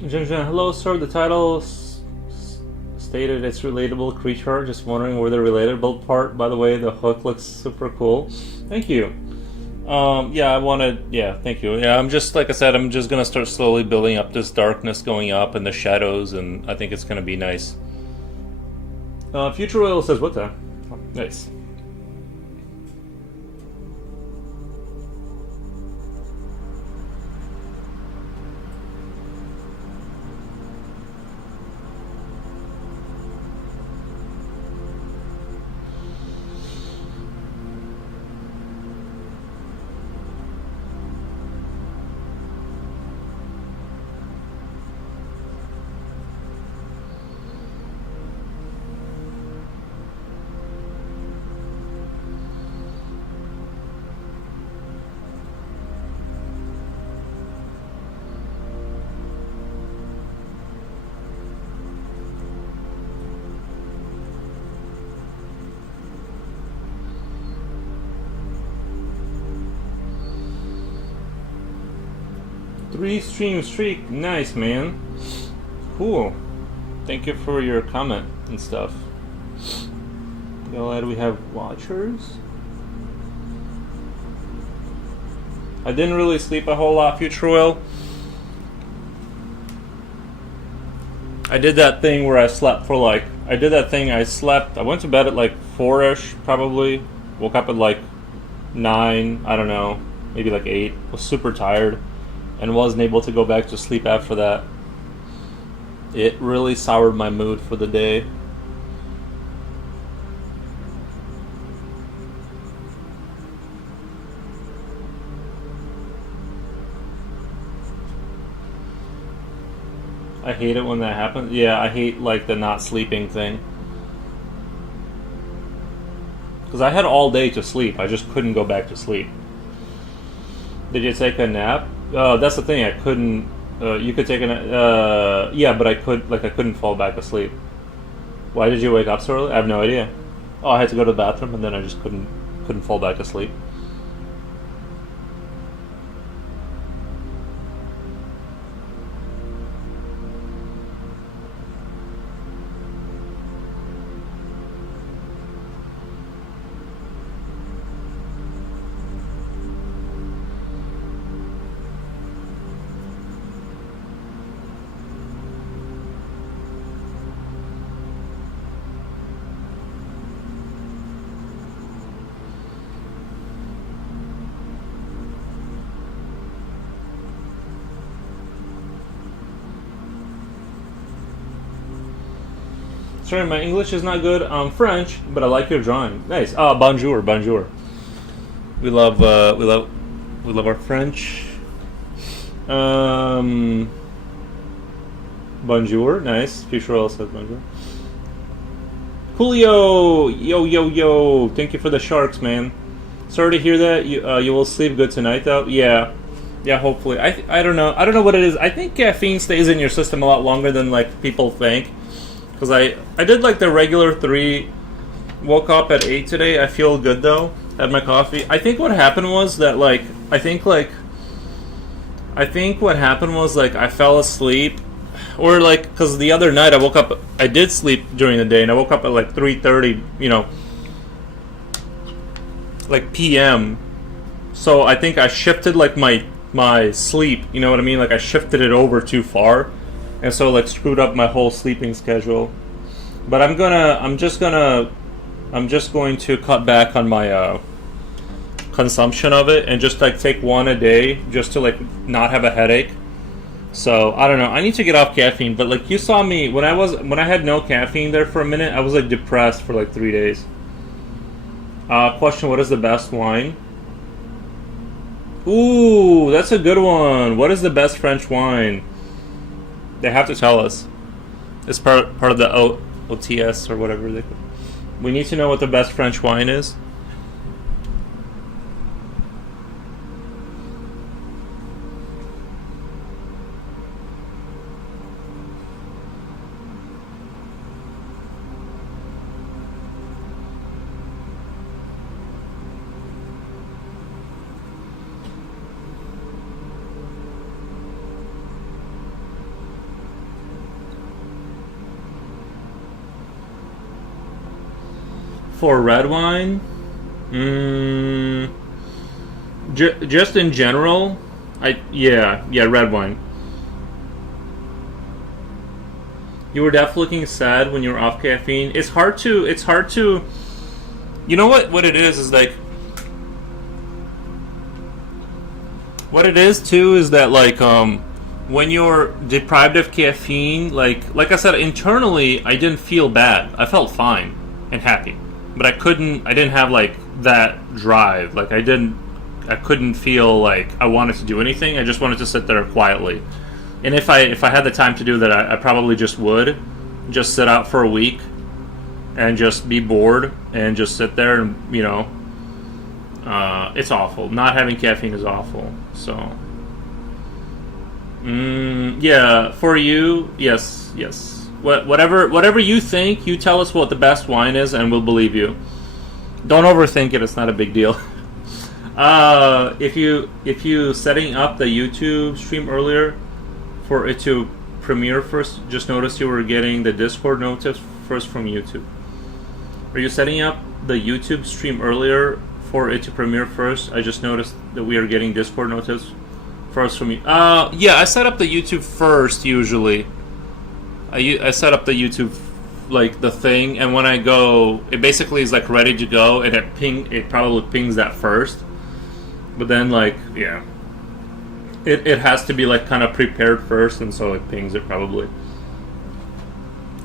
Hello, sir. The title stated it's relatable creature. Just wondering where the relatable part. By the way, the hook looks super cool. Thank you. Yeah, I wanted. Yeah, thank you. Yeah, I'm just like I said. I'm just gonna start slowly building up this darkness going up and the shadows, and I think it's gonna be nice. Future Oil says what the? Nice. Three stream streak. Nice, man. Cool. Thank you for your comment and stuff. Glad we have watchers. I didn't really sleep a whole lot, Future Oil. I did that thing where I slept for like... I went to bed at like 4-ish, probably. Woke up at like 9, I don't know. Maybe like 8. Was super tired. And wasn't able to go back to sleep after that. It really soured my mood for the day. I hate it when that happens. Yeah, I hate like the not sleeping thing. Because I had all day to sleep. I just couldn't go back to sleep. Did you take a nap? That's the thing. I couldn't. You could take a nap. Yeah, but I couldn't fall back asleep. Why did you wake up so early? I have no idea. Oh, I had to go to the bathroom, and then I just couldn't fall back asleep. Sorry, my English is not good. I'm French, but I like your drawing. Nice. Ah, bonjour, bonjour. We love our French. Bonjour, nice. Future Oil says bonjour. Julio, yo. Thank you for the sharks, man. Sorry to hear that. You will sleep good tonight, though. Yeah, hopefully. I don't know. I don't know what it is. I think caffeine stays in your system a lot longer than like people think. Because I did like the regular 3, woke up at 8 today. I feel good though. Had my coffee. I think what happened was that I think what happened was I fell asleep, or because the other night I woke up. I did sleep during the day, and I woke up at 3:30. PM. So I think I shifted my sleep. You know what I mean? I shifted it over too far. And so screwed up my whole sleeping schedule. But I'm just going to cut back on my consumption of it and just take one a day just to not have a headache. So I don't know. I need to get off caffeine, but you saw me when I had no caffeine there for a minute, I was depressed for 3 days. Question, what is the best wine? Ooh, that's a good one. What is the best French wine? They have to tell us. It's part of the OTS or whatever they. We need to know what the best French wine is. For red wine, just in general, yeah, red wine. You were definitely looking sad when you were off caffeine. It's hard to. You know what it is like. What it is too is that like when you're deprived of caffeine, like I said, internally I didn't feel bad. I felt fine and happy, but I didn't have like that drive. Like I couldn't feel like I wanted to do anything. I just wanted to sit there quietly. And if I had the time to do that, I probably just would just sit out for a week and just be bored and just sit there and it's awful. Not having caffeine is awful. So, yeah, for you, yes, yes. Whatever you think, you tell us what the best wine is, and we'll believe you. Don't overthink it. It's not a big deal. If you setting up the YouTube stream earlier for it to premiere first, just notice you were getting the Discord notice first from YouTube. Are you setting up the YouTube stream earlier for it to premiere first? I just noticed that we are getting Discord notice first from you. Yeah, I set up the YouTube first usually. I set up the YouTube like the thing, and when I go, it basically is like ready to go, and it probably pings that first. But then like yeah, it has to be like kind of prepared first, and so it pings it probably.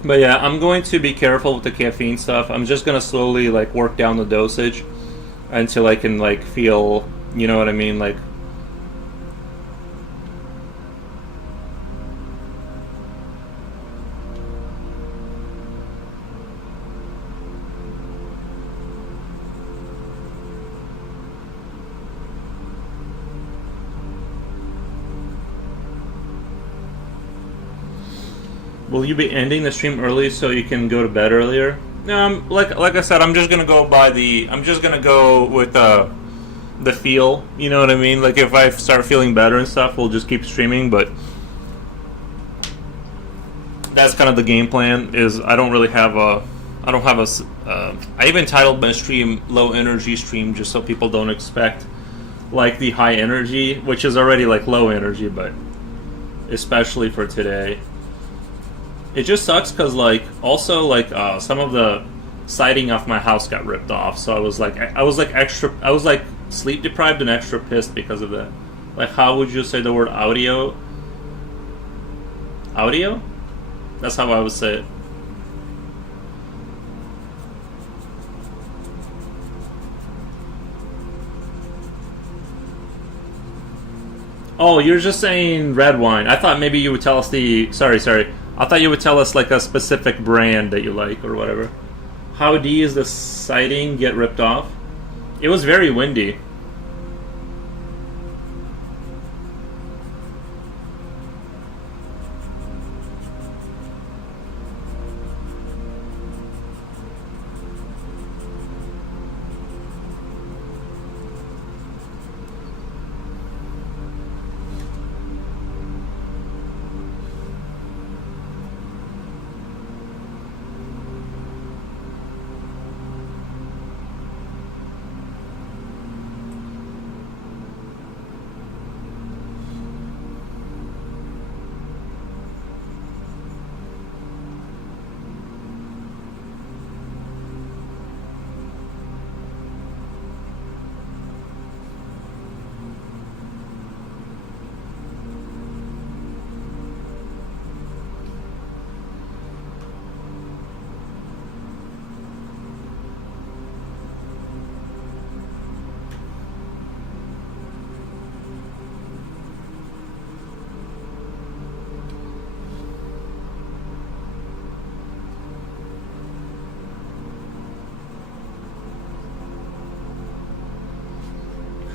But yeah, I'm going to be careful with the caffeine stuff. I'm just gonna slowly like work down the dosage until I can like feel, you know what I mean, like. Will you be ending the stream early so you can go to bed earlier? Like I said, I'm just gonna go with the feel. You know what I mean? Like if I start feeling better and stuff, we'll just keep streaming. But that's kind of the game plan. Is I don't have a. I even titled my stream "Low Energy Stream" just so people don't expect like the high energy, which is already like low energy, but especially for today. It just sucks because, like, also, like, some of the siding off my house got ripped off, so I was like sleep deprived and extra pissed because of that. Like, how would you say the word audio? Audio? That's how I would say it. Oh, you're just saying red wine. I thought maybe you would tell us the... Sorry. I thought you would tell us like a specific brand that you like or whatever. How does the siding get ripped off? It was very windy.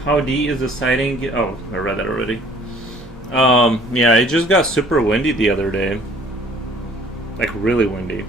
How deep is the siding? Oh, I read that already. Yeah, it just got super windy the other day. Like, really windy.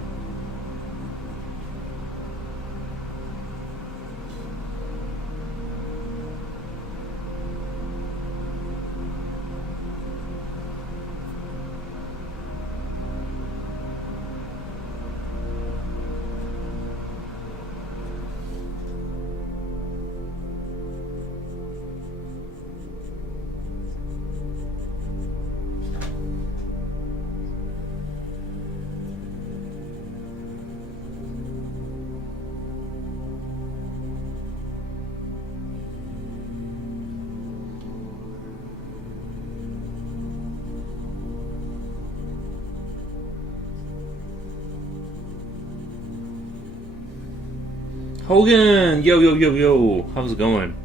Hogan! Yo, yo, yo, yo. How's it going?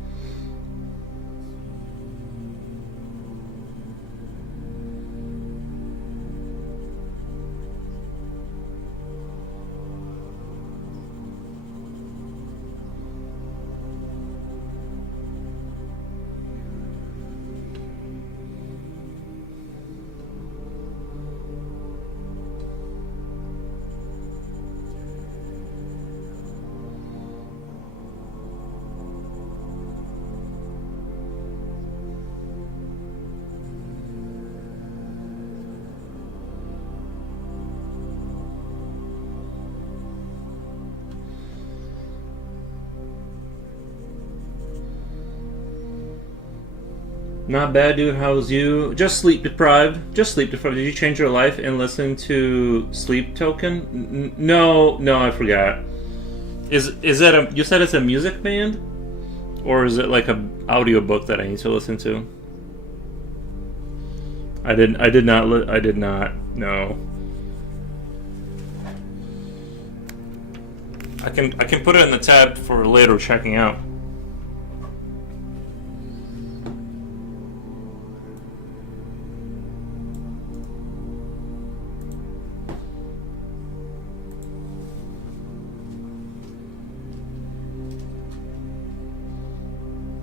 Not bad, dude. How's you? Just sleep deprived. Just sleep deprived. Did you change your life and listen to Sleep Token? No, no, I forgot. Is that a? You said it's a music band, or is it like a audio book that I need to listen to? I didn't. I did not. I did not. No. I can put it in the tab for later checking out.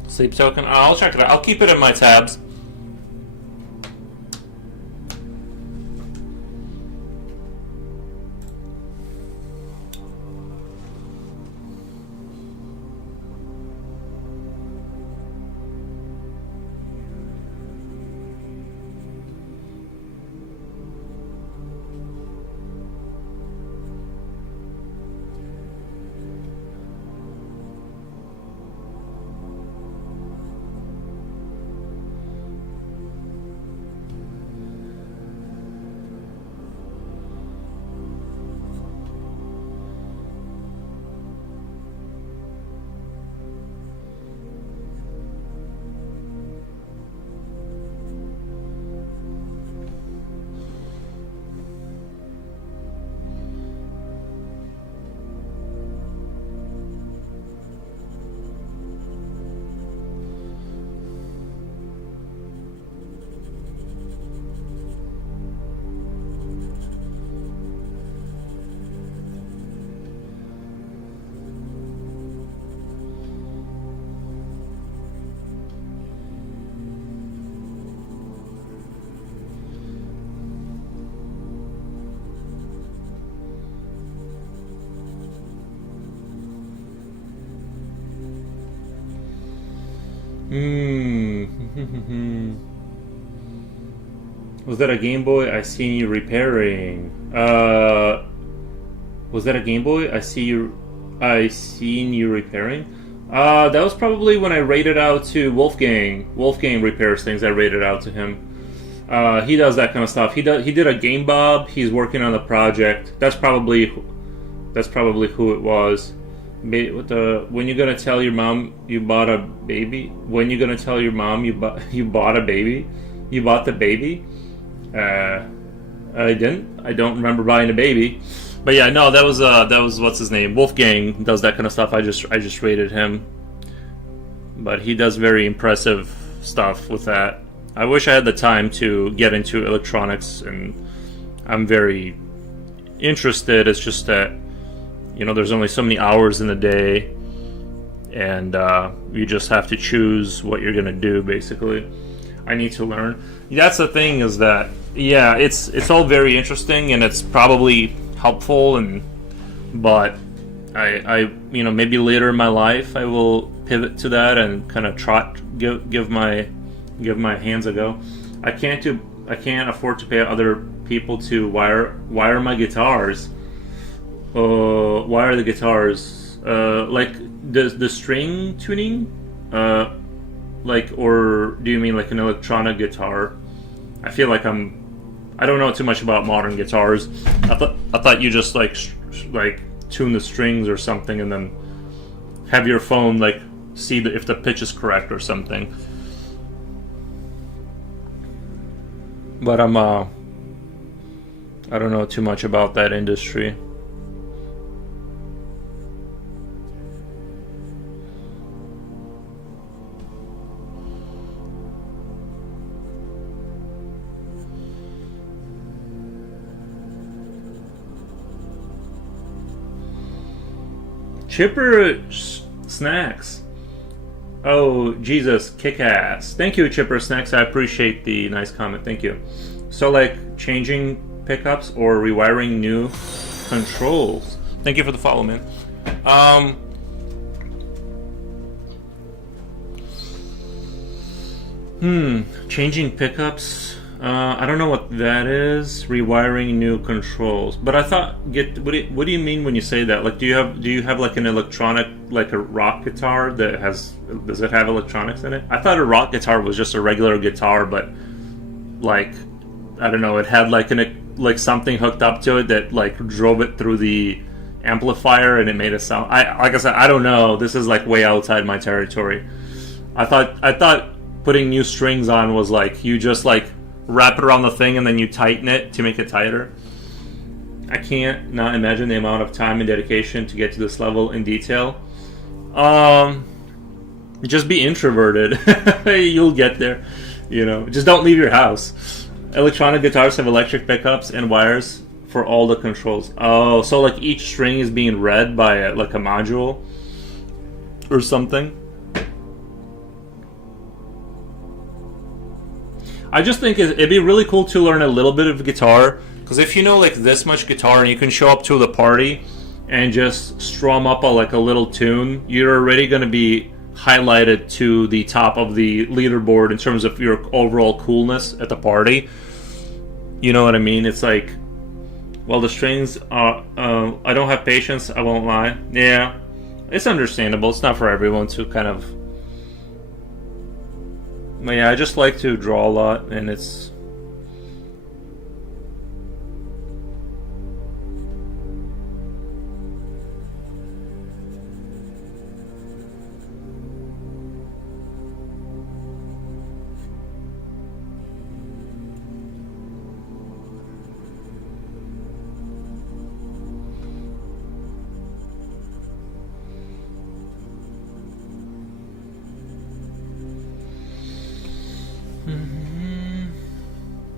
Sleep Token. I'll check it out. I'll keep it in my tabs. Was that a Game Boy? I seen you repairing. Was that a Game Boy? I seen you repairing. That was probably when I rated out to Wolfgang. Wolfgang repairs things. I rated out to him. He does that kind of stuff. He did a Game Bob. He's working on the project. That's probably who it was. When you gonna tell your mom you bought a baby? When you gonna tell your mom you bought a baby? You bought the baby? I didn't. I don't remember buying a baby. But yeah, no, that was what's his name? Wolfgang does that kind of stuff. I just rated him. But he does very impressive stuff with that. I wish I had the time to get into electronics, and I'm very interested. It's just that, you know, there's only so many hours in the day, and you just have to choose what you're gonna do. Basically, I need to learn. That's the thing, is that yeah, it's all very interesting, and it's probably helpful, but I you know, maybe later in my life I will pivot to that and kind of give my hands a go. I can't afford to pay other people to wire my guitars. Wire the guitars, like the string tuning, like, or do you mean like an electronic guitar? I feel like I don't know too much about modern guitars. I thought you just like tune the strings or something, and then have your phone like see if the pitch is correct or something. But I don't know too much about that industry. Chipper Snacks. Oh, Jesus, kick ass. Thank you, Chipper Snacks. I appreciate the nice comment. Thank you. So, like, changing pickups or rewiring new controls. Thank you for the follow, man. Changing pickups. I don't know what that is. Rewiring new controls. But I thought, what do you mean when you say that? Like, do you have like an electronic, like a rock guitar that does it have electronics in it? I thought a rock guitar was just a regular guitar, but like, I don't know, it had like something hooked up to it that like drove it through the amplifier and it made a sound. Like I said, I don't know. This is like way outside my territory. I thought putting new strings on was like you just like wrap it around the thing and then you tighten it to make it tighter. I can't not imagine the amount of time and dedication to get to this level in detail. Just be introverted. You'll get there. You know, just don't leave your house. Electronic guitars have electric pickups and wires for all the controls. Oh, so like each string is being read by like a module or something. I just think it'd be really cool to learn a little bit of guitar, because if you know like this much guitar and you can show up to the party and just strum up a little tune, you're already going to be highlighted to the top of the leaderboard in terms of your overall coolness at the party. You know what I mean? It's like, well, the strings are, I don't have patience, I won't lie. Yeah, it's understandable. It's not for everyone to kind of... But yeah, I just like to draw a lot, and it's...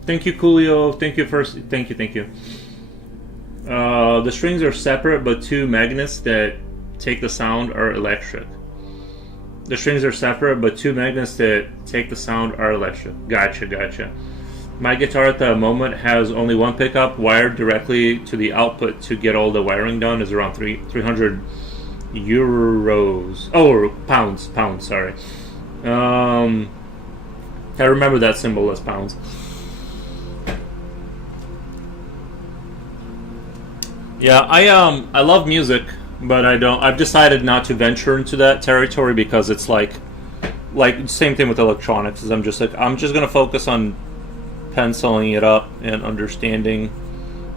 Thank you, Coolio. Thank you first. Thank you. The strings are separate, but two magnets that take the sound are electric. The strings are separate, but two magnets that take the sound are electric. Gotcha. My guitar at the moment has only one pickup wired directly to the output to get all the wiring done. Is around 300 euros. Oh, pounds. Sorry. I remember that symbol as pounds. Yeah, I love music, but I don't. I've decided not to venture into that territory because it's like same thing with electronics. Is I'm just gonna focus on penciling it up and understanding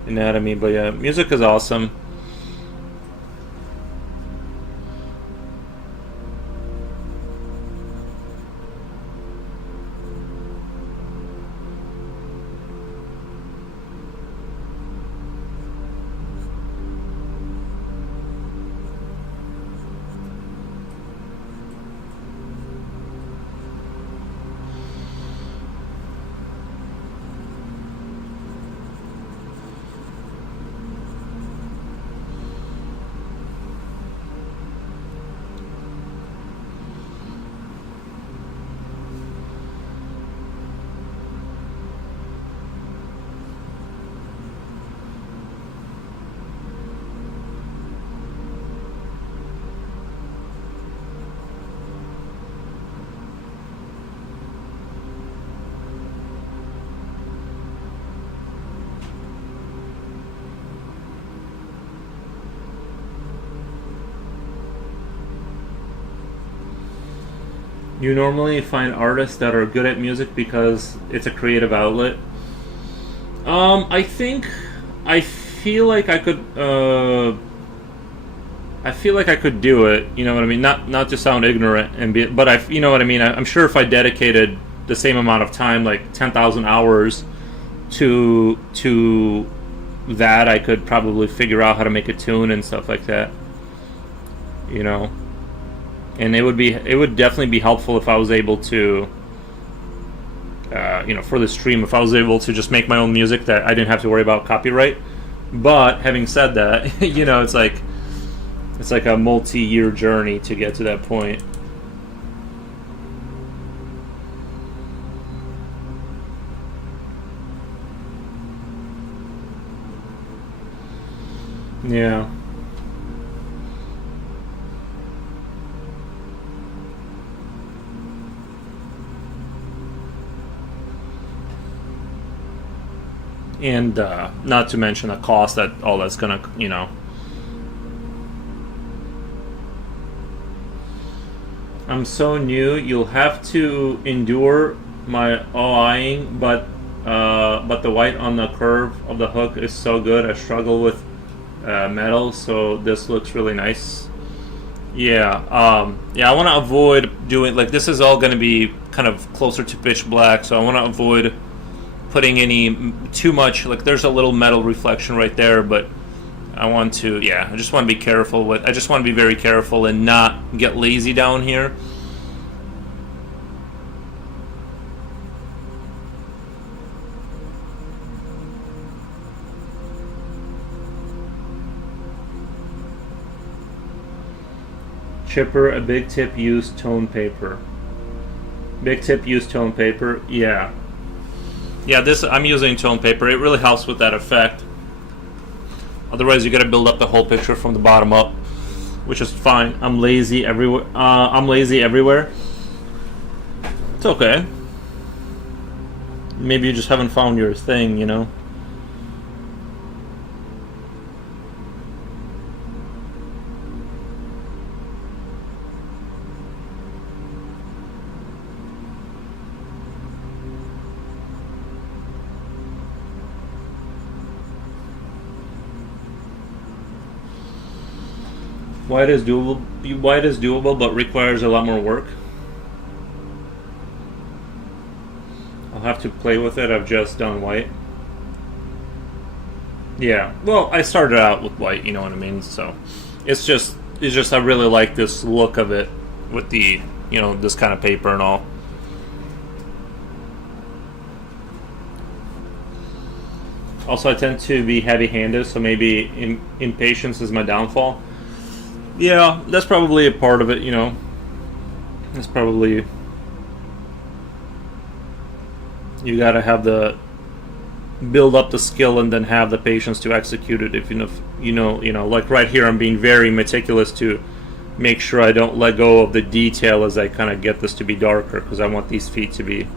anatomy. But yeah, music is awesome. You normally find artists that are good at music because it's a creative outlet. I feel like I could do it. You know what I mean? Not to sound ignorant but you know what I mean. I'm sure if I dedicated the same amount of time, like 10,000 hours, to that, I could probably figure out how to make a tune and stuff like that. You know. And it would definitely be helpful if I was able to, for the stream, if I was able to just make my own music that I didn't have to worry about copyright. But having said that, it's like It's like a multi-year journey to get to that point. Yeah. And not to mention the cost that all that's gonna, I'm so new. You'll have to endure my eyeing, but the white on the curve of the hook is so good. I struggle with metal, so this looks really nice. Yeah, I want to avoid doing like this is all going to be kind of closer to pitch black, so I want to avoid putting any too much. Like there's a little metal reflection right there, but I just want to be careful I just want to be very careful and not get lazy down here. Chipper, a big tip, use tone paper. Big tip, use tone paper. Yeah, this I'm using tone paper. It really helps with that effect. Otherwise, you got to build up the whole picture from the bottom up, which is fine. I'm lazy everywhere. It's okay. Maybe you just haven't found your thing, White is doable, but requires a lot more work. I'll have to play with it. I've just done white. Yeah, well, I started out with white, you know what I mean? So it's just I really like this look of it with the, this kind of paper and all. Also, I tend to be heavy-handed, so maybe impatience is my downfall. Yeah, that's probably a part of it, It's probably... You gotta have build up the skill and then have the patience to execute it. If like right here, I'm being very meticulous to make sure I don't let go of the detail as I kind of get this to be darker, because I want these feet to be...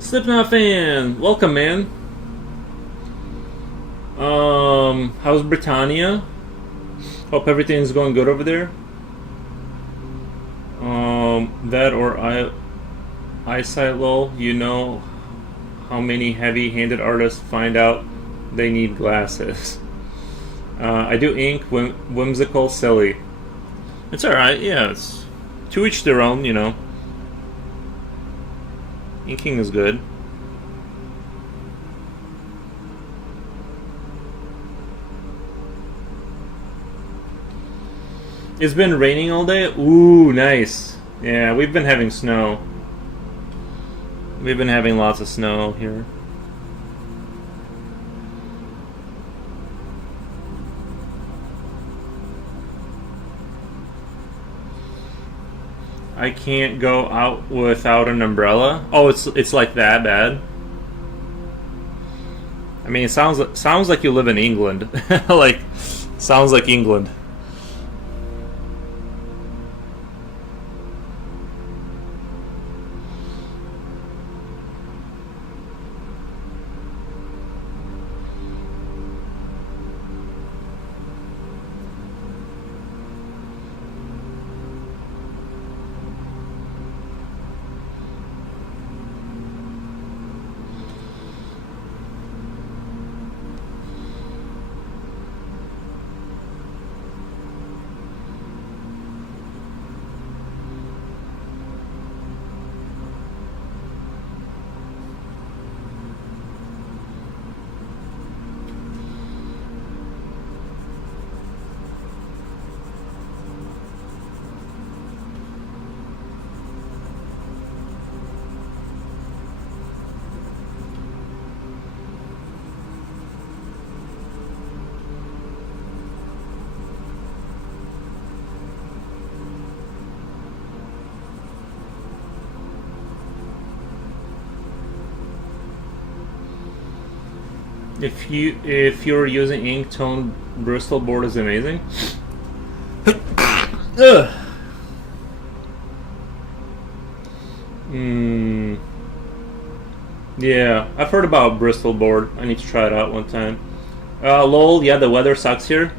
Slipknot fan, welcome, man. How's Britannia? Hope everything's going good over there. That or eyesight lull. How many heavy-handed artists find out they need glasses. I do ink, whimsical, silly. It's alright, yeah, it's to each their own, Inking is good. It's been raining all day? Ooh, nice. Yeah, we've been having snow. We've been having lots of snow here. I can't go out without an umbrella. Oh, it's like that bad. I mean, it sounds like you live in England. Sounds like England. If you're using ink tone, Bristol board is amazing. Ugh. Yeah, I've heard about Bristol board. I need to try it out one time. Lol, yeah, the weather sucks here.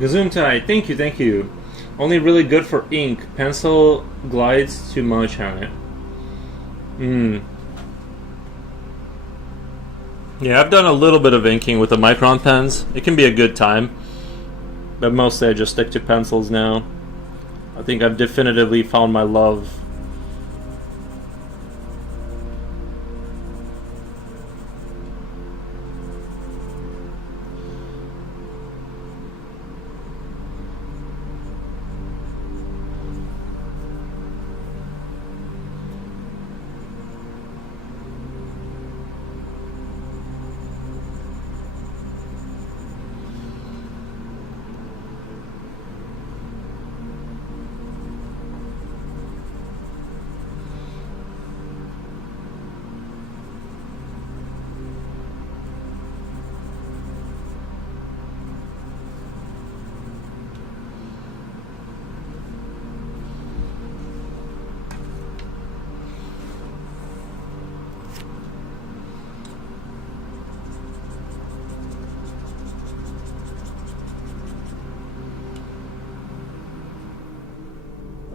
Gesundheit, thank you. Only really good for ink. Pencil glides too much on it. Yeah, I've done a little bit of inking with the Micron pens. It can be a good time. But mostly I just stick to pencils now. I think I've definitively found my love.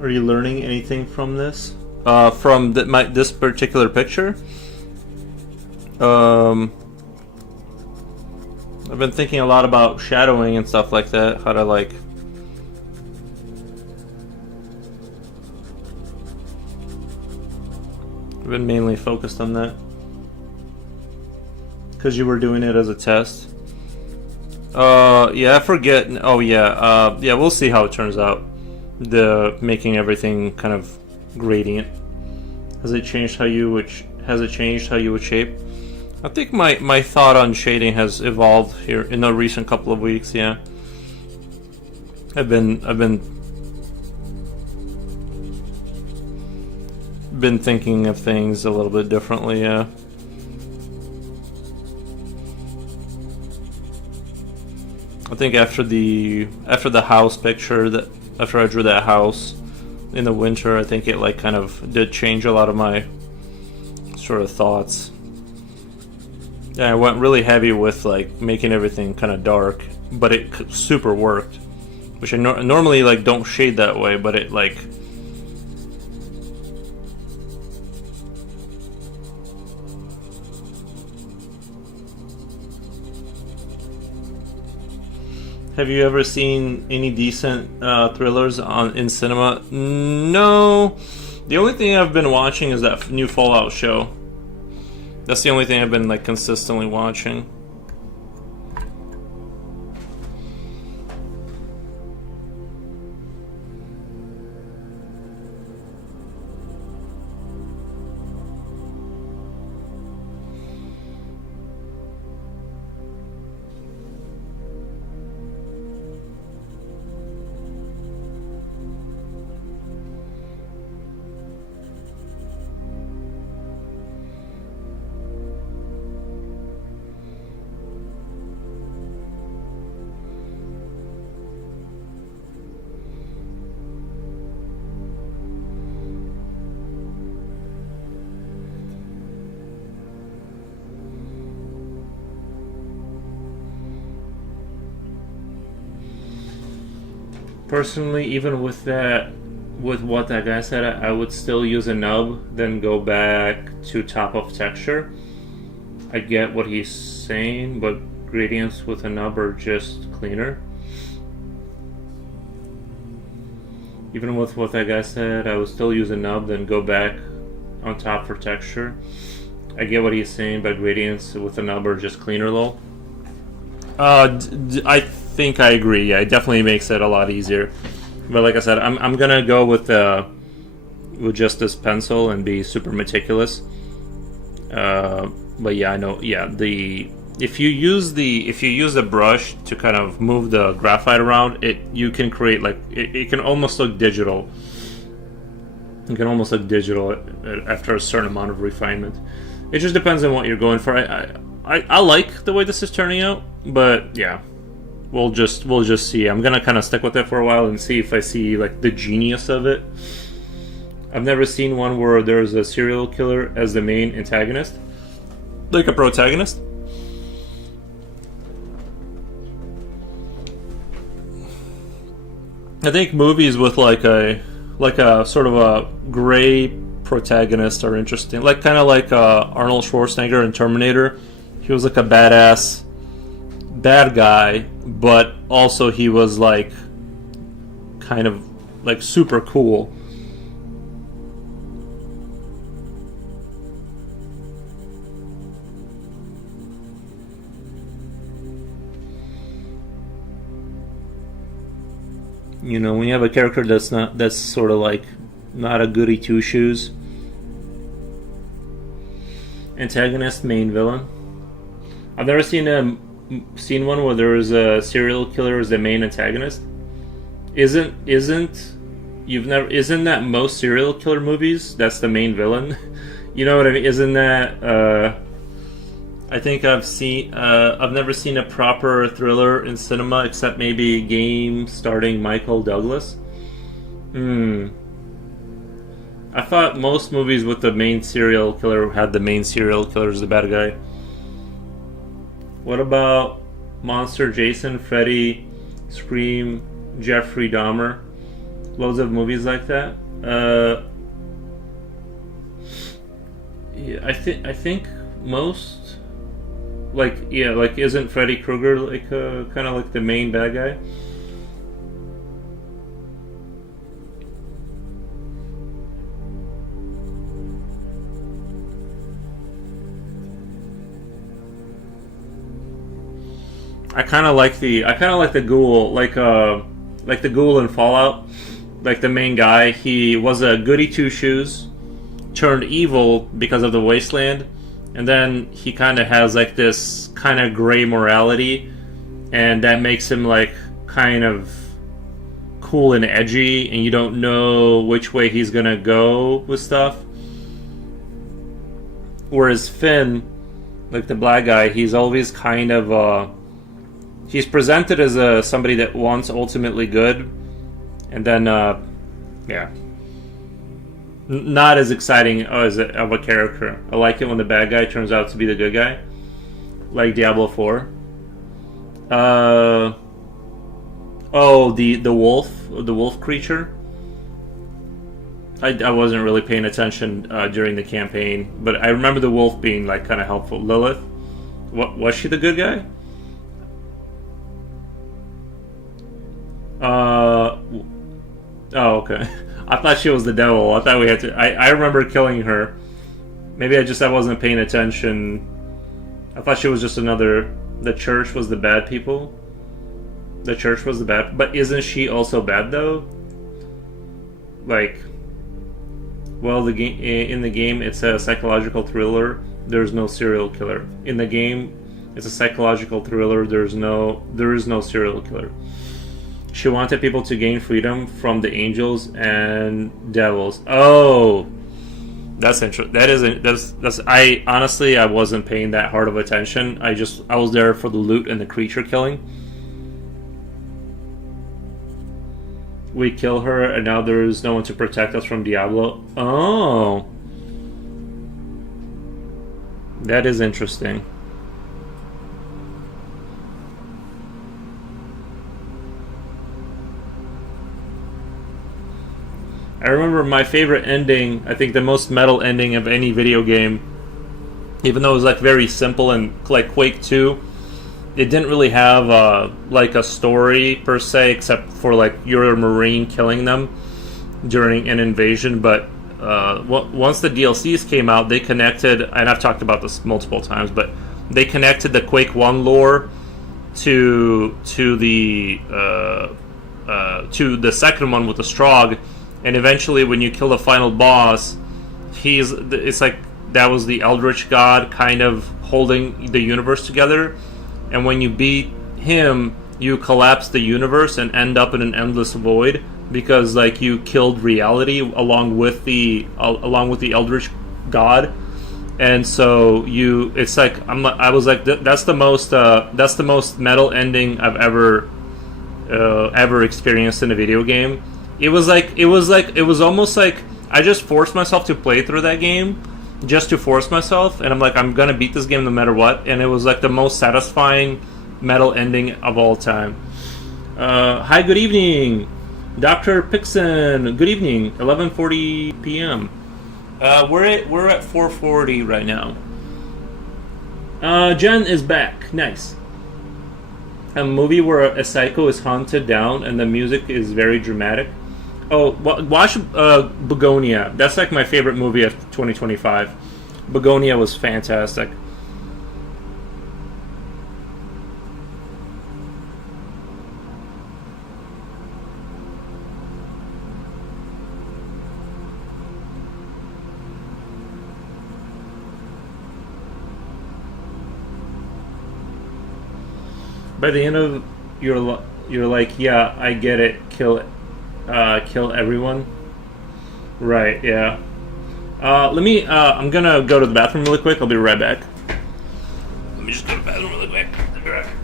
Are you learning anything from this? From this particular picture? I've been thinking a lot about shadowing and stuff like that. How to like... I've been mainly focused on that. Because you were doing it as a test. Yeah, I forget. Oh yeah, yeah, we'll see how it turns out. The making everything kind of gradient. Has it changed how you would shape? I think my thought on shading has evolved here in the recent couple of weeks. Yeah, I've been thinking of things a little bit differently. Yeah. I think after the house picture, that after I drew that house in the winter, I think it like kind of did change a lot of my sort of thoughts. Yeah, I went really heavy with like making everything kind of dark, but it super worked. Which I normally like don't shade that way, but it like... Have you ever seen any decent thrillers in cinema? No. The only thing I've been watching is that new Fallout show. That's the only thing I've been like consistently watching. Personally, even with that, with what that guy said, I would still use a nub, then go back to top of texture. I get what he's saying, but gradients with a nub are just cleaner. Even with what that guy said, I would still use a nub, then go back on top for texture. I get what he's saying, but gradients with a nub are just cleaner, though. I think I agree. Yeah, it definitely makes it a lot easier. But like I said, I'm gonna go with just this pencil and be super meticulous. But yeah, I know. Yeah, if you use the brush to kind of move the graphite around, you can create like it can almost look digital. It can almost look digital after a certain amount of refinement. It just depends on what you're going for. I like the way this is turning out, but yeah, we'll just see. I'm gonna kind of stick with it for a while and see if I see like the genius of it. I've never seen one where there's a serial killer as the main antagonist, like a protagonist. I think movies with like a sort of a gray protagonist are interesting. Like kind of like Arnold Schwarzenegger in Terminator. He was like a badass bad guy, but also he was like kind of like super cool. You know, when you have a character that's sort of like not a goody two shoes. Antagonist, main villain. I've never seen one where there is a serial killer as the main antagonist. Isn't that most serial killer movies? That's the main villain. You know what I mean? Isn't that? I think I've never seen a proper thriller in cinema except maybe Game starring Michael Douglas. I thought most movies with the main serial killer had the main serial killer as the bad guy. What about Monster, Jason, Freddy, Scream, Jeffrey Dahmer? Loads of movies like that. Yeah, I think most, like, yeah, like, isn't Freddy Krueger like kind of like the main bad guy? I kind of like the ghoul, like the ghoul in Fallout, like the main guy. He was a goody two shoes, turned evil because of the wasteland, and then he kind of has like this kind of gray morality, and that makes him like kind of cool and edgy, and you don't know which way he's gonna go with stuff. Whereas Finn, like the black guy, he's always kind of he's presented as somebody that wants ultimately good, and then yeah, not as exciting of a character. I like it when the bad guy turns out to be the good guy, like Diablo 4. The wolf creature. I wasn't really paying attention during the campaign, but I remember the wolf being like kind of helpful. Lilith, what was she the good guy? Oh, okay. I thought she was the devil. I thought we had to. I remember killing her. Maybe I wasn't paying attention. I thought she was just another. The church was the bad people. The church was the bad. But isn't she also bad though? Like, well, in the game it's a psychological thriller. There's no serial killer. In the game, it's a psychological thriller. There is no serial killer. She wanted people to gain freedom from the angels and devils. Oh, that's interesting. That's. I honestly, I wasn't paying that hard of attention. I was there for the loot and the creature killing. We kill her, and now there's no one to protect us from Diablo. Oh, that is interesting. I remember my favorite ending. I think the most metal ending of any video game, even though it was like very simple and like Quake 2, it didn't really have like a story per se, except for like you're a Marine killing them during an invasion. But once the DLCs came out, they connected, and I've talked about this multiple times, but they connected the Quake 1 lore to the second one with the Strogg, and eventually when you kill the final boss, it's like that was the Eldritch God kind of holding the universe together, and when you beat him, you collapse the universe and end up in an endless void because like you killed reality along with the Eldritch God. And so it's like I was like that's the most metal ending I've ever experienced in a video game. It was almost like I just forced myself to play through that game just to force myself, and I'm like, I'm gonna beat this game no matter what, and it was like the most satisfying metal ending of all time. Hi, good evening, Dr. Pixon. Good evening. 11:40 p.m. We're at 4:40 right now. Jen is back. Nice. A movie where a psycho is hunted down and the music is very dramatic. Oh, watch Begonia. That's like my favorite movie of 2025. Begonia was fantastic. By the end of you're like, yeah, I get it. Kill everyone. Right. Yeah. Let me. I'm gonna go to the bathroom really quick. I'll be right back. Let me just go to the bathroom really quick. I'll be right back.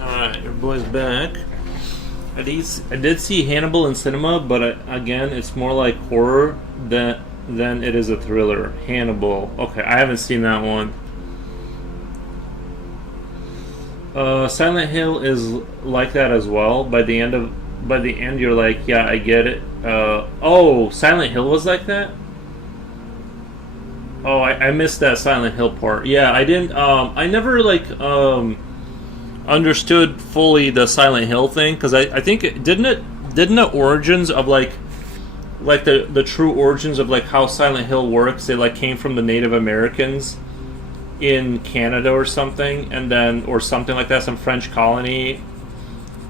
Alright, your boy's back. I did see Hannibal in cinema, but again, it's more like horror than it is a thriller. Hannibal. Okay, I haven't seen that one. Silent Hill is like that as well. By the end, you're like, yeah, I get it. Oh, Silent Hill was like that? Oh, I missed that Silent Hill part. Yeah, I didn't. I never understood fully the Silent Hill thing, because I think didn't the origins of like the true origins of like how Silent Hill works, it like came from the Native Americans in Canada or something, and then or something like that, some French colony,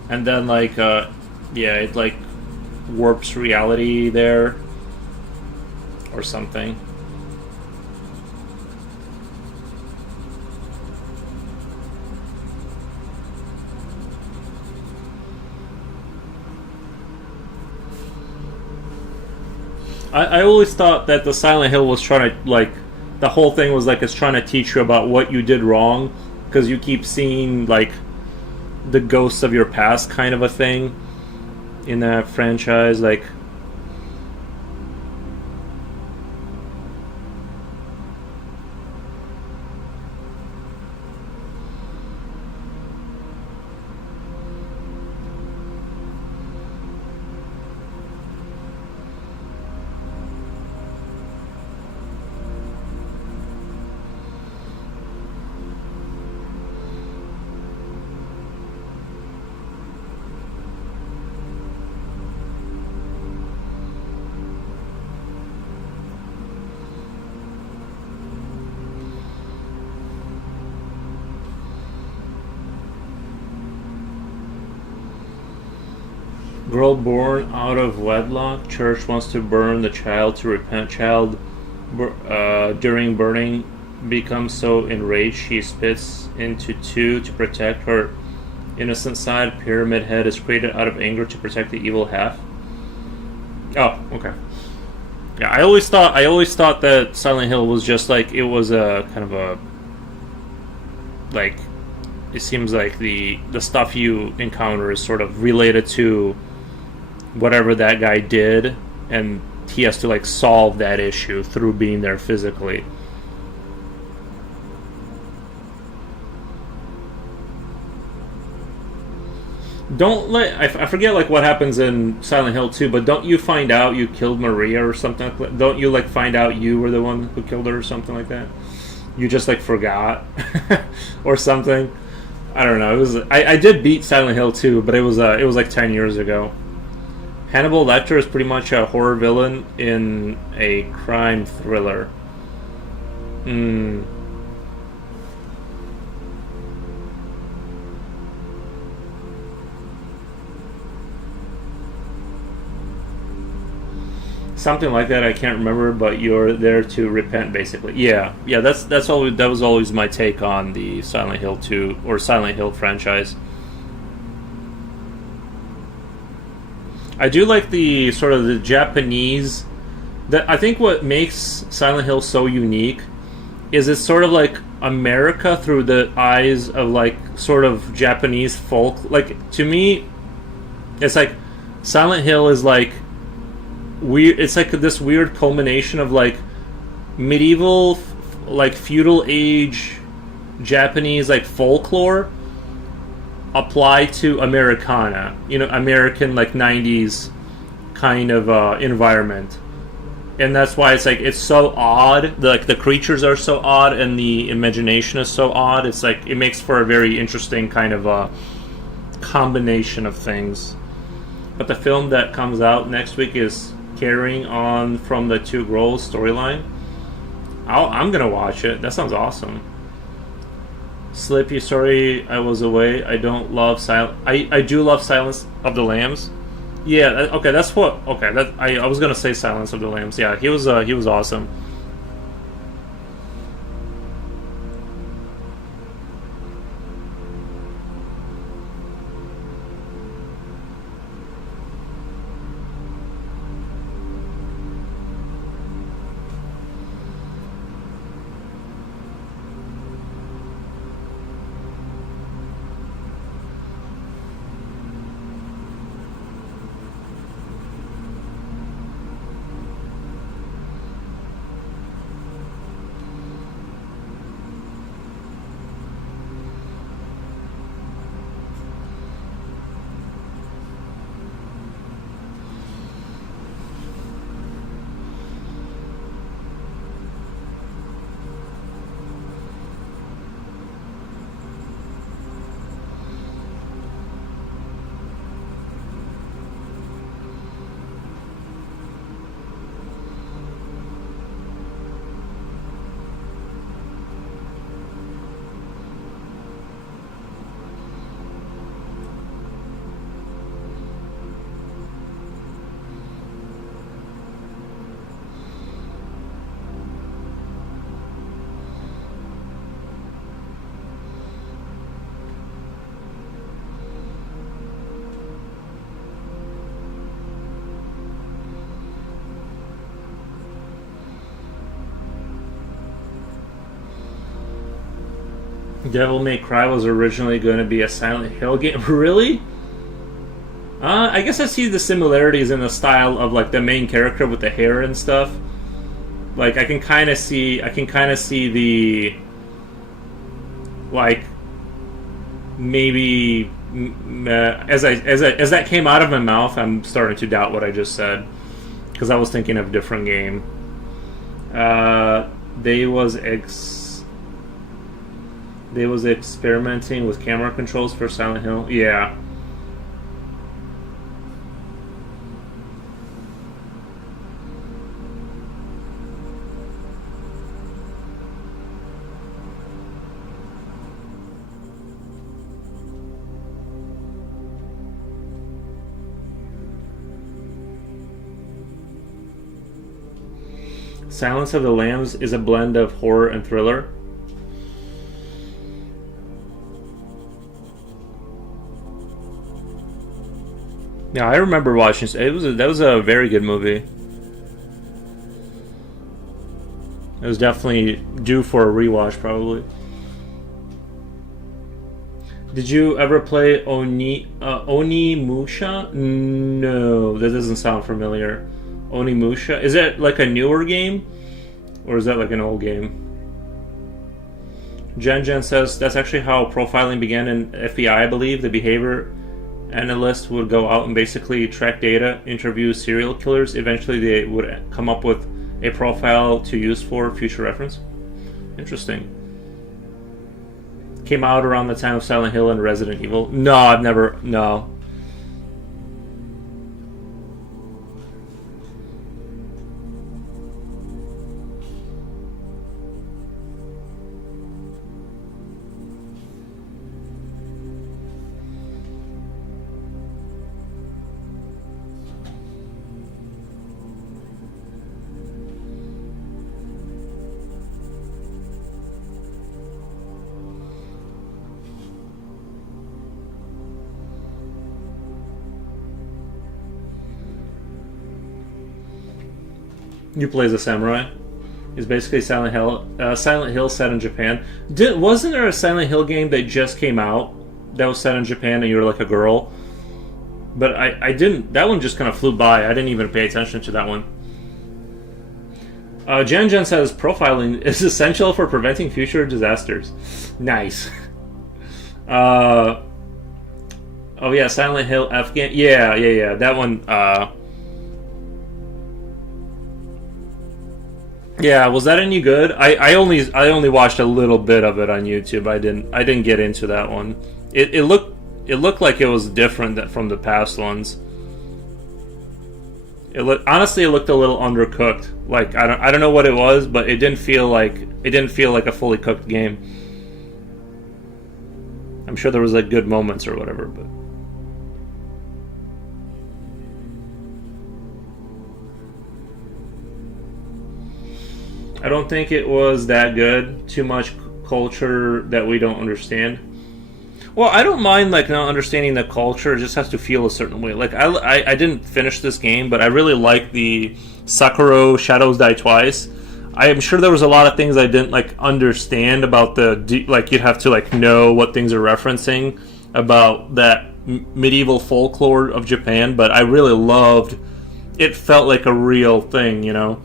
and then like yeah, it like warps reality there or something. I always thought that the Silent Hill was trying to, like, the whole thing was like it's trying to teach you about what you did wrong, because you keep seeing, like, the ghosts of your past kind of a thing in that franchise. Like, Girl born out of wedlock. Church wants to burn the child to repent. Child, during burning, becomes so enraged she spits into two to protect her innocent side. Pyramid head is created out of anger to protect the evil half. Oh, okay. Yeah, I always thought that Silent Hill was just like it was a kind of a like it seems like the stuff you encounter is sort of related to whatever that guy did, and he has to like solve that issue through being there physically. Don't let I forget like what happens in Silent Hill 2, but don't you find out you killed Maria or something like that? Don't you like find out you were the one who killed her or something like that? You just like forgot or something. I don't know. It was I did beat Silent Hill 2, but it was like 10 years ago. Hannibal Lecter is pretty much a horror villain in a crime thriller. Something like that. I can't remember, but you're there to repent, basically. Yeah. That was always my take on the Silent Hill 2 or Silent Hill franchise. I do like the sort of the Japanese. That I think what makes Silent Hill so unique is it's sort of like America through the eyes of like sort of Japanese folk. Like to me, it's like Silent Hill is like weird. It's like this weird culmination of like medieval, like feudal age Japanese like folklore applied to Americana. You know, American like 90s kind of environment. And that's why it's like it's so odd. Like the creatures are so odd, and the imagination is so odd. It's like it makes for a very interesting kind of a combination of things. But the film that comes out next week is carrying on from the Two Girls storyline. I'm gonna watch it. That sounds awesome. Slippy, sorry I was away. I don't love I do love Silence of the Lambs. Yeah, okay, that's what. Okay, that I was gonna say Silence of the Lambs. Yeah, he was awesome. Devil May Cry was originally going to be a Silent Hill game. Really? I guess I see the similarities in the style of like the main character with the hair and stuff. Like I can kind of see the like maybe as that came out of my mouth, I'm starting to doubt what I just said because I was thinking of a different game. They was experimenting with camera controls for Silent Hill. Yeah. Silence of the Lambs is a blend of horror and thriller. Yeah, I remember watching it. That was a very good movie. It was definitely due for a rewatch, probably. Did you ever play Onimusha? No, that doesn't sound familiar. Onimusha? Is that like a newer game? Or is that like an old game? Jen says that's actually how profiling began in FBI, I believe. The behavior analyst would go out and basically track data, interview serial killers. Eventually they would come up with a profile to use for future reference. Interesting. Came out around the time of Silent Hill and Resident Evil. No, I've never... No. You play as a samurai. It's basically Silent Hill. Silent Hill set in Japan. Wasn't there a Silent Hill game that just came out that was set in Japan and you were like a girl? But I didn't. That one just kind of flew by. I didn't even pay attention to that one. Jen says profiling is essential for preventing future disasters. Nice. Oh yeah, Silent Hill F game. Yeah. That one. Yeah, was that any good? I only watched a little bit of it on YouTube. I didn't get into that one. It looked like it was different from the past ones. Honestly, it looked a little undercooked. Like I don't know what it was, but it didn't feel like a fully cooked game. I'm sure there was like good moments or whatever, but I don't think it was that good. Too much culture that we don't understand. Well, I don't mind like not understanding the culture. It just has to feel a certain way. Like I didn't finish this game, but I really like the Sakura Shadows Die Twice. I am sure there was a lot of things I didn't like understand about like you'd have to like know what things are referencing about that medieval folklore of Japan. But I really loved. It felt like a real thing, you know.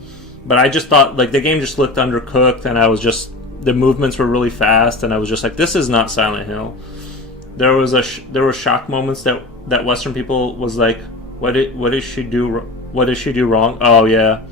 But I just thought, like, the game just looked undercooked, and I was just... The movements were really fast, and I was just like, this is not Silent Hill. There were shock moments that Western people was like, what did she do wrong? Oh, yeah.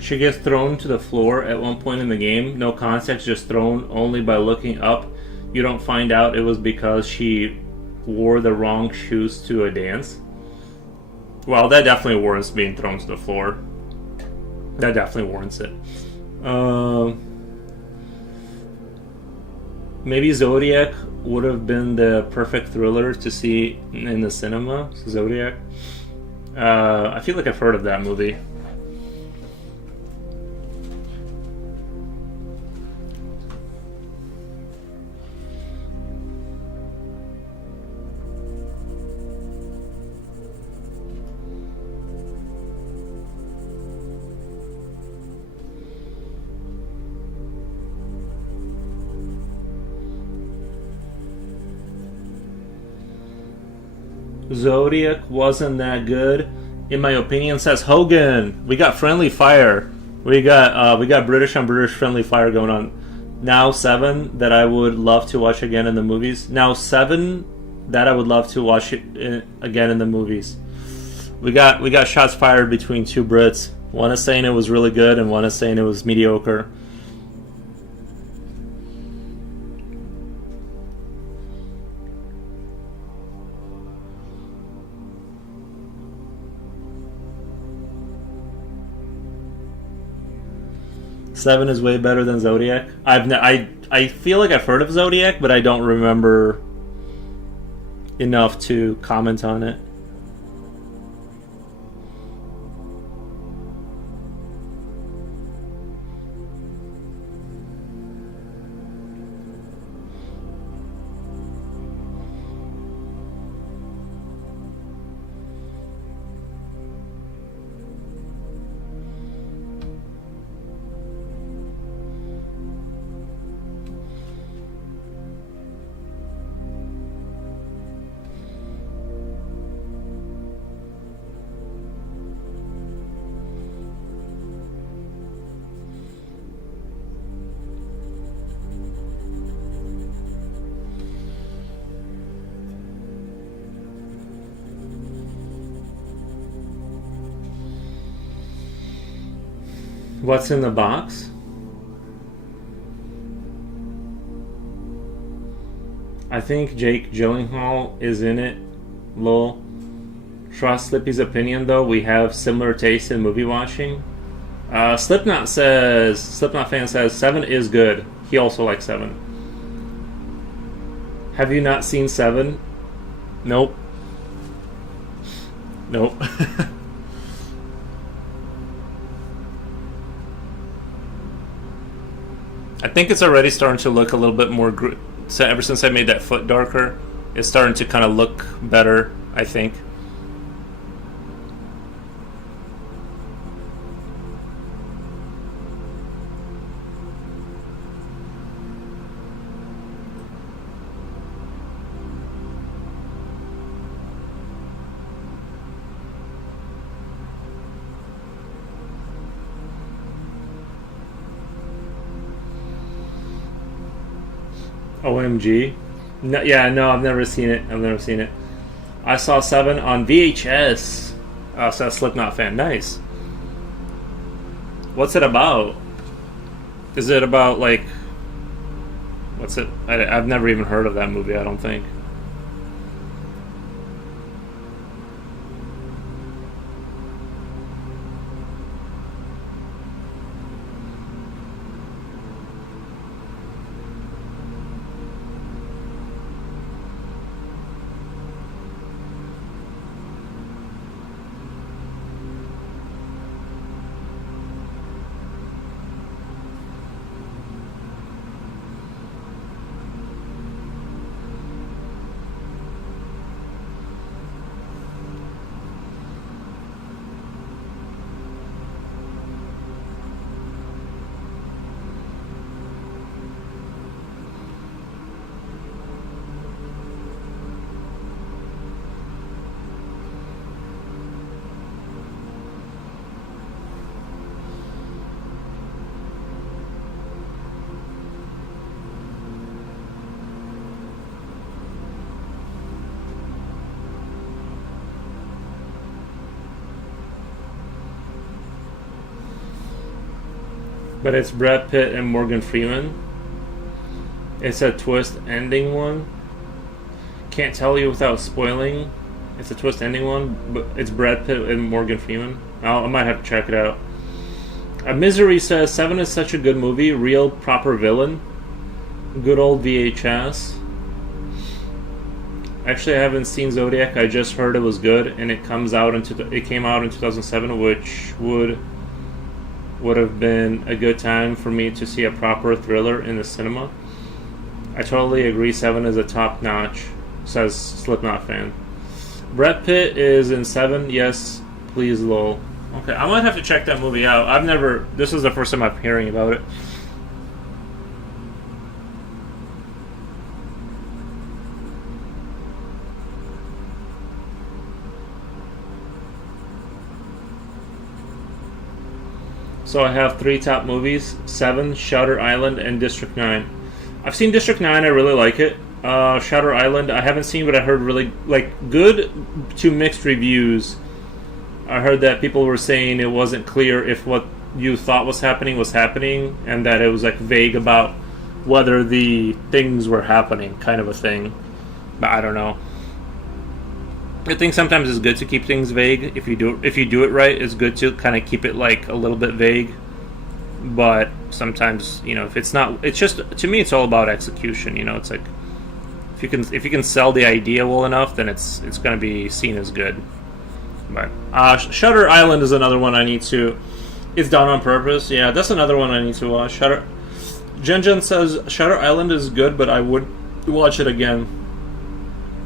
She gets thrown to the floor at one point in the game. No context, just thrown only by looking up. You don't find out it was because she wore the wrong shoes to a dance. Well, that definitely warrants being thrown to the floor. That definitely warrants it. Maybe Zodiac would have been the perfect thriller to see in the cinema. Zodiac. I feel like I've heard of that movie. Zodiac wasn't that good, in my opinion. Says Hogan. We got friendly fire. We got British on British friendly fire going on. Now Seven that I would love to watch again in the movies. Now Seven that I would love to watch again in the movies. We got shots fired between two Brits. One is saying it was really good, and one is saying it was mediocre. Seven is way better than Zodiac. I feel like I've heard of Zodiac, but I don't remember enough to comment on it. What's in the box? I think Jake Gyllenhaal is in it. Lol. Trust Slippy's opinion though. We have similar taste in movie watching. Slipknot fan says Seven is good. He also likes Seven. Have you not seen Seven? Nope. Nope. I think it's already starting to look a little bit more. So ever since I made that foot darker, it's starting to kind of look better, I think. OMG. No, yeah, no, I've never seen it. I saw Seven on VHS. So that's Slipknot fan. Nice. What's it about? Is it about, like... What's it? I've never even heard of that movie, I don't think. But it's Brad Pitt and Morgan Freeman. It's a twist ending one. Can't tell you without spoiling. It's a twist ending one, but it's Brad Pitt and Morgan Freeman. I might have to check it out. Misery says Seven is such a good movie, real proper villain. Good old VHS. Actually, I haven't seen Zodiac. I just heard it was good, and it came out in 2007, which would have been a good time for me to see a proper thriller in the cinema. I totally agree. Seven is a top notch, says Slipknot fan. Brad Pitt is in Seven. Yes, please, lol. Okay, I might have to check that movie out. This is the first time I'm hearing about it. So I have three top movies: Seven, Shutter Island, and District 9. I've seen District 9. I really like it. Shutter Island I haven't seen, but I heard really good to mixed reviews. I heard that people were saying it wasn't clear if what you thought was happening, and that it was like vague about whether the things were happening, kind of a thing. But I don't know. I think sometimes it's good to keep things vague. If you do it right, it's good to kind of keep it like a little bit vague. But sometimes, if it's not, it's just, to me, it's all about execution. It's like if you can sell the idea well enough, then it's going to be seen as good. But Shutter Island is another one I need to. It's done on purpose. Yeah, that's another one I need to watch. Jen says Shutter Island is good, but I would watch it again.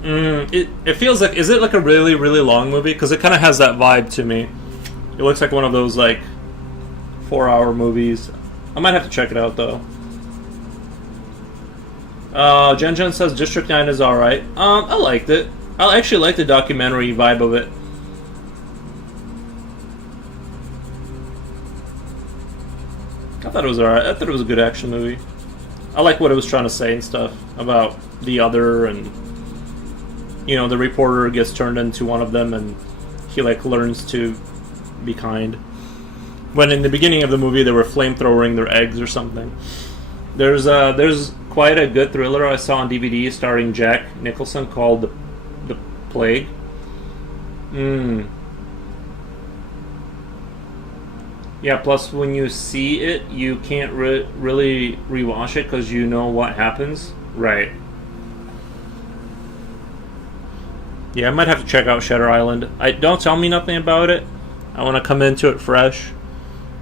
It feels like, is it like a really, really long movie? Because it kind of has that vibe to me. It looks like one of those like 4-hour movies. I might have to check it out though. Jen says District 9 is alright. I liked it. I actually like the documentary vibe of it. I thought it was alright. I thought it was a good action movie. I like what it was trying to say and stuff about the other, and the reporter gets turned into one of them, and he like learns to be kind. When in the beginning of the movie they were flamethrowing their eggs or something. There's quite a good thriller I saw on DVD starring Jack Nicholson called The Plague. Yeah, plus when you see it, you can't really rewatch it because you know what happens. Right. Yeah, I might have to check out Shutter Island. Don't tell me nothing about it. I want to come into it fresh.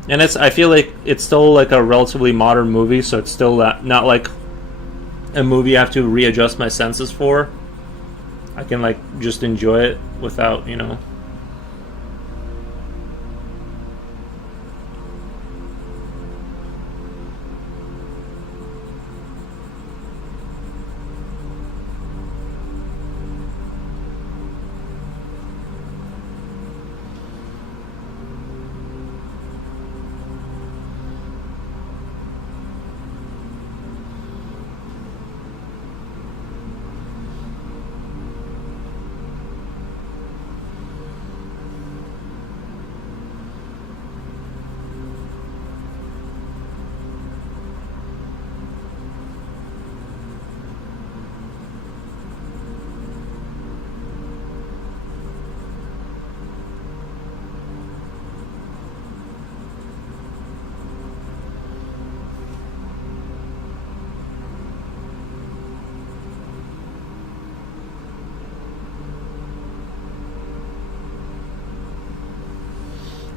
And I feel like it's still like a relatively modern movie, so it's still not like a movie I have to readjust my senses for. I can like just enjoy it without,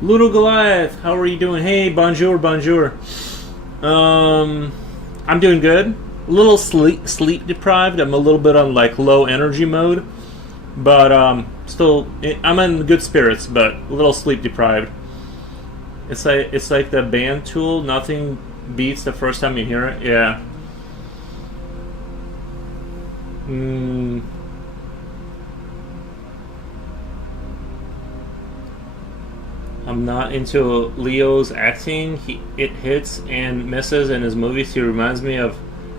Ludo Goliath, how are you doing? Hey, bonjour. I'm doing good. A little sleep deprived. I'm a little bit on like low energy mode, but still, I'm in good spirits, but a little sleep deprived. It's like the band Tool. Nothing beats the first time you hear it. Yeah. I'm not into Leo's acting. It hits and misses in his movies. He reminds me of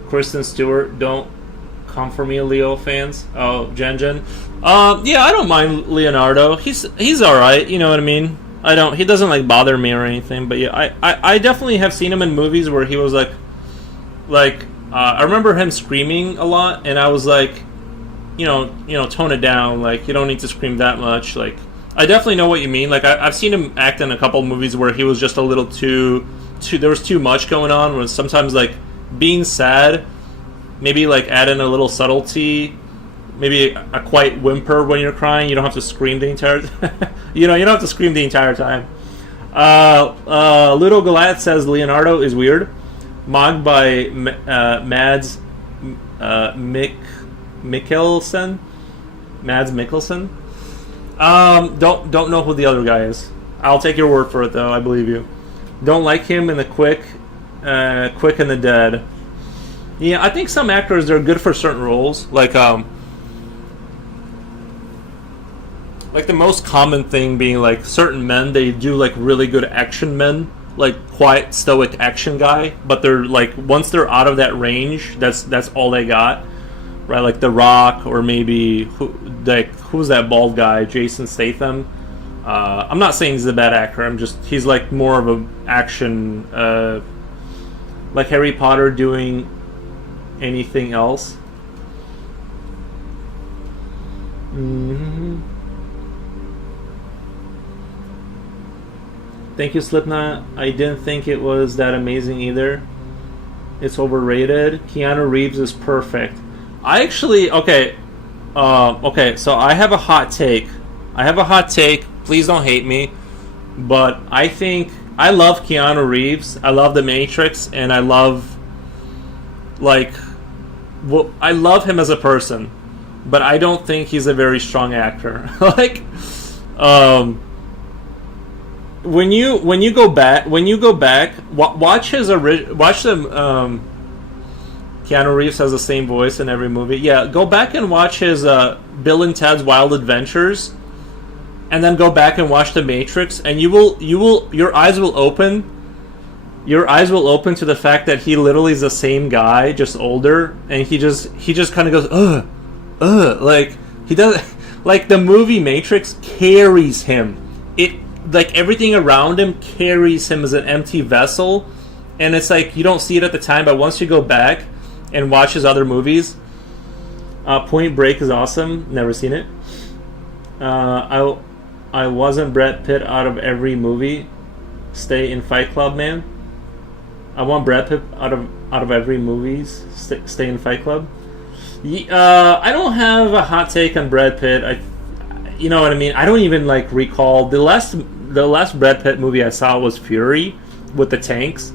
Kristen Stewart. Don't come for me, Leo fans. Oh, Jen. Yeah, I don't mind Leonardo. He's all right. You know what I mean? He doesn't like bother me or anything. But yeah, I definitely have seen him in movies where he was like I remember him screaming a lot, and I was like, tone it down. Like, you don't need to scream that much. Like, I definitely know what you mean. Like, I've seen him act in a couple of movies where he was just a little too there was too much going on. Where sometimes, like, being sad, maybe, like, add in a little subtlety, maybe a quiet whimper when you're crying. You don't have to scream the entire you don't have to scream the entire time. Little Goliath says Leonardo is weird. Mogged by Mads Mikkelsen. Mads Mikkelsen. Don't know who the other guy is. I'll take your word for it, though. I believe you. Don't like him in the Quick and the Dead. Yeah, I think some actors, they're good for certain roles. Like the most common thing being like certain men, they do like really good action men. like quiet, stoic action guy, but they're like once they're out of that range, that's all they got, right? Like The Rock or maybe who's that bald guy, Jason Statham. I'm not saying he's a bad actor. He's like more of a action, like Harry Potter doing anything else. Mm-hmm. Thank you, Slipknot. I didn't think it was that amazing either. It's overrated. Keanu Reeves is perfect. I actually okay. So I have a hot take. Please don't hate me, but I think I love Keanu Reeves. I love The Matrix, and I love I love him as a person, but I don't think he's a very strong actor. like, when you go back, watch the Keanu Reeves has the same voice in every movie. Yeah, go back and watch his Bill and Ted's Wild Adventures, and then go back and watch The Matrix, and your eyes will open. Your eyes will open to the fact that he literally is the same guy, just older, and he just kind of goes like he does. Like the movie Matrix carries him. It like everything around him carries him as an empty vessel, and it's like you don't see it at the time, but once you go back and watch his other movies, Point Break is awesome. Never seen it. I wasn't Brad Pitt out of every movie. Stay in Fight Club, man. I want Brad Pitt out of every movies. Stay in Fight Club. I don't have a hot take on Brad Pitt. You know what I mean. I don't even like recall the last Brad Pitt movie I saw was Fury with the tanks,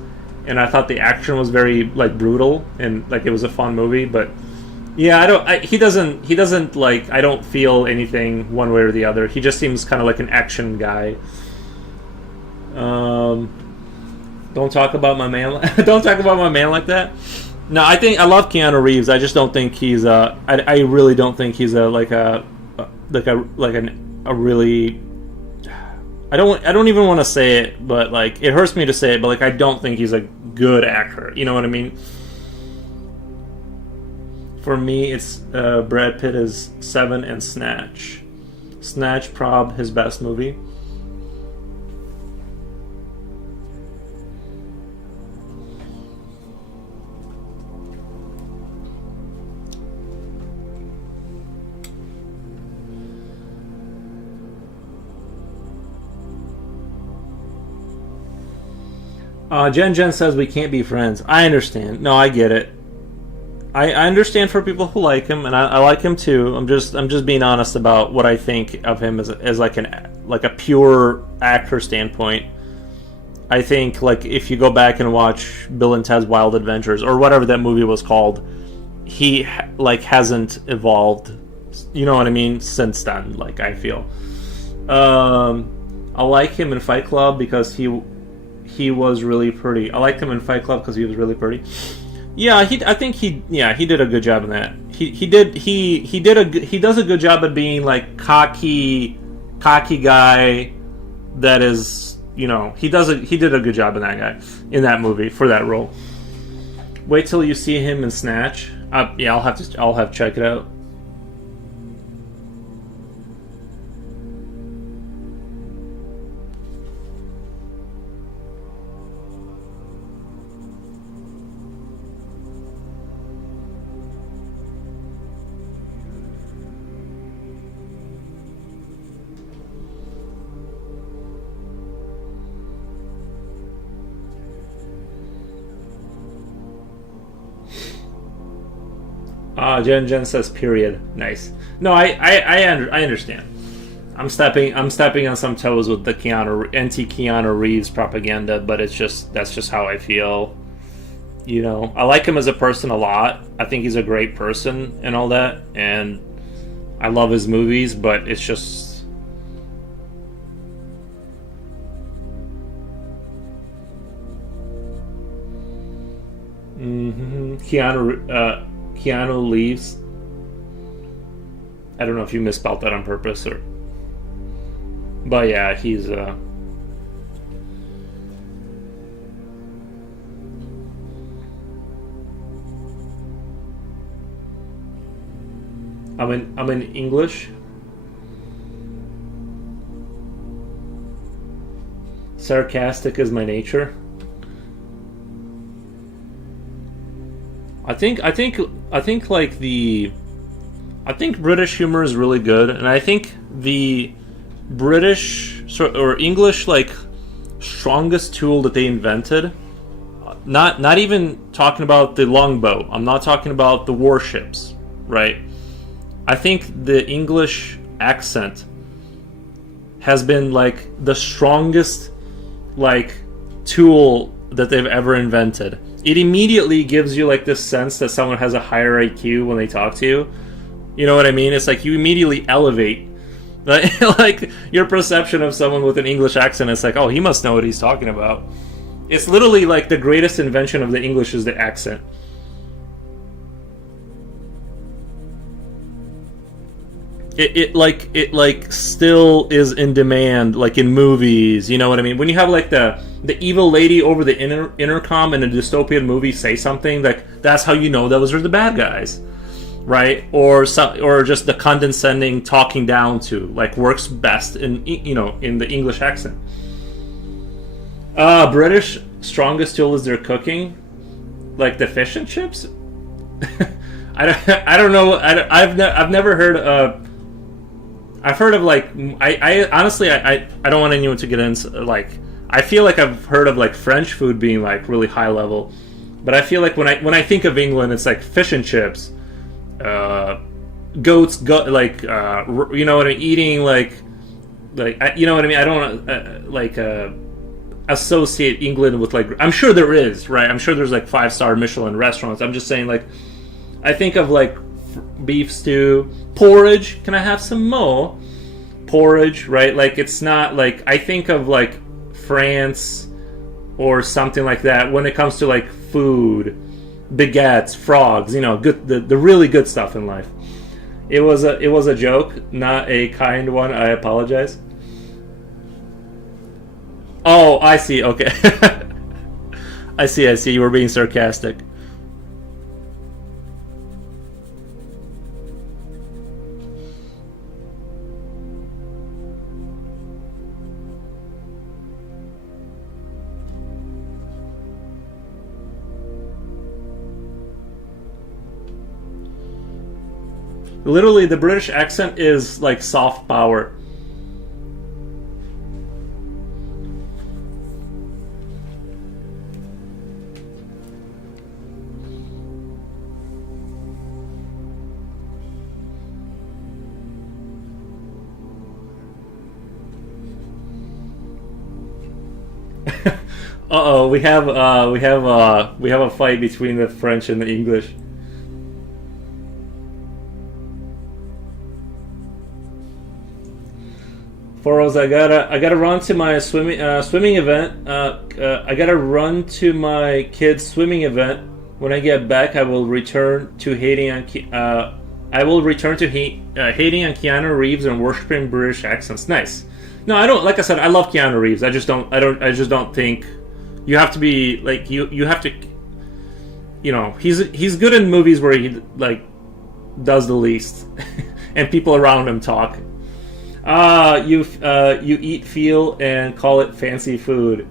and I thought the action was very like brutal and like it was a fun movie. But yeah, he doesn't like. I don't feel anything one way or the other. He just seems kind of like an action guy. Don't talk about my man. Don't talk about my man like that. No, I love Keanu Reeves. I just don't think he's I really don't think he's a really. I don't even want to say it, but like it hurts me to say it, but like I don't think he's a good actor. You know what I mean? For me, it's Brad Pitt is Seven and Snatch. Snatch, prob his best movie. Jen says we can't be friends. I understand. No, I get it. I understand for people who like him, and I like him too. I'm just being honest about what I think of him as like a pure actor standpoint. I think like if you go back and watch Bill and Ted's Wild Adventures or whatever that movie was called, he like hasn't evolved. You know what I mean? Since then, like I feel. I like him in Fight Club because he was really pretty. I liked him in Fight Club because he was really pretty. Yeah, I think he did a good job in that. He does a good job at being like cocky guy that is, you know, he did a good job in that movie for that role. Wait till you see him in Snatch. I'll have to check it out. Jen says period. Nice. No, I understand. I'm stepping on some toes with the Keanu Reeves propaganda, but that's just how I feel. You know, I like him as a person a lot. I think he's a great person and all that, and I love his movies, but it's just Keanu leaves. I don't know if you misspelled that on purpose but yeah, he's I'm in English. Sarcastic is my nature. I think like the I think British humor is really good, and I think the British or English like strongest tool that they invented. Not even talking about the longbow. I'm not talking about the warships, right? I think the English accent has been like the strongest like tool that they've ever invented. It immediately gives you like this sense that someone has a higher IQ when they talk to you. You know what I mean? It's like you immediately elevate like your perception of someone with an English accent. It's like, oh, he must know what he's talking about. It's literally like the greatest invention of the English is the accent. It still is in demand, like in movies. You know what I mean? When you have like the evil lady over the intercom in a dystopian movie say something, like that's how you know those are the bad guys, right? Or just the condescending talking down to, like, works best in in the English accent. British strongest tool is their cooking, like the fish and chips. I don't know. I've never heard of. I've heard of like I honestly I don't want anyone to get into like I feel like I've heard of like French food being like really high level, but I feel like when I think of England, it's like fish and chips, goats, like you know what I mean, eating like you know what I mean. I don't associate England with like, I'm sure there is, right? I'm sure there's like 5-star Michelin restaurants. I'm just saying, like, I think of like beef stew, porridge. Can I have some more porridge? Right? Like, it's not like, I think of like France or something like that when it comes to like food, baguettes, frogs. You know, good, the really good stuff in life. It was a joke, not a kind one. I apologize. Oh, I see. Okay. I see. You were being sarcastic. Literally, the British accent is like soft power. Uh-oh, we have a fight between the French and the English. Foros, I gotta run to my swimming event. I gotta run to my kids' swimming event. When I get back, I will return to hating on hating on Keanu Reeves and worshiping British accents. Nice. No, I don't. Like I said, I love Keanu Reeves. I just don't think you have to be like you have to. You know, he's good in movies where he like does the least, and people around him talk. You eat, feel, and call it fancy food.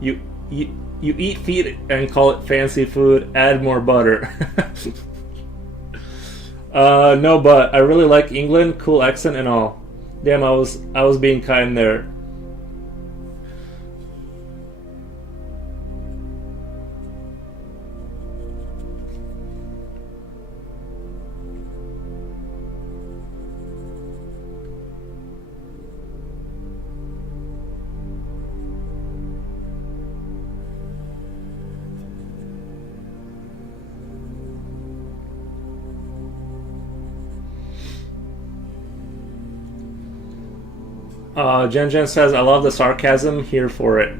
You eat feet and call it fancy food. Add more butter. No, but I really like England. Cool accent and all. Damn, I was being kind there. Jen says, I love the sarcasm, here for it.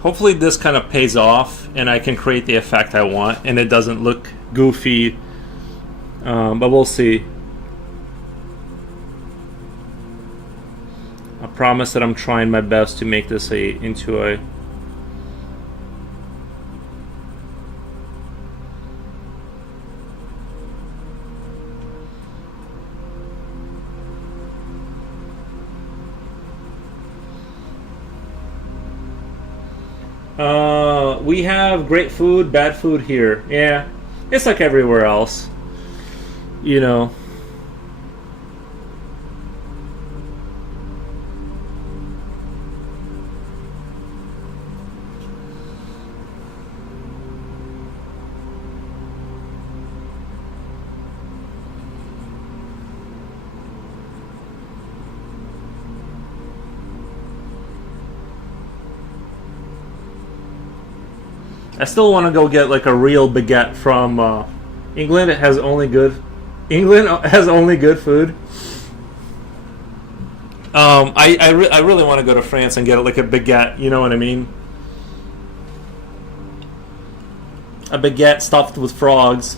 Hopefully this kind of pays off and I can create the effect I want and it doesn't look goofy, but we'll see. I promise that I'm trying my best to make this into a we have great food, bad food here. Yeah, it's like everywhere else, you know. I still want to go get like a real baguette from England. It has only good. England has only good food. I really want to go to France and get like a baguette. You know what I mean? A baguette stuffed with frogs.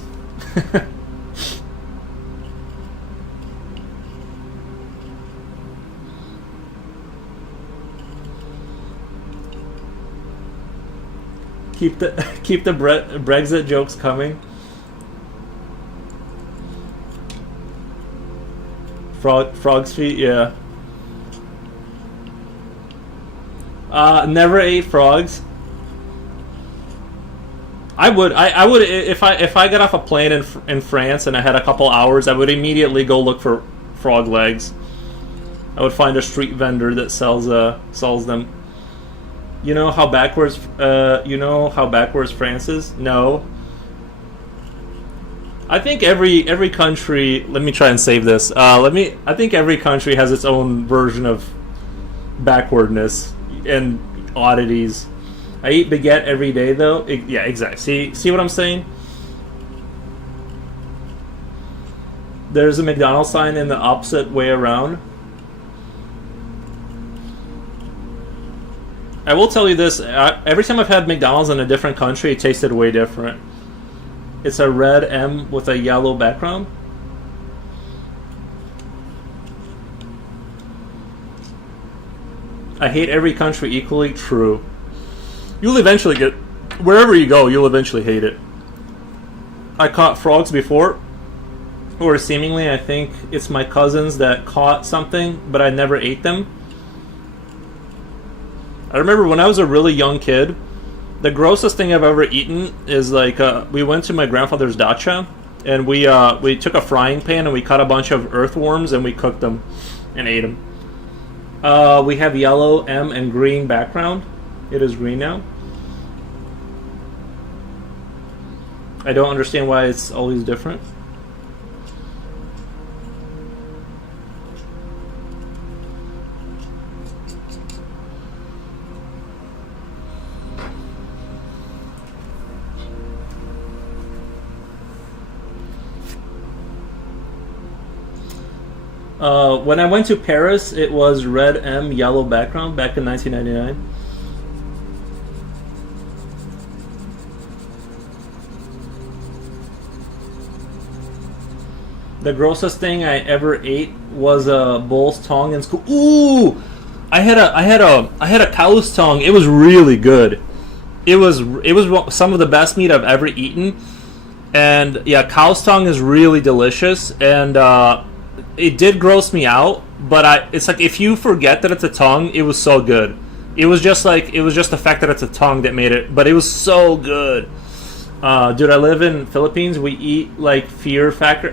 keep the Brexit jokes coming. Frog's feet, yeah. Never ate frogs. I would if I got off a plane in France and I had a couple hours, I would immediately go look for frog legs. I would find a street vendor that sells them. You know how backwards France is? No. I think every country. Let me try and save this. I think every country has its own version of backwardness and oddities. I eat baguette every day, though. Yeah, exactly. See what I'm saying? There's a McDonald's sign in the opposite way around. I will tell you this, every time I've had McDonald's in a different country, it tasted way different. It's a red M with a yellow background. I hate every country equally. True. You'll eventually get... Wherever you go, you'll eventually hate it. I caught frogs before, or seemingly I think it's my cousins that caught something, but I never ate them. I remember when I was a really young kid, the grossest thing I've ever eaten is like we went to my grandfather's dacha, and we took a frying pan and we cut a bunch of earthworms and we cooked them and ate them. We have yellow M and green background. It is green now. I don't understand why it's always different. When I went to Paris, it was red M, yellow background back in 1999. The grossest thing I ever ate was a bull's tongue in school. Ooh, I had a cow's tongue. It was really good. It was some of the best meat I've ever eaten. And yeah, cow's tongue is really delicious. And it did gross me out, but it's like if you forget that it's a tongue, it was so good. It was just the fact that it's a tongue that made it, but it was so good. Dude, I live in Philippines. We eat like Fear Factor.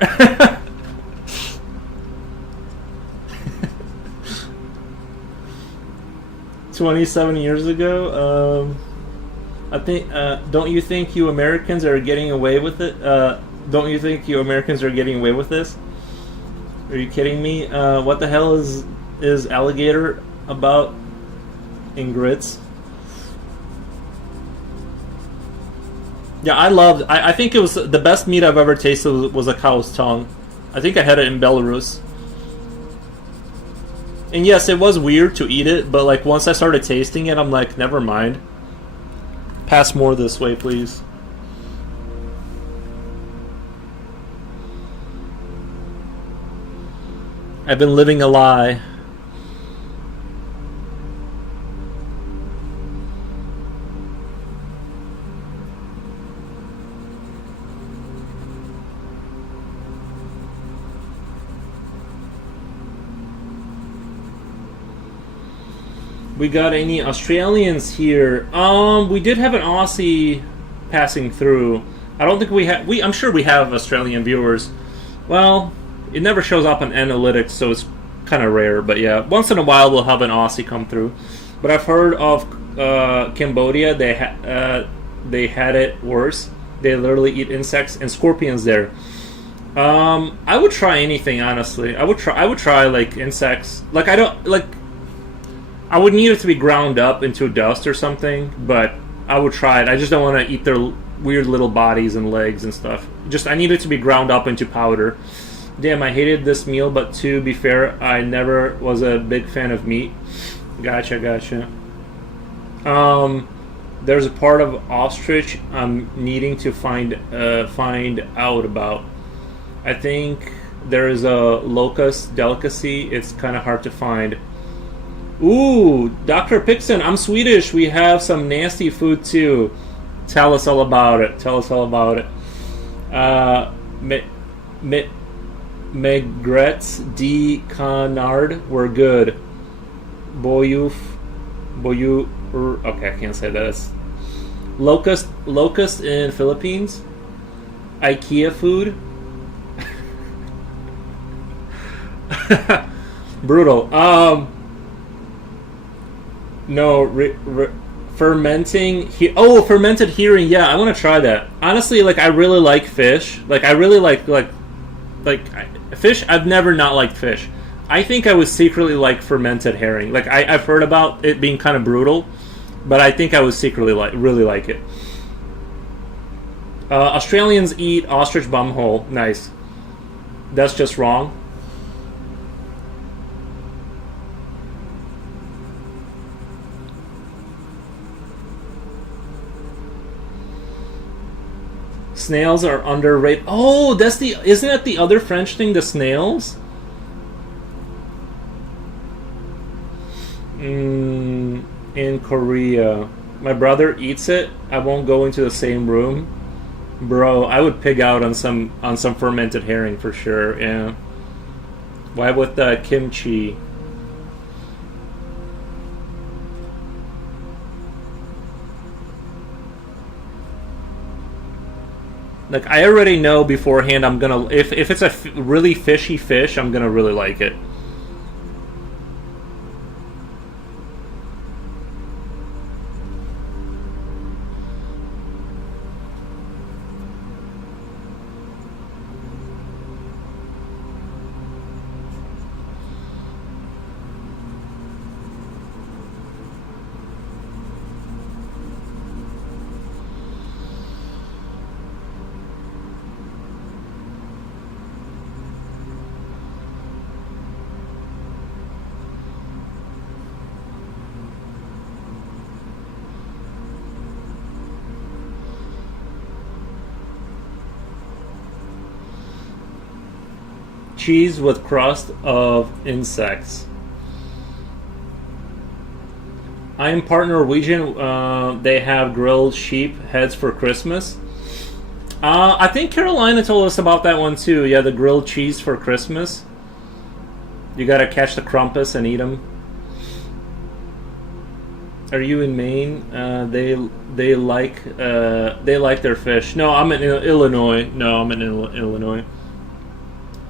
27 years ago. I think. Don't you think you Americans are getting away with it? Don't you think you Americans are getting away with this? Are you kidding me? What the hell is alligator about in grits? Yeah, I think it was the best meat I've ever tasted was a cow's tongue. I think I had it in Belarus. And yes, it was weird to eat it, but like once I started tasting it, I'm like, never mind. Pass more this way, please. I've been living a lie. We got any Australians here? We did have an Aussie passing through. I don't think we have. I'm sure we have Australian viewers. Well, it never shows up on analytics, so it's kind of rare. But yeah, once in a while we'll have an Aussie come through. But I've heard of Cambodia. They had it worse. They literally eat insects and scorpions there. I would try anything, honestly. I would try like insects. Like I would need it to be ground up into dust or something, but I would try it. I just don't want to eat their weird little bodies and legs and stuff. I need it to be ground up into powder. Damn, I hated this meal, but to be fair, I never was a big fan of meat. Gotcha. There's a part of ostrich I'm needing to find out about. I think there is a locust delicacy. It's kind of hard to find. Ooh, Dr. Pixon, I'm Swedish. We have some nasty food too. Tell us all about it. Maigrettes de Canard were good. Boyu. Okay, I can't say that. It's locust in Philippines. IKEA food. Brutal. No, fermenting. Fermented hearing. Yeah, I want to try that. Honestly, like I really like fish. Like I really like fish. I've never not liked fish. I think I would secretly like fermented herring. Like I've heard about it being kind of brutal, but I think I would secretly really like it. Australians eat ostrich bumhole. Nice. That's just wrong. Snails are underrated. Oh, isn't that the other French thing, the snails? In Korea. My brother eats it. I won't go into the same room. Bro, I would pig out on some fermented herring for sure, yeah. Why with the kimchi? Like I already know beforehand I'm gonna if it's a really fishy fish, I'm gonna really like it. Cheese with crust of insects. I am part Norwegian. They have grilled sheep heads for Christmas. I think Carolina told us about that one too. Yeah, the grilled cheese for Christmas. You gotta catch the crumpets and eat them. Are you in Maine? They like their fish. No, I'm in Illinois. Illinois.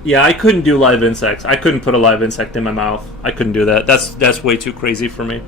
Yeah, I couldn't do live insects. I couldn't put a live insect in my mouth. I couldn't do that. That's way too crazy for me.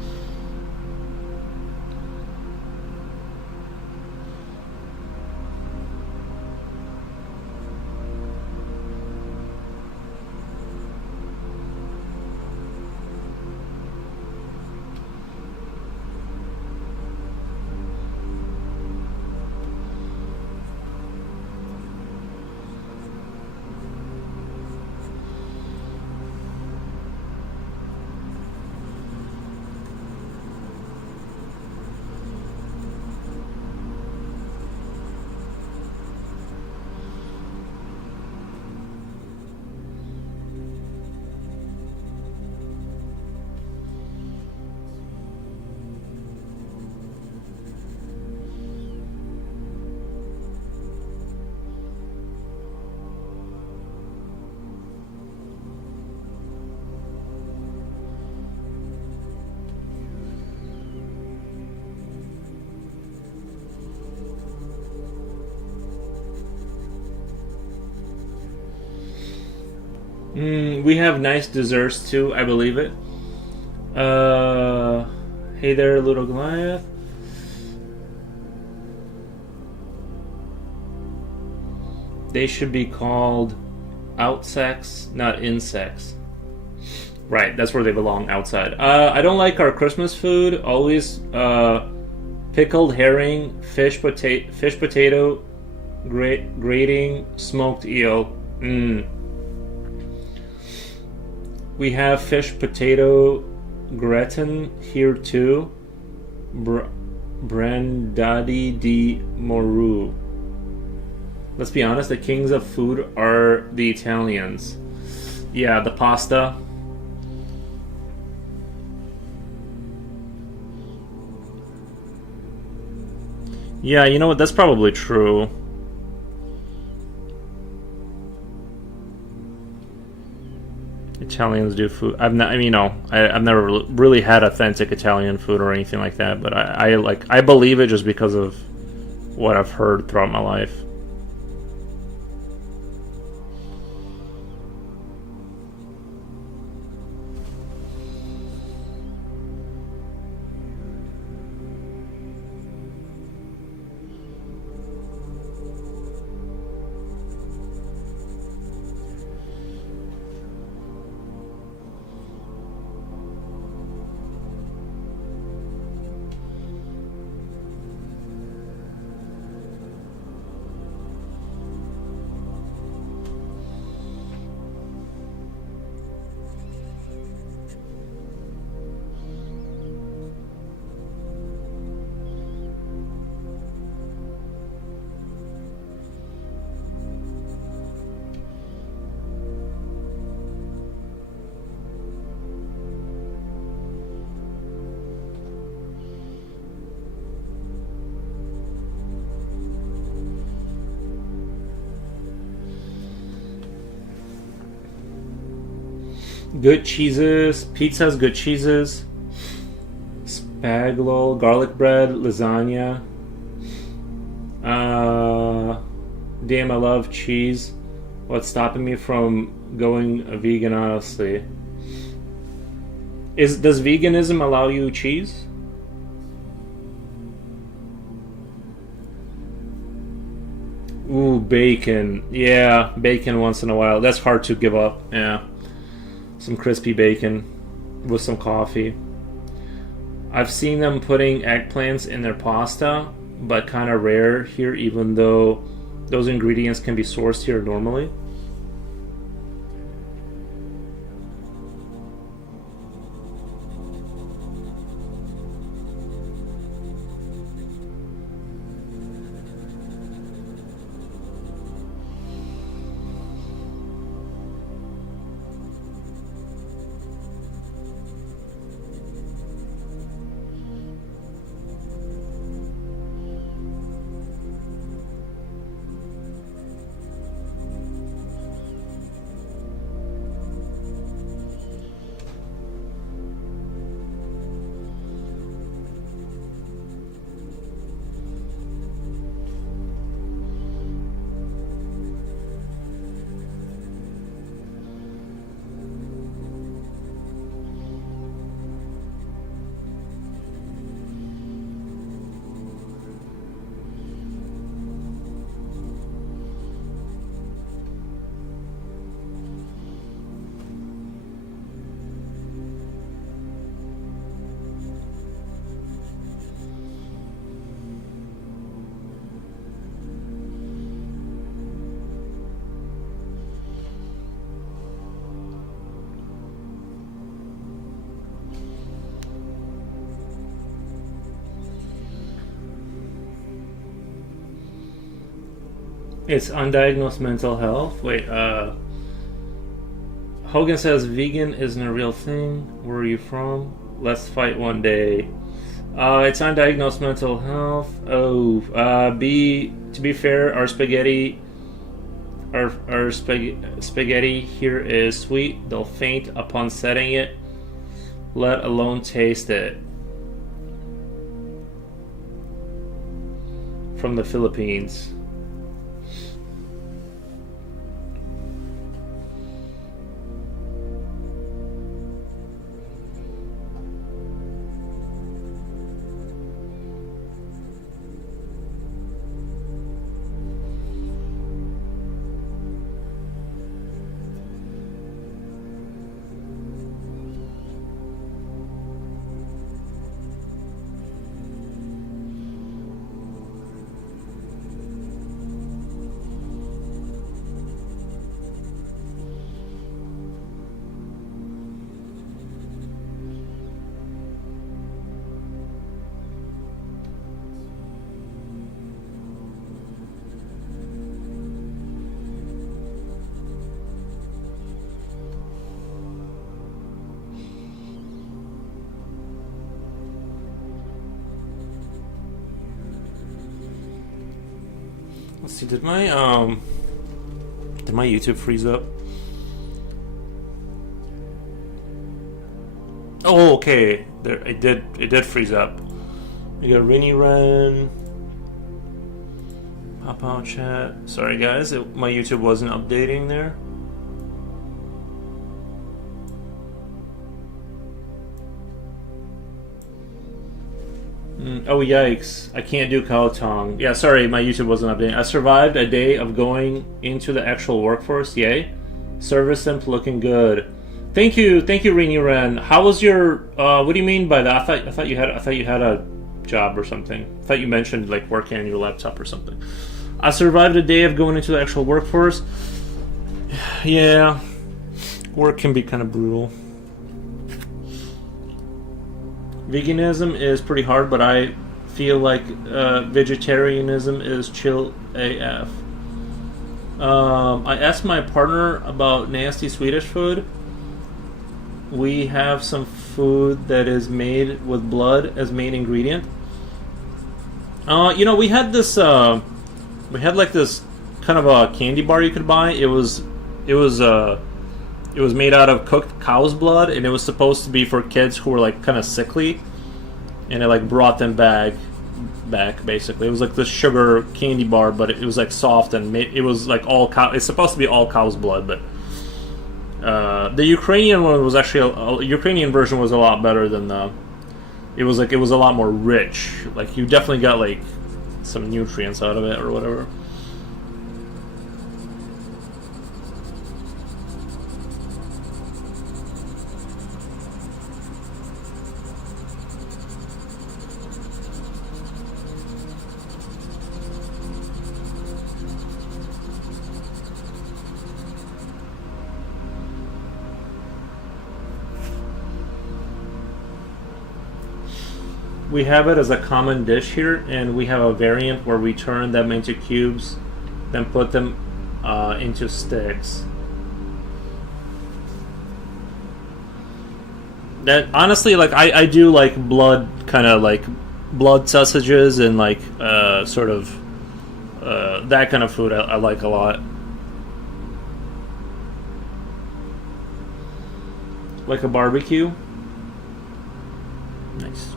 We have nice desserts too, I believe it. Hey there, little Goliath. They should be called outsects, not insects. Right, that's where they belong, outside. I don't like our Christmas food. Always pickled herring, fish potato, grating, smoked eel. We have fish potato gratin here too. Brandadi di Moru. Let's be honest, the kings of food are the Italians. Yeah, the pasta. Yeah, you know what? That's probably true. Italians do food. I've not, I mean, I've never really had authentic Italian food or anything like that. But I believe it just because of what I've heard throughout my life. Good cheeses. Pizza's good cheeses. Spagnol, garlic bread, lasagna. Damn, I love cheese. What's stopping me from going vegan, honestly? Does veganism allow you cheese? Ooh, bacon. Yeah, bacon once in a while. That's hard to give up. Yeah. Some crispy bacon with some coffee. I've seen them putting eggplants in their pasta, but kind of rare here, even though those ingredients can be sourced here normally. It's undiagnosed mental health. Wait, Hogan says vegan isn't a real thing. Where are you from? Let's fight one day. It's undiagnosed mental health. Oh, to be fair, our spaghetti here is sweet. They'll faint upon setting it, let alone taste it. From the Philippines. Let's see. Did my YouTube freeze up? Oh, okay. There, it did. It did freeze up. We got Rainy Ren. Pop out chat. Sorry, guys. My YouTube wasn't updating there. Oh, yikes. I can't do Cow Tongue. Yeah, sorry, my YouTube wasn't updating. I survived a day of going into the actual workforce. Yay. Service simp looking good. Thank you, Rainy Ren. How was your? What do you mean by that? I thought you had a job or something. I thought you mentioned like working on your laptop or something. I survived a day of going into the actual workforce. Yeah, work can be kind of brutal. Veganism is pretty hard, but I feel like vegetarianism is chill AF. I asked my partner about nasty Swedish food. We have some food that is made with blood as main ingredient. We had this. We had like this kind of a candy bar you could buy. It was made out of cooked cow's blood, and it was supposed to be for kids who were like kind of sickly, and it like brought them back basically. It was like this sugar candy bar, but it was like soft and it was like all cow. It's supposed to be all cow's blood, but the Ukrainian one was actually Ukrainian version was a lot better than the. It was a lot more rich. Like you definitely got like some nutrients out of it or whatever. We have it as a common dish here, and we have a variant where we turn them into cubes, then put them into sticks. That honestly, like I do like blood, kind of like blood sausages and like sort of that kind of food. I like a lot. Like a barbecue. Nice.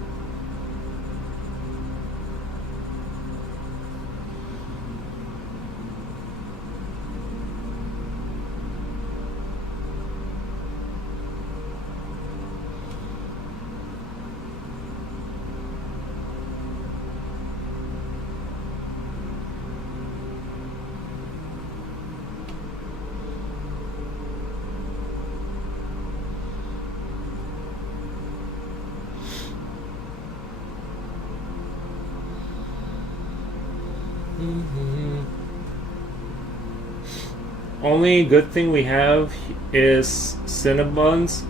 Only good thing we have is Cinnabons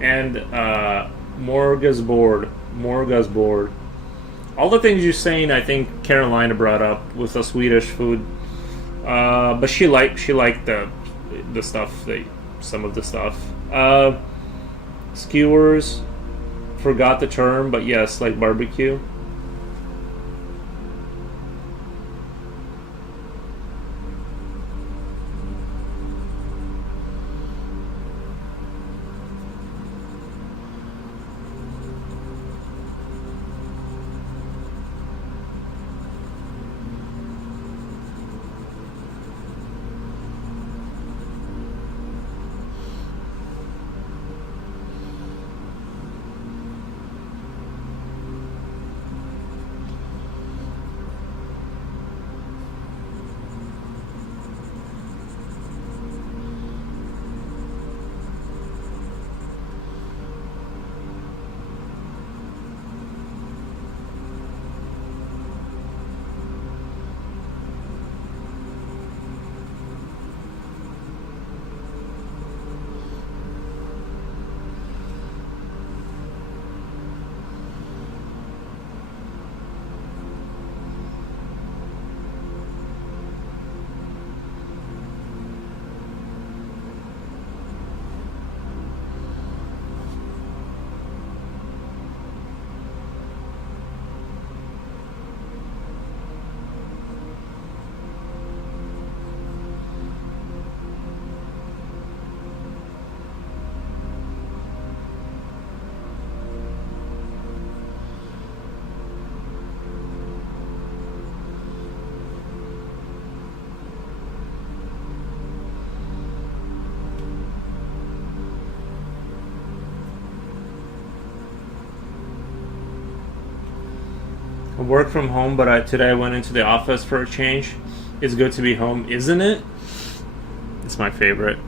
and Morgasboard. All the things you're saying, I think Carolina brought up with the Swedish food, but she liked the stuff, some of the stuff. Skewers, forgot the term, but yes, like barbecue. work from home, but today I went into the office for a change. It's good to be home, isn't it? It's my favorite.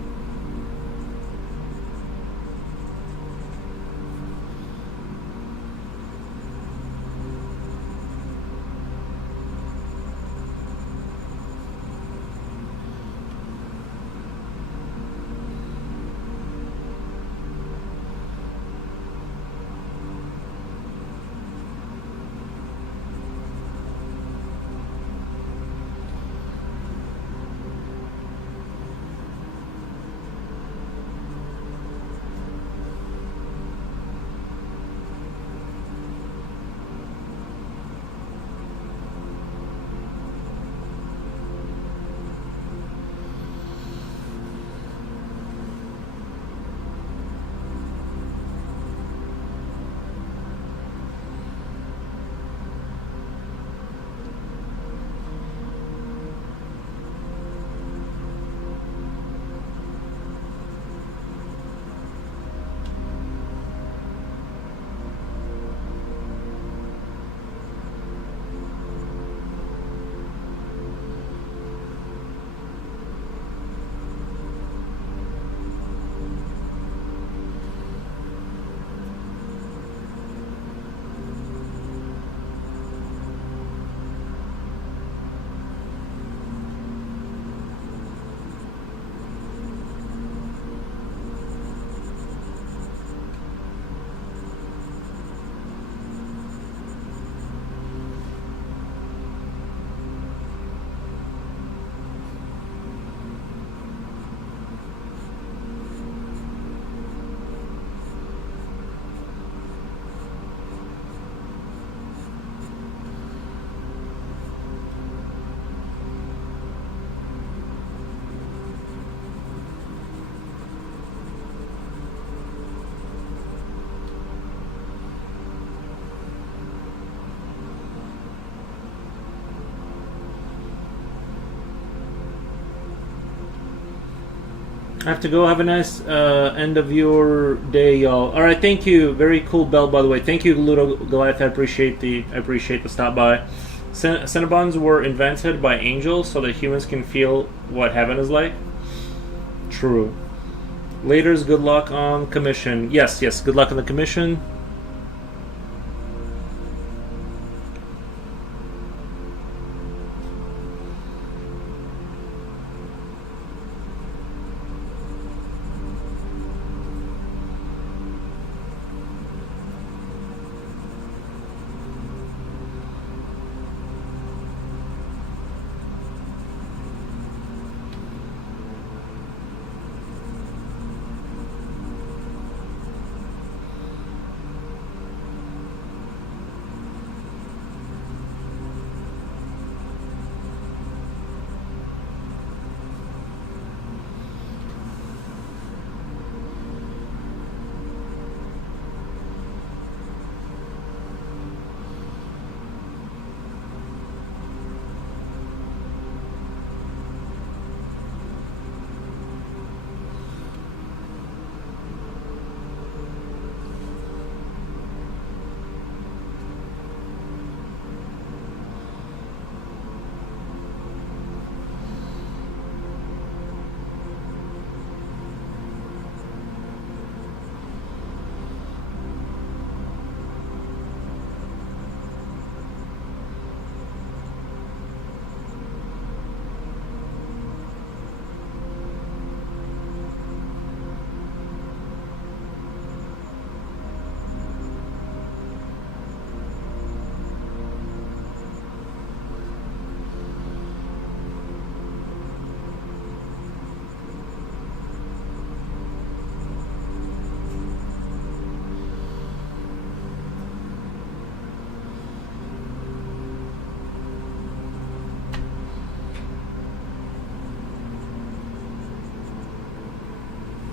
I have to go. Have a nice end of your day, y'all. All right, thank you. Very cool belt, by the way. Thank you, Ludo Goliath. I appreciate the stop by. Cinnabons were invented by angels so that humans can feel what heaven is like. True. Later's good luck on commission. Yes, good luck on the commission.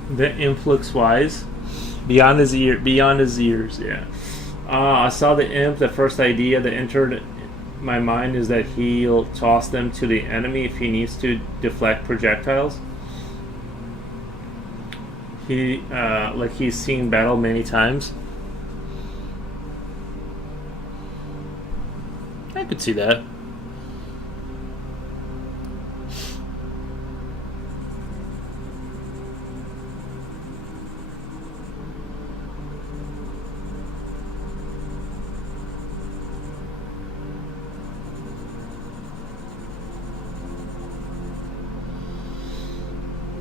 The influx wise, beyond his ears. Yeah. I saw the imp. The first idea that entered my mind is that he'll toss them to the enemy if he needs to deflect projectiles. He's seen battle many times. I could see that.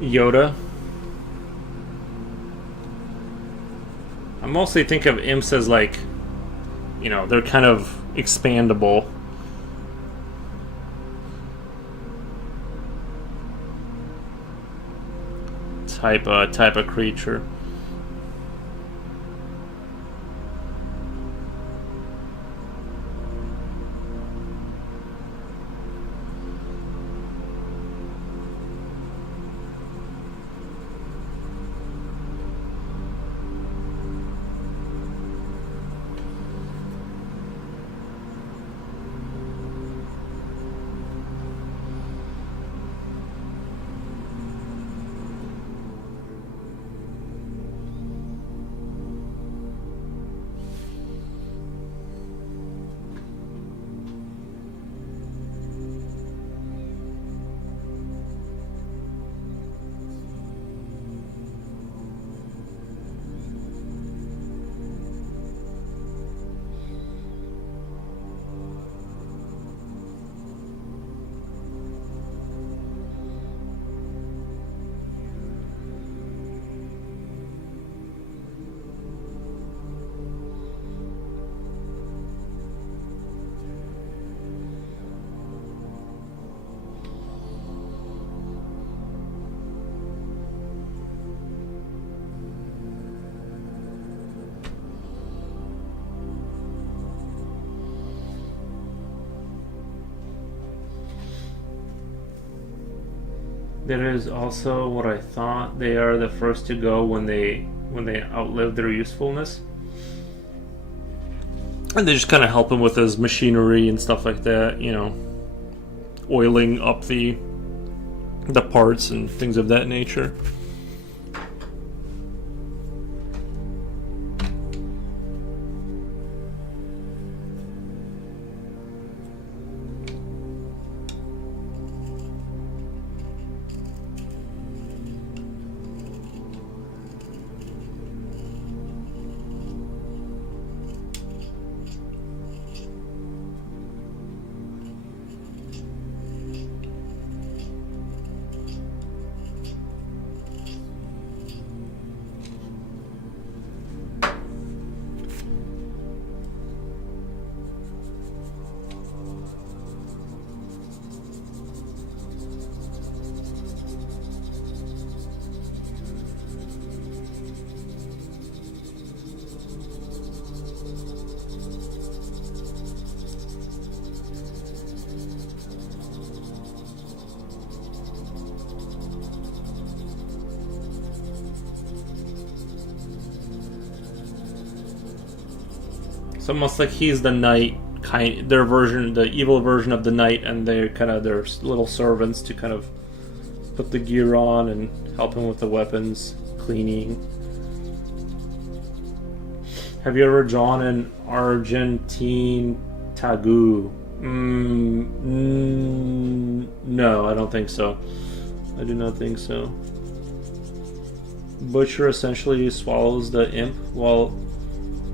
Yoda. I mostly think of imps as like, you know, they're kind of expandable. Type of creature. There is also what I thought. They are the first to go when they outlive their usefulness. And they just kind of help him with his machinery and stuff like that, you know, oiling up the parts and things of that nature. It's almost like he's the knight, their version, the evil version of the knight, and they're kind of their little servants to kind of put the gear on and help him with the weapons, cleaning. Have you ever drawn an Argentine Tagu? No, I don't think so. I do not think so. Butcher essentially swallows the imp while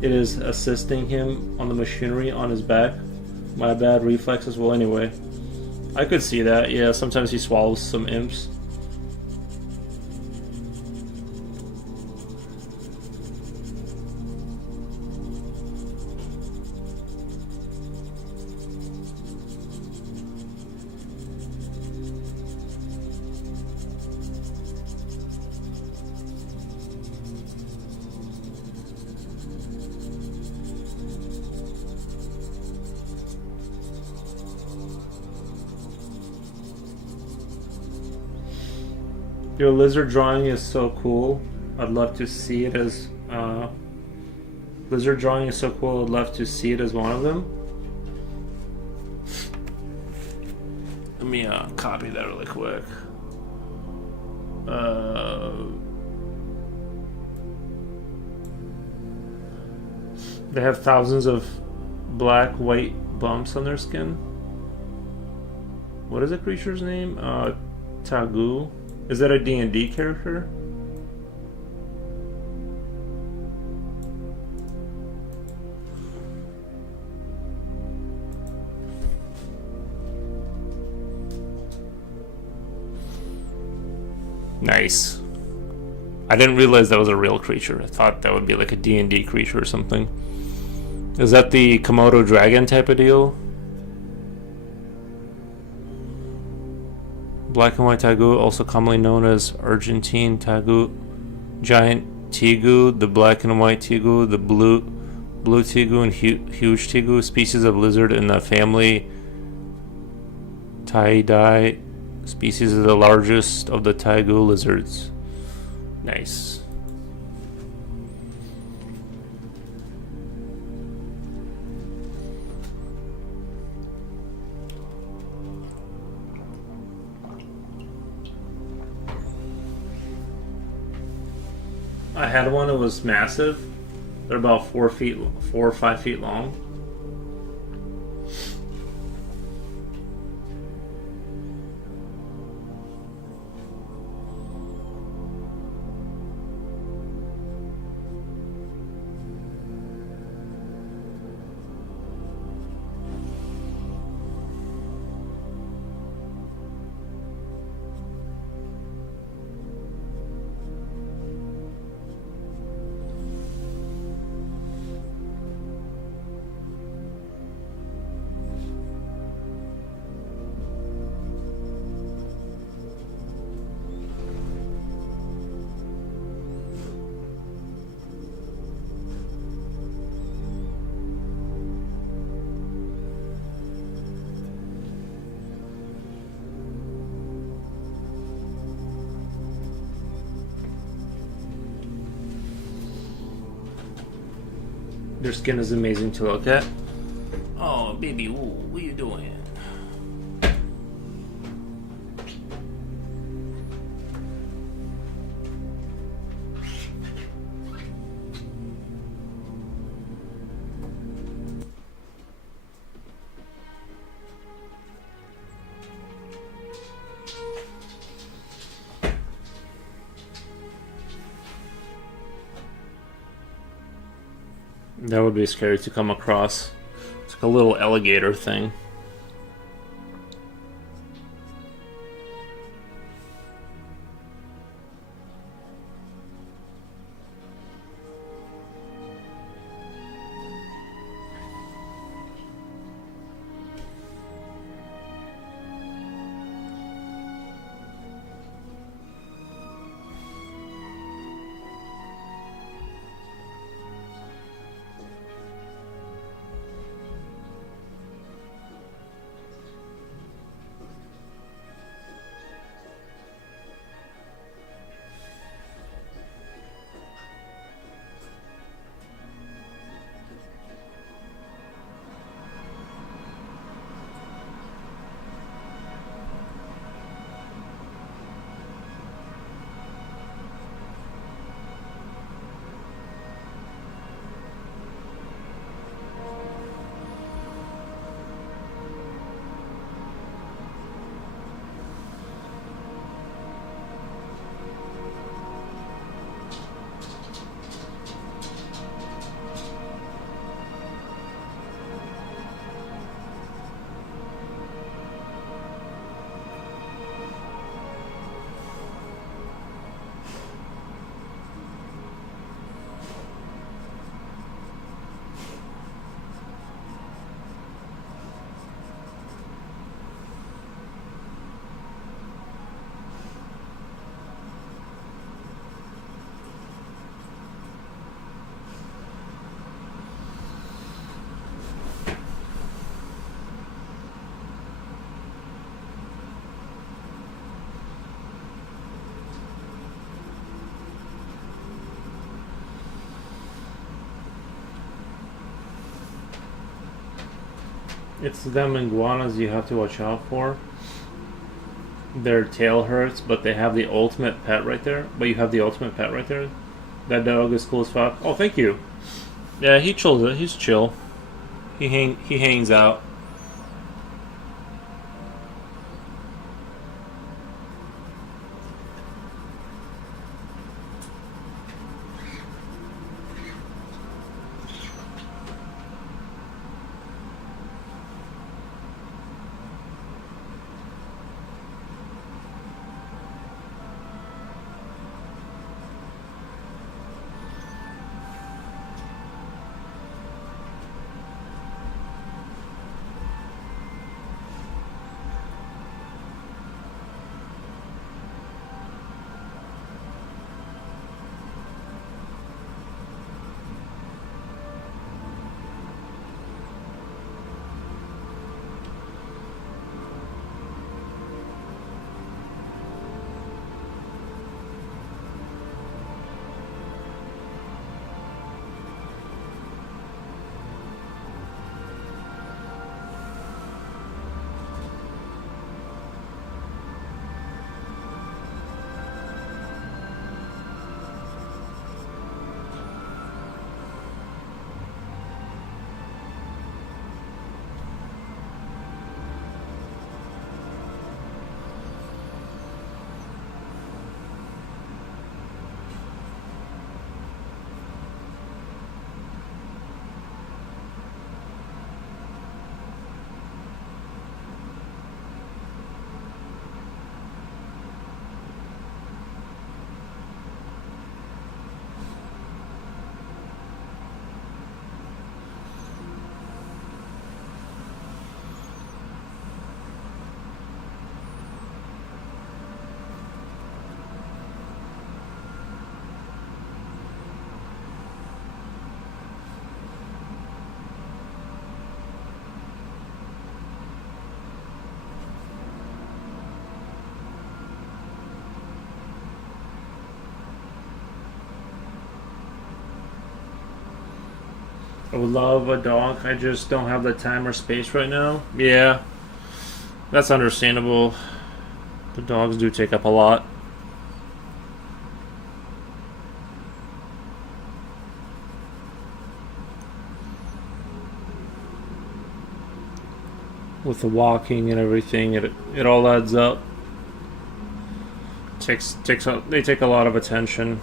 it is assisting him on the machinery on his back. My bad reflexes. Well, anyway, I could see that. Yeah, sometimes he swallows some imps. Your lizard drawing is so cool. I'd love to see it as lizard drawing is so cool. I'd love to see it as one of them. Let me copy that really quick. They have thousands of black, white bumps on their skin. What is the creature's name? Tagu. Is that a D&D character? Nice. I didn't realize that was a real creature. I thought that would be like a D&D creature or something. Is that the Komodo dragon type of deal? Black and white Tagu, also commonly known as Argentine Tagu, giant Tegu, the black and white Tegu, the blue Tegu, and huge Tegu, species of lizard in the family Taididae. Species is the largest of the Tegu lizards. Nice. I had one that was massive. They're about 4 or 5 feet long. Their skin is amazing to look at. Oh, baby, ooh, what are you doing? That would be scary to come across. It's like a little alligator thing. It's them iguanas you have to watch out for. Their tail hurts, but they have the ultimate pet right there. But you have the ultimate pet right there. That dog is cool as fuck. Oh, thank you. Yeah, he chills. He's chill. He hangs out. I would love a dog. I just don't have the time or space right now. Yeah, that's understandable. The dogs do take up a lot. With the walking and everything, it all adds up. They take a lot of attention.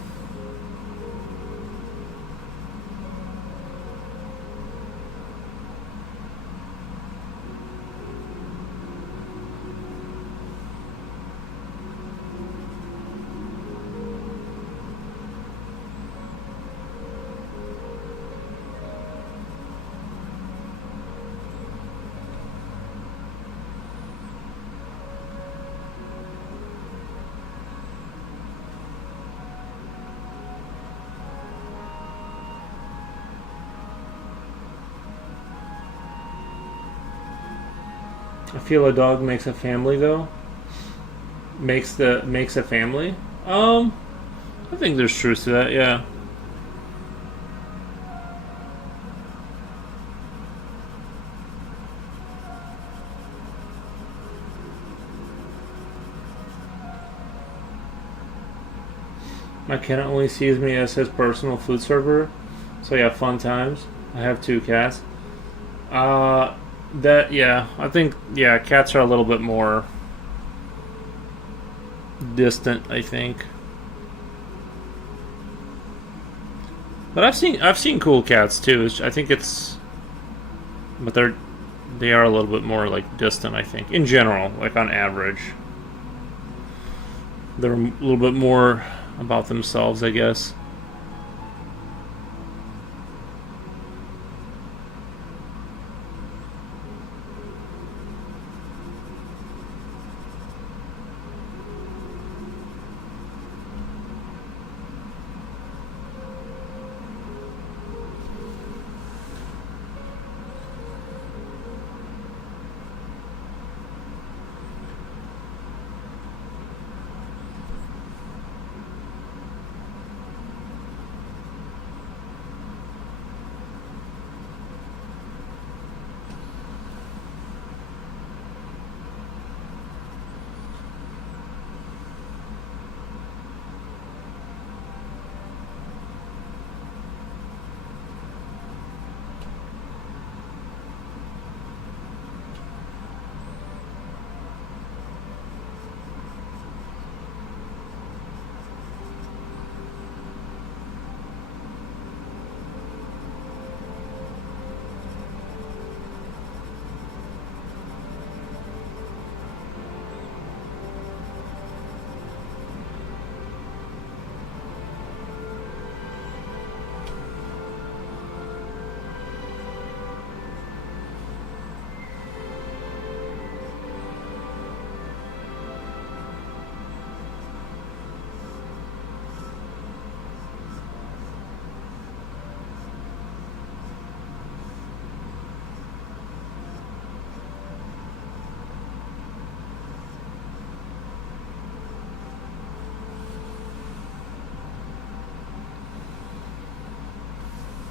I feel a dog makes a family though. Makes a family. I think there's truth to that. Yeah. My cat only sees me as his personal food server, so yeah, fun times. I have two cats. Uh, that yeah, I think yeah, cats are a little bit more distant. I think, but I've seen cool cats too. I think it's, but they are a little bit more like distant. I think in general, like on average, they're a little bit more about themselves, I guess.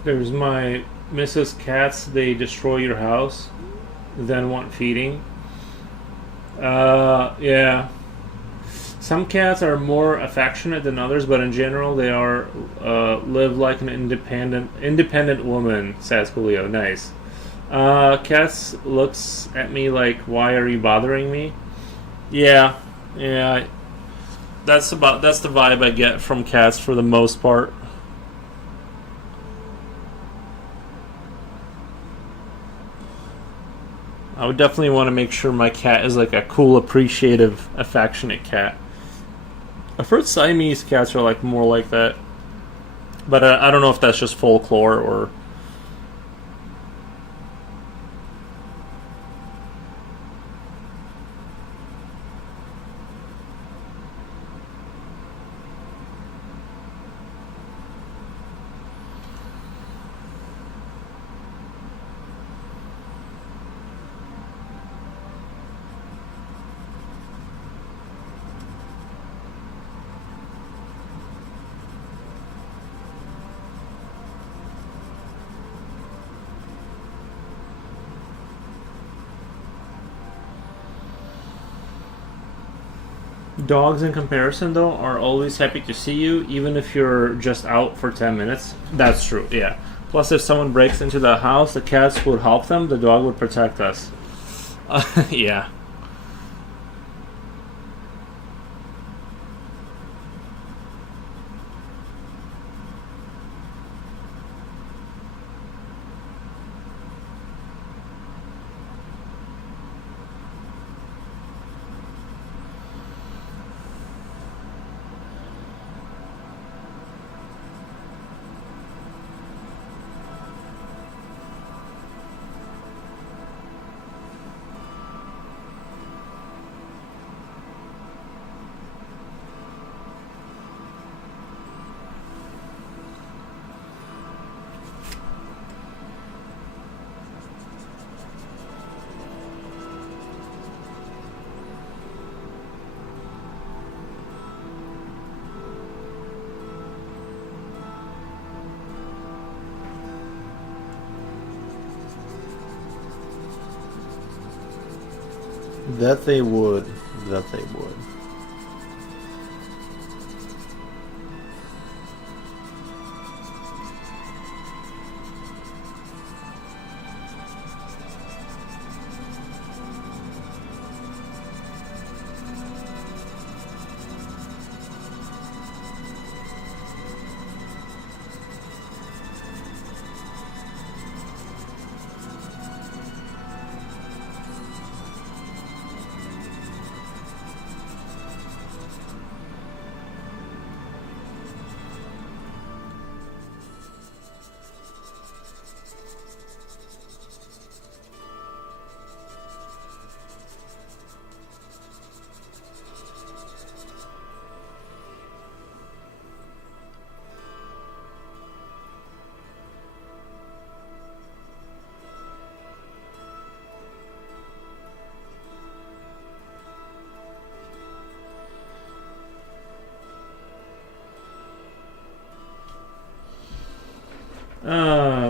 There's my Mrs. Cats. They destroy your house, then want feeding. Yeah. Some cats are more affectionate than others, but in general, they are live like an independent woman. Says Julio. Nice. Cats looks at me like, "Why are you bothering me?" Yeah, yeah. That's the vibe I get from cats for the most part. I would definitely want to make sure my cat is like a cool, appreciative, affectionate cat. I've heard Siamese cats are like more like that, but I don't know if that's just folklore or. Dogs, in comparison, though, are always happy to see you, even if you're just out for 10 minutes. That's true, yeah. Plus, if someone breaks into the house, the cats would help them, the dog would protect us. Yeah. That they would. That they would.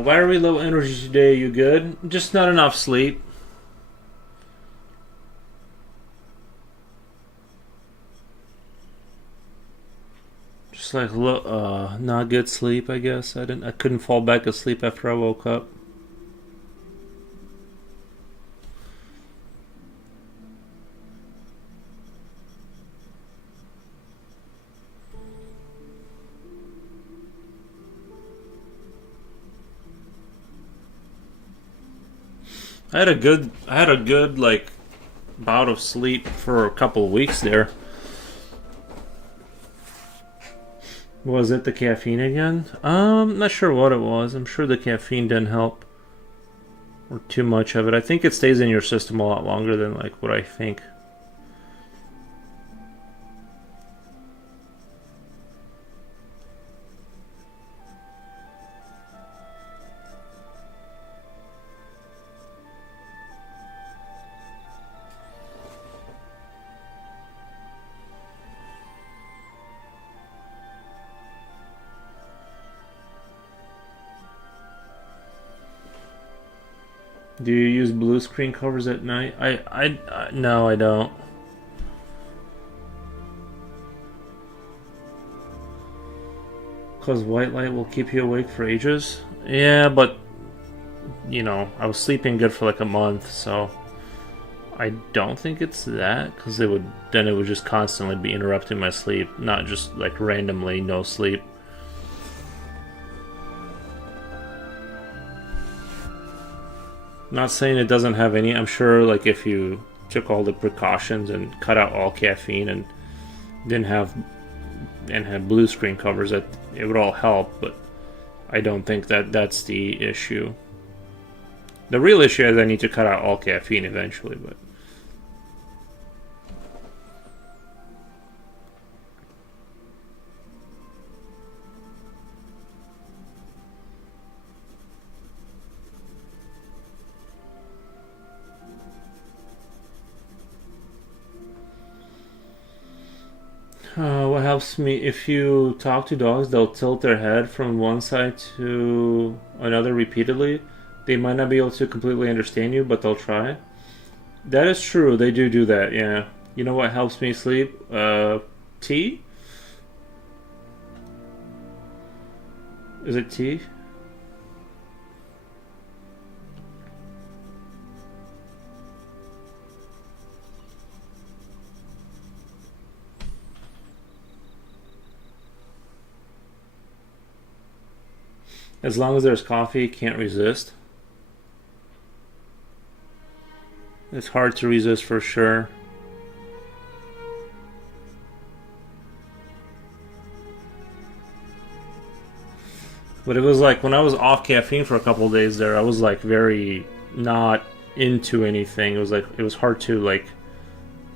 Why are we low energy today? You good? Just not enough sleep. Just like not good sleep. I guess I couldn't fall back asleep after I woke up. I had a good like bout of sleep for a couple of weeks there. Was it the caffeine again? Not sure what it was. I'm sure the caffeine didn't help or too much of it. I think it stays in your system a lot longer than like what I think. Do you use blue screen covers at night? I no, I don't. Cause white light will keep you awake for ages. Yeah, but I was sleeping good for like a month, so I don't think it's that. Cause it would just constantly be interrupting my sleep, not just like randomly no sleep. Not saying it doesn't have any. I'm sure, like, if you took all the precautions and cut out all caffeine and didn't have and had blue screen covers, that it would all help. But I don't think that that's the issue. The real issue is I need to cut out all caffeine eventually. But what helps me, if you talk to dogs, they'll tilt their head from one side to another repeatedly. They might not be able to completely understand you, but they'll try. That is true. They do that. Yeah. You know what helps me sleep? Tea? Is it tea? As long as there's coffee, can't resist. It's hard to resist for sure. But it was like when I was off caffeine for a couple of days there, I was like very not into anything. It was like it was hard to like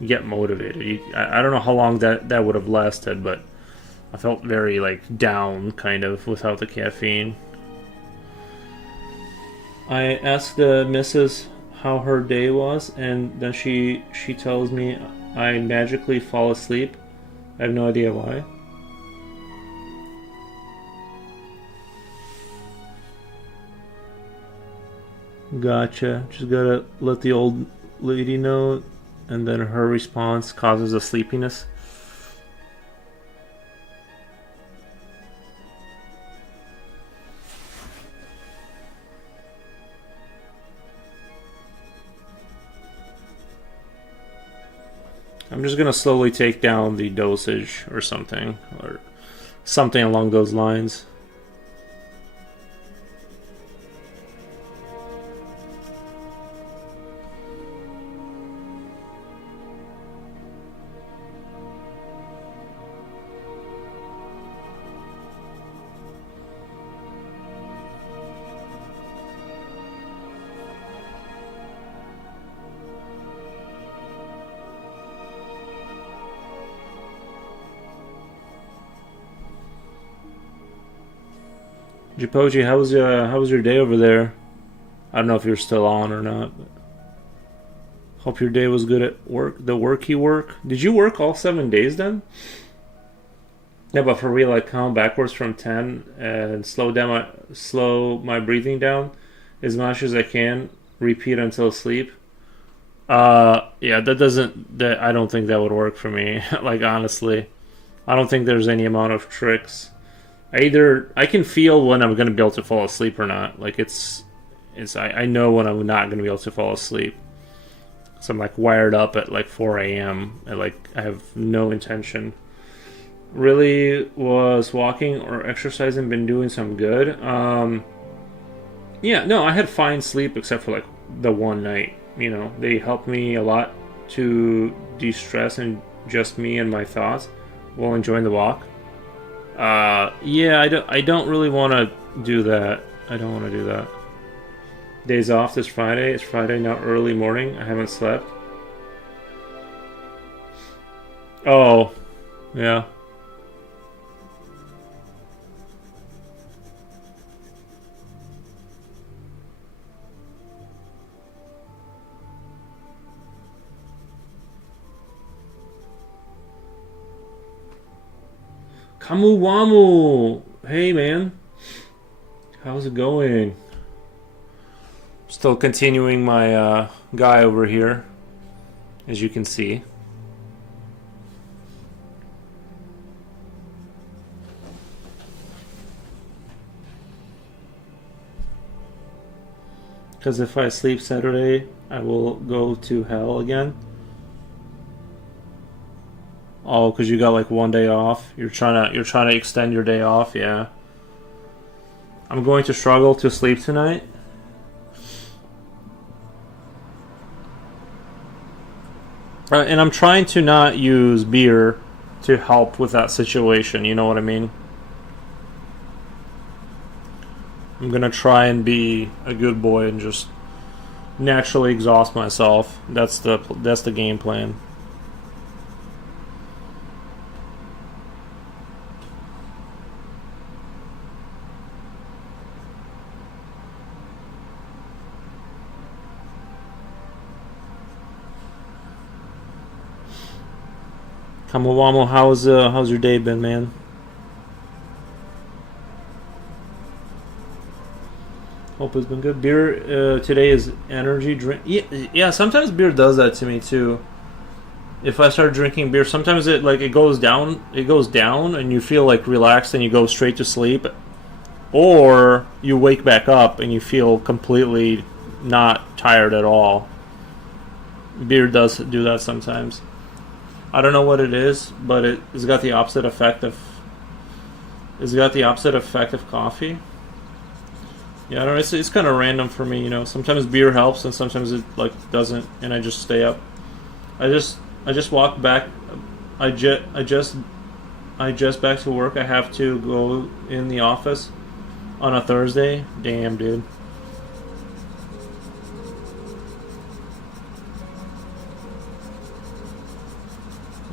get motivated. I don't know how long that would have lasted, but I felt very like down kind of without the caffeine. I asked the missus how her day was, and then she tells me I magically fall asleep. I have no idea why. Gotcha. Just gotta let the old lady know, and then her response causes a sleepiness. I'm just gonna slowly take down the dosage or something along those lines. Jipoji, how was your day over there? I don't know if you're still on or not. But hope your day was good at work. The work you work. Did you work all 7 days then? Yeah, but for real, like count backwards from 10 and slow my breathing down as much as I can. Repeat until sleep. Yeah, I don't think that would work for me. Like honestly, I don't think there's any amount of tricks. I can feel when I'm gonna be able to fall asleep or not. Like I know when I'm not gonna be able to fall asleep. So I'm like wired up at like 4 a.m. and like I have no intention. Really was walking or exercising been doing some good. Yeah, no, I had fine sleep except for like the one night. You know, they helped me a lot to de-stress and just me and my thoughts while enjoying the walk. Yeah, I don't really want to do that. I don't want to do that. Days off this Friday. It's Friday now, early morning. I haven't slept. Oh, yeah. Kamu Wamu! Hey man, how's it going? Still continuing my guy over here, as you can see. Because if I sleep Saturday, I will go to hell again. Oh, because you got like one day off. You're trying to extend your day off. Yeah. I'm going to struggle to sleep tonight. And I'm trying to not use beer to help with that situation. You know what I mean? I'm gonna try and be a good boy and just naturally exhaust myself. That's the game plan. Kamawamo, how's your day been, man? Hope it's been good. Beer today is energy drink. Yeah, sometimes beer does that to me too. If I start drinking beer, sometimes it goes down, and you feel like relaxed, and you go straight to sleep, or you wake back up and you feel completely not tired at all. Beer does do that sometimes. I don't know what it is, but it's got the opposite effect of coffee. Yeah, I don't know. It's kind of random for me, you know. Sometimes beer helps, and sometimes it like doesn't, and I just stay up. I just walk back. I just back to work. I have to go in the office on a Thursday. Damn, dude.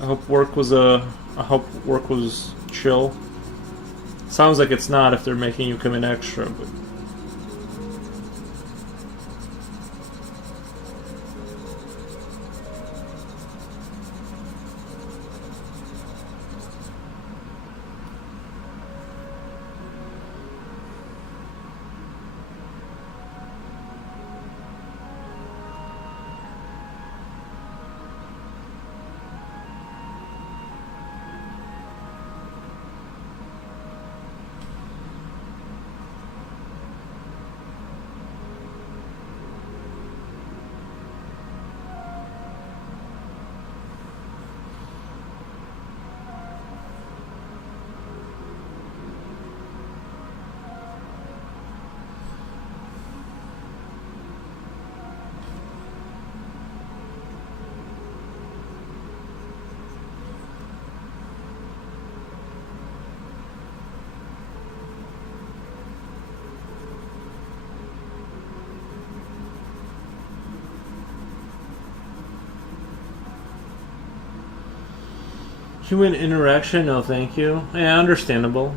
I hope work was chill. Sounds like it's not if they're making you come in extra, but human interaction, no thank you. Yeah, understandable.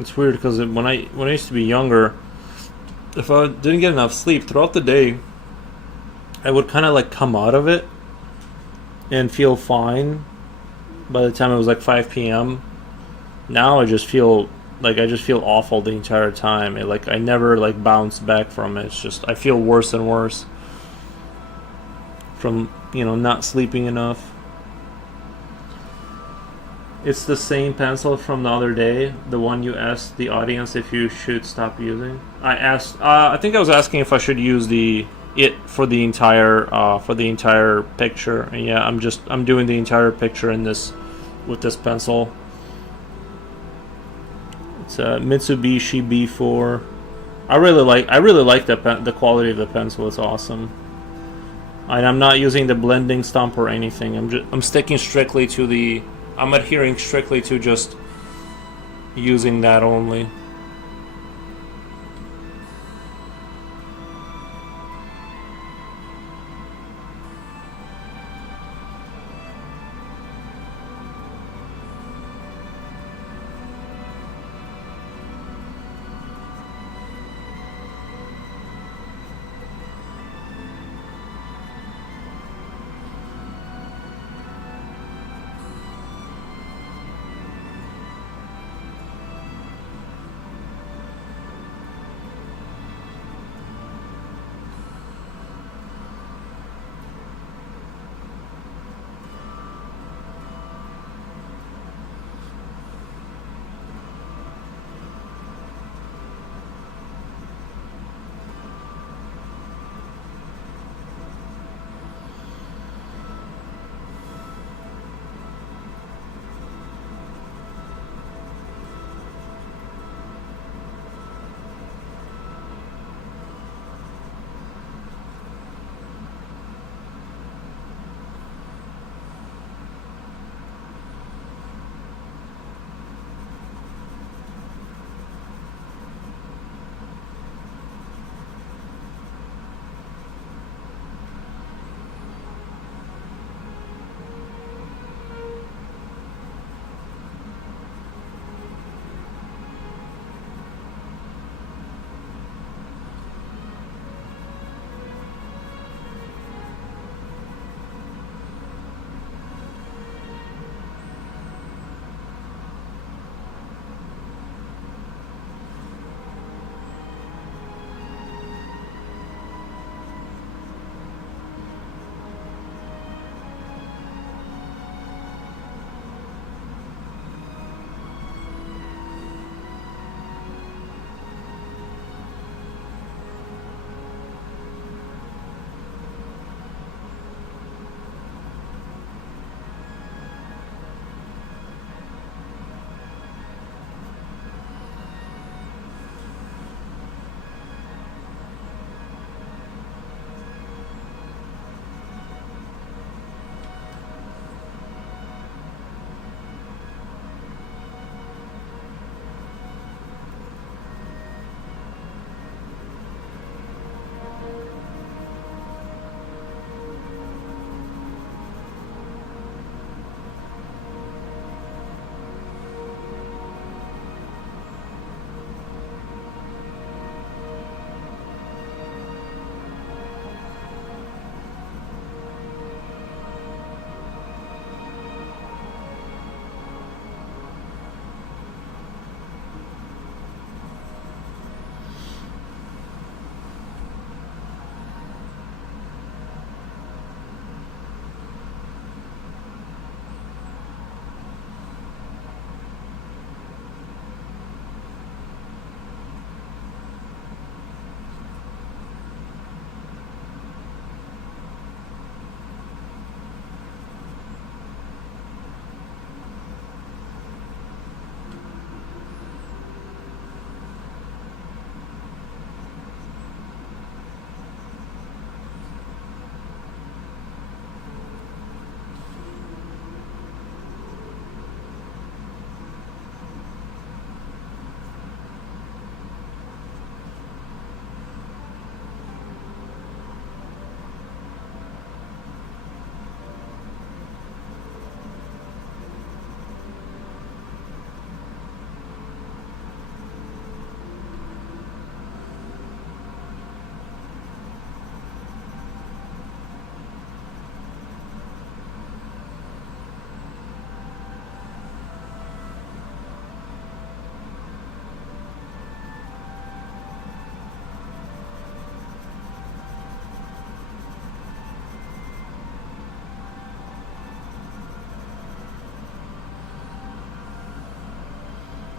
It's weird because when I used to be younger, if I didn't get enough sleep throughout the day, I would kind of like come out of it and feel fine by the time it was like 5 p.m. Now I just feel awful the entire time. I never like bounce back from it. It's just I feel worse and worse from not sleeping enough. It's the same pencil from the other day, the one you asked the audience if you should stop using. I think I was asking if I should use it for the entire picture. And yeah, I'm doing the entire picture in this with this pencil. It's a Mitsubishi B4. I really like the quality of the pencil. It's awesome. And I'm not using the blending stump or anything. I'm sticking strictly to I'm adhering strictly to just using that only.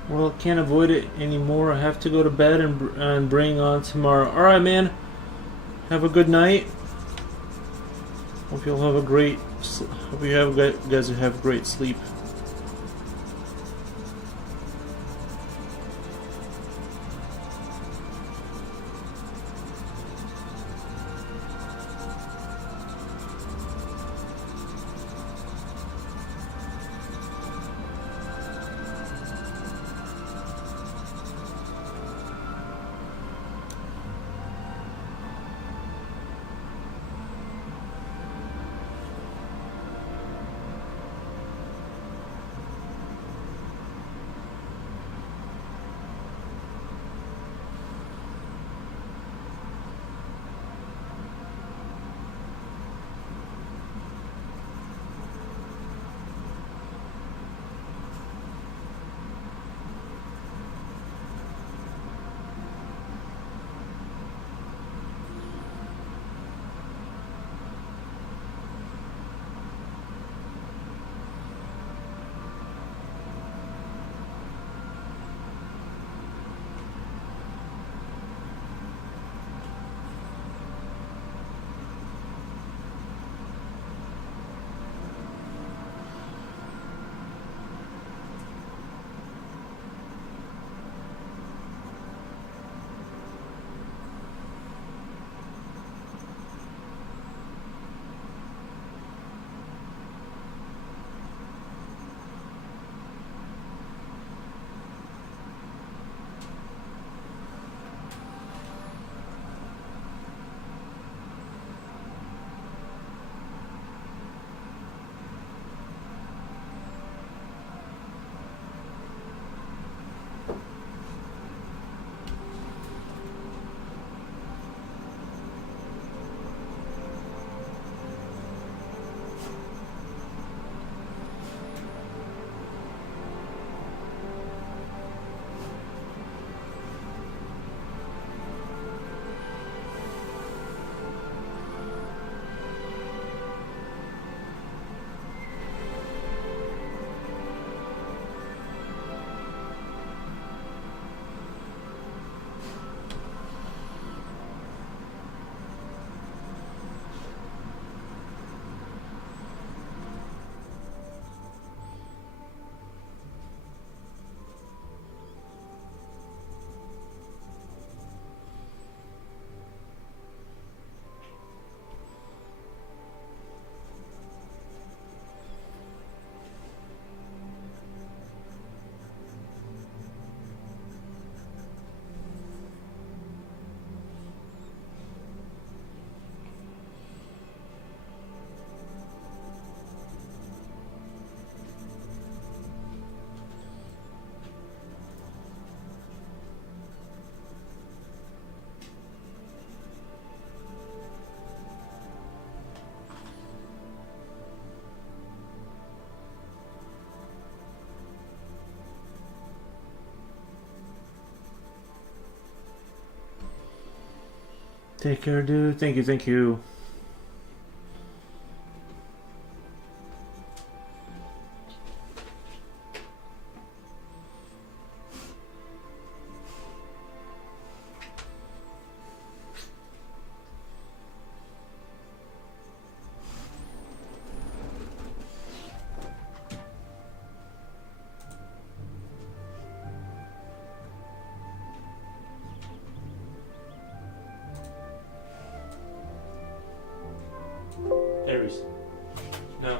Well, can't avoid it anymore. I have to go to bed and bring on tomorrow. All right, man. Have a good night. Hope you'll have a great. Hope you have guys have great sleep. Take care, dude. Thank you. Thank you. Aries. No.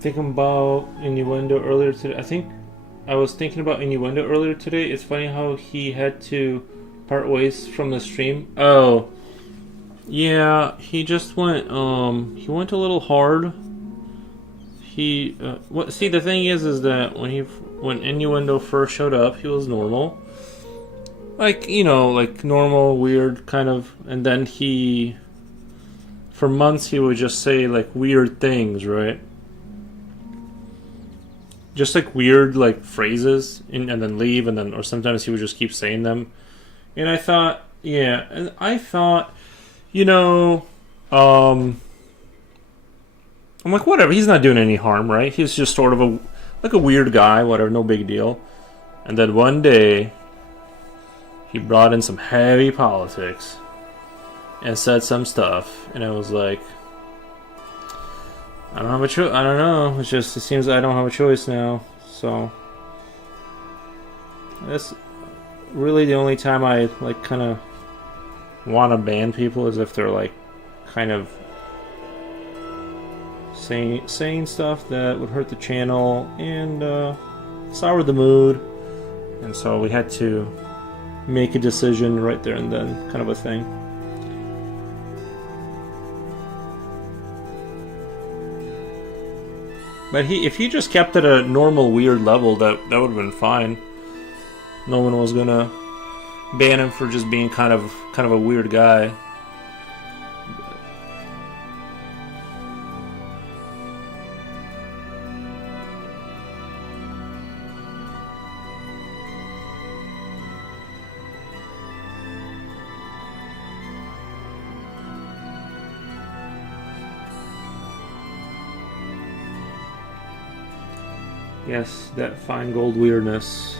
thinking about innuendo earlier today. I think I was thinking about innuendo earlier today. It's funny how he had to part ways from the stream. Oh, yeah, he just went. He went a little hard. He what? See, the thing is that when innuendo first showed up, he was normal, like like normal, weird kind of, and then for months he would just say like weird things, right? Just like weird like phrases, and then leave, and then or sometimes he would just keep saying them, and I thought, yeah, and I thought, you know, I'm like, whatever. He's not doing any harm, right? He's just sort of a weird guy, whatever, no big deal. And then one day, he brought in some heavy politics and said some stuff, and I was like, I don't have a choice. I don't know. It seems I don't have a choice now. So that's really the only time I like kind of want to ban people is if they're like kind of saying stuff that would hurt the channel and sour the mood. And so we had to make a decision right there and then, kind of a thing. But if he just kept it at a normal weird level, that would have been fine. No one was gonna ban him for just being kind of a weird guy. Yes, that fine gold weirdness.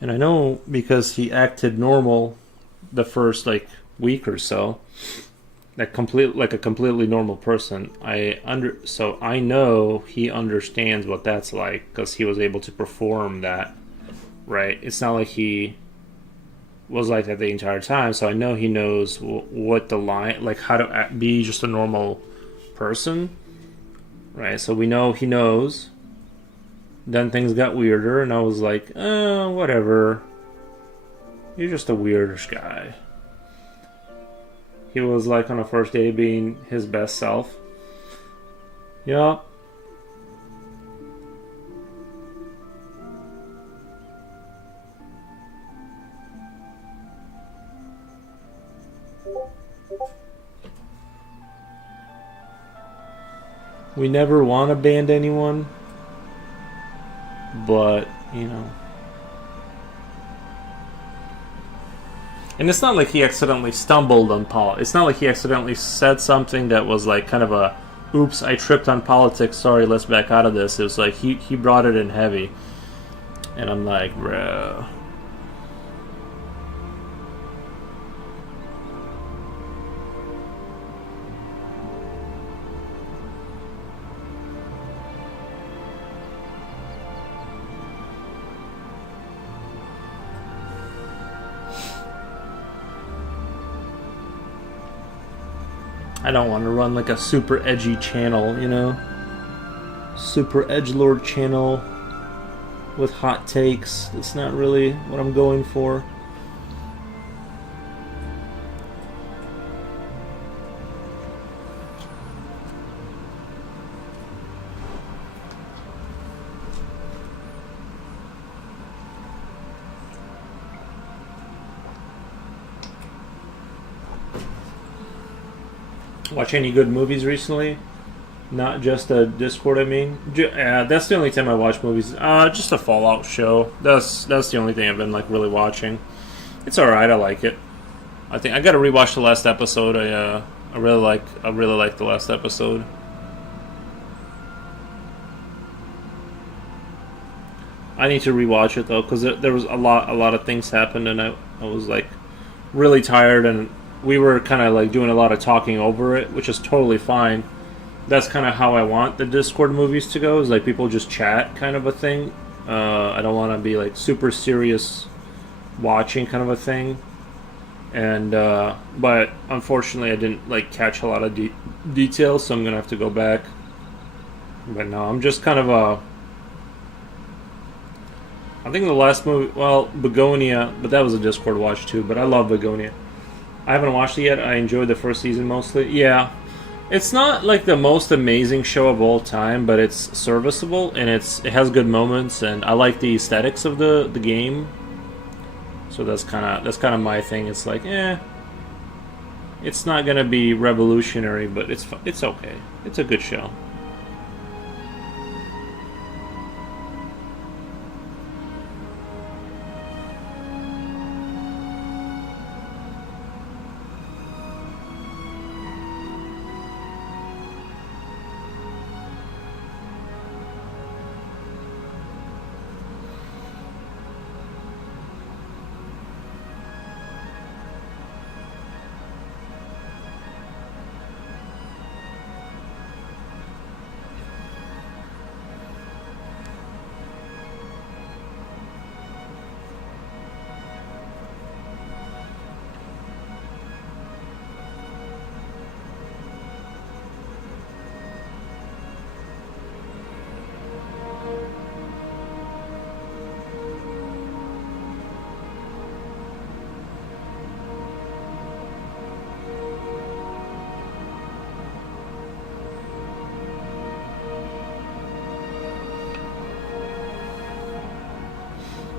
And I know because he acted normal the first like week or so, like a completely normal person. So I know he understands what that's like because he was able to perform that, right? It's not like he was like that the entire time. So I know he knows what the line, like how to be just a normal person, right? So we know he knows. Then things got weirder, and I was like, oh, whatever. You're just a weirdish guy. He was like on a first day being his best self. Yup. We never want to ban anyone. But, and it's not like he accidentally stumbled on it's not like he accidentally said something that was like kind of a, oops, I tripped on politics, sorry, let's back out of this. It was like he brought it in heavy. And I'm like, bro. I don't want to run like a super edgy channel, Super edgelord channel with hot takes. That's not really what I'm going for. Watch any good movies recently? Not just a Discord. I mean, that's the only time I watch movies. Just a Fallout show. That's the only thing I've been like really watching. It's all right. I like it. I think I got to rewatch the last episode. I really like the last episode. I need to rewatch it though because there was a lot of things happened and I was like really tired and we were kind of like doing a lot of talking over it, which is totally fine. That's kind of how I want the Discord movies to go. Is like people just chat kind of a thing. I don't want to be like super serious watching kind of a thing. And but unfortunately, I didn't like catch a lot of details, so I'm gonna have to go back. But no, I'm just kind of I think the last movie, well, Begonia, but that was a Discord watch too. But I love Begonia. I haven't watched it yet. I enjoyed the first season mostly. Yeah, it's not like the most amazing show of all time, but it's serviceable and it has good moments, and I like the aesthetics of the game. So that's kind of my thing. It's like, it's not gonna be revolutionary, but it's okay. It's a good show.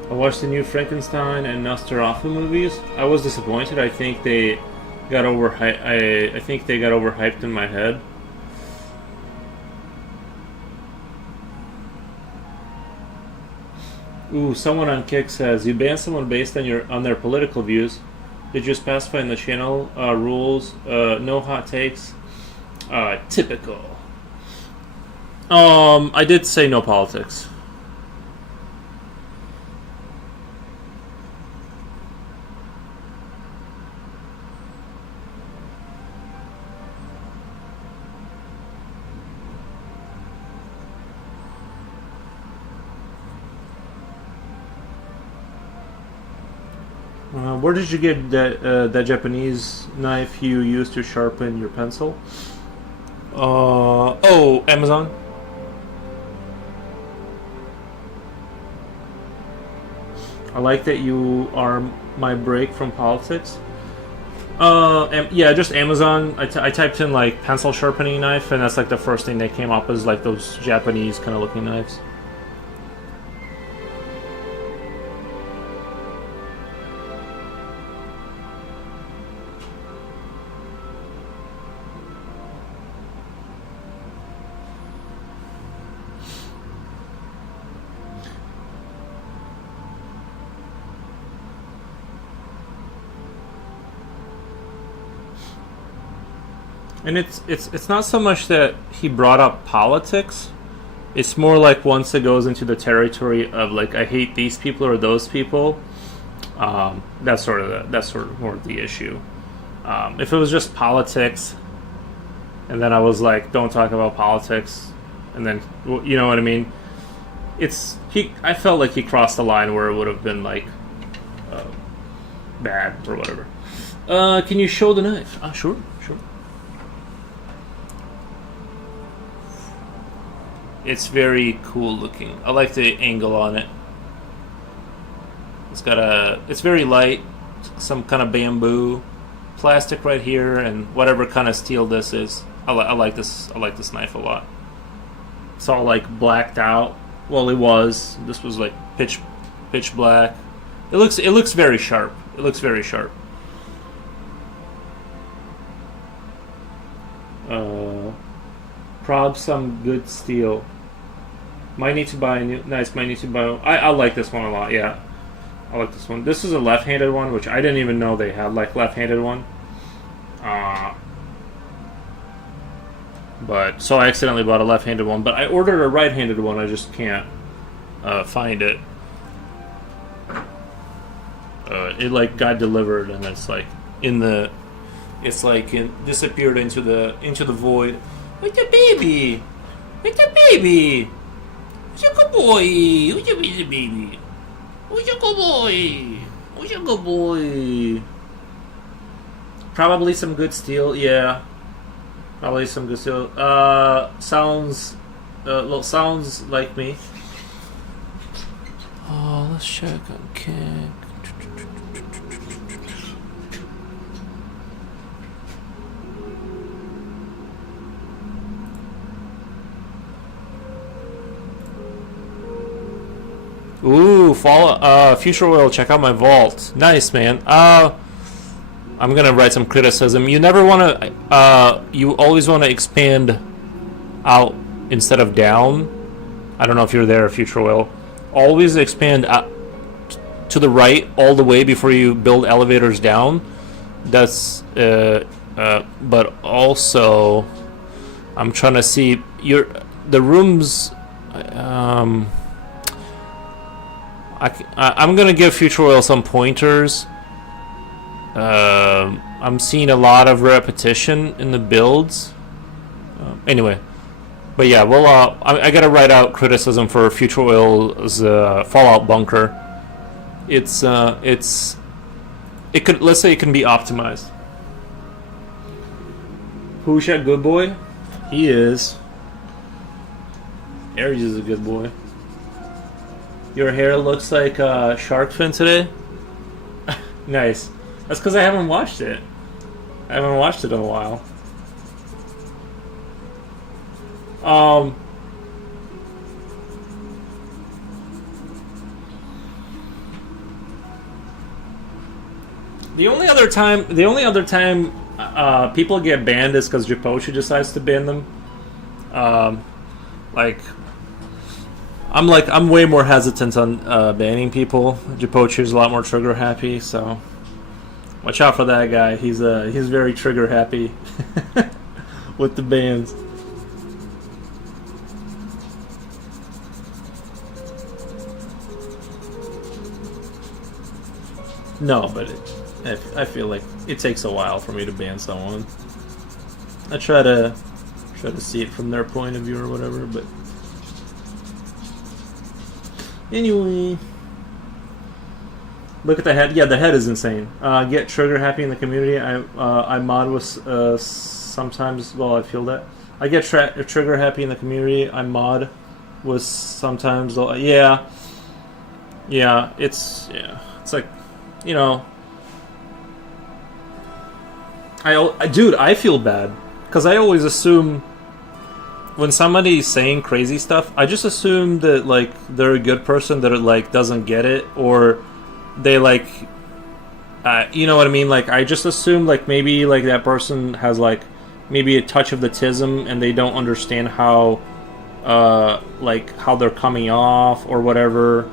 I watched the new Frankenstein and Nosferatu movies. I was disappointed. I think they got overhyped. I think they got overhyped in my head. Ooh, someone on Kick says you ban someone based on their political views. Did you specify in the channel rules? No hot takes. Typical. I did say no politics. Where did you get that Japanese knife you used to sharpen your pencil? Amazon. I like that you are my break from politics. Yeah, just Amazon. I typed in like pencil sharpening knife, and that's like the first thing that came up is like those Japanese kind of looking knives. And it's not so much that he brought up politics. It's more like once it goes into the territory of like I hate these people or those people. That's sort of more of the issue. If it was just politics, and then I was like, don't talk about politics, and then you know what I mean. I felt like he crossed the line where it would have been like bad or whatever. Can you show the knife? Sure. It's very cool looking. I like the angle on it. It's very light, some kind of bamboo, plastic right here, and whatever kind of steel this is. I like this. I like this knife a lot. It's all like blacked out. Well, it was. This was like pitch black. It looks very sharp. It looks very sharp. Prob some good steel. Might need to buy a new. Nice. Might need to buy. I like this one a lot. Yeah, I like this one. This is a left-handed one, which I didn't even know they had like left-handed one. But so I accidentally bought a left-handed one. But I ordered a right-handed one. I just can't find it. It like got delivered, and it's like in the. It's like it disappeared into the void. Where's the baby? Where's the baby? Who's your good boy? Who's your baby? Who's your good boy? Who's your good boy? Probably some good steel, yeah. Probably some good steel. Sounds like me. Oh, let's check on kick. Ooh, Future Will, check out my vault. Nice, man. I'm gonna write some criticism. You never wanna, you always wanna expand out instead of down. I don't know if you're there, Future Will. Always expand out to the right all the way before you build elevators down. That's, but also, I'm trying to see, the rooms, I'm gonna give Future Oil some pointers. I'm seeing a lot of repetition in the builds. Anyway, but yeah, well, I gotta write out criticism for Future Oil's Fallout bunker. It could, let's say, it can be optimized. Who's that good boy? He is. Aries is a good boy. Your hair looks like a shark fin today? Nice. That's because I haven't watched it. I haven't watched it in a while. The only other time people get banned is because Japocha decides to ban them. I'm way more hesitant on banning people. Japocha is a lot more trigger happy, so watch out for that guy. He's very trigger happy with the bans. No, but I feel like it takes a while for me to ban someone. I try to see it from their point of view or whatever, but. Anyway, look at the head. Yeah, the head is insane. Get trigger happy in the community. I mod with sometimes. Well, I feel that I get trigger happy in the community. I mod with sometimes. Yeah. It's like, you know. Dude, I feel bad because I always assume. When somebody's saying crazy stuff, I just assume that like they're a good person that like doesn't get it, or they like, you know what I mean? Like I just assume like maybe like that person has like maybe a touch of the tism and they don't understand how, like how they're coming off or whatever.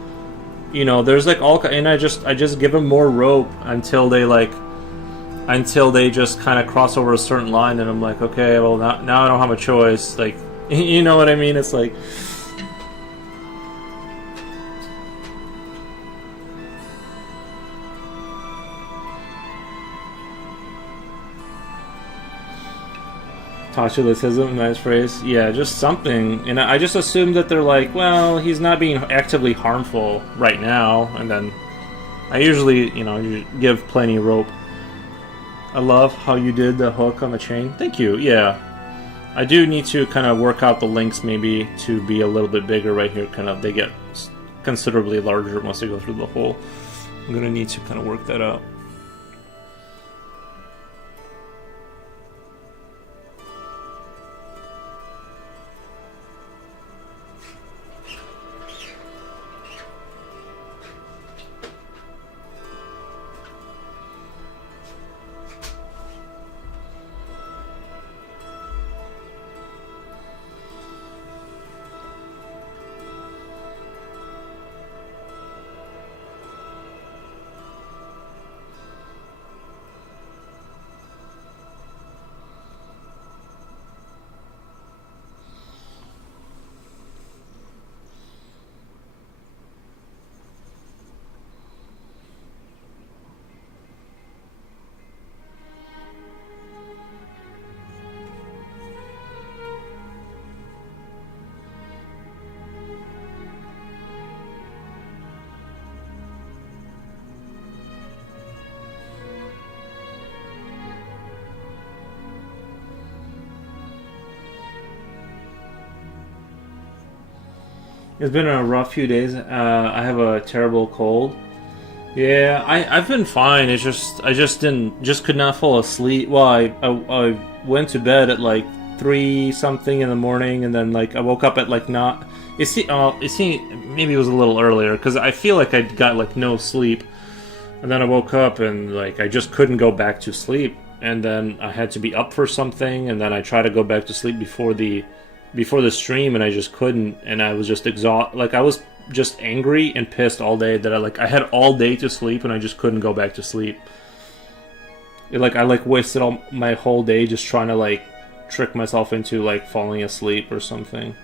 You know, there's like all, and I just give them more rope until they just kind of cross over a certain line, and I'm like, okay, well now I don't have a choice. Like. You know what I mean? It's like... Postulatism, nice phrase. Yeah, just something. And I just assume that they're like, well, he's not being actively harmful right now. And then I usually, you give plenty rope. I love how you did the hook on the chain. Thank you, yeah. I do need to kind of work out the links maybe to be a little bit bigger right here. Kind of, they get considerably larger once they go through the hole. I'm going to need to kind of work that out. It's been a rough few days. I have a terrible cold. Yeah, I've been fine. It's just I just could not fall asleep. Well, I went to bed at like 3 something in the morning, and then like I woke up at like not. Maybe it was a little earlier because I feel like I got like no sleep, and then I woke up and like I just couldn't go back to sleep, and then I had to be up for something, and then I tried to go back to sleep before the stream, and I just couldn't, and I was just exhausted. Like I was just angry and pissed all day that I had all day to sleep and I just couldn't go back to sleep. I wasted all my whole day just trying to like trick myself into like falling asleep or something.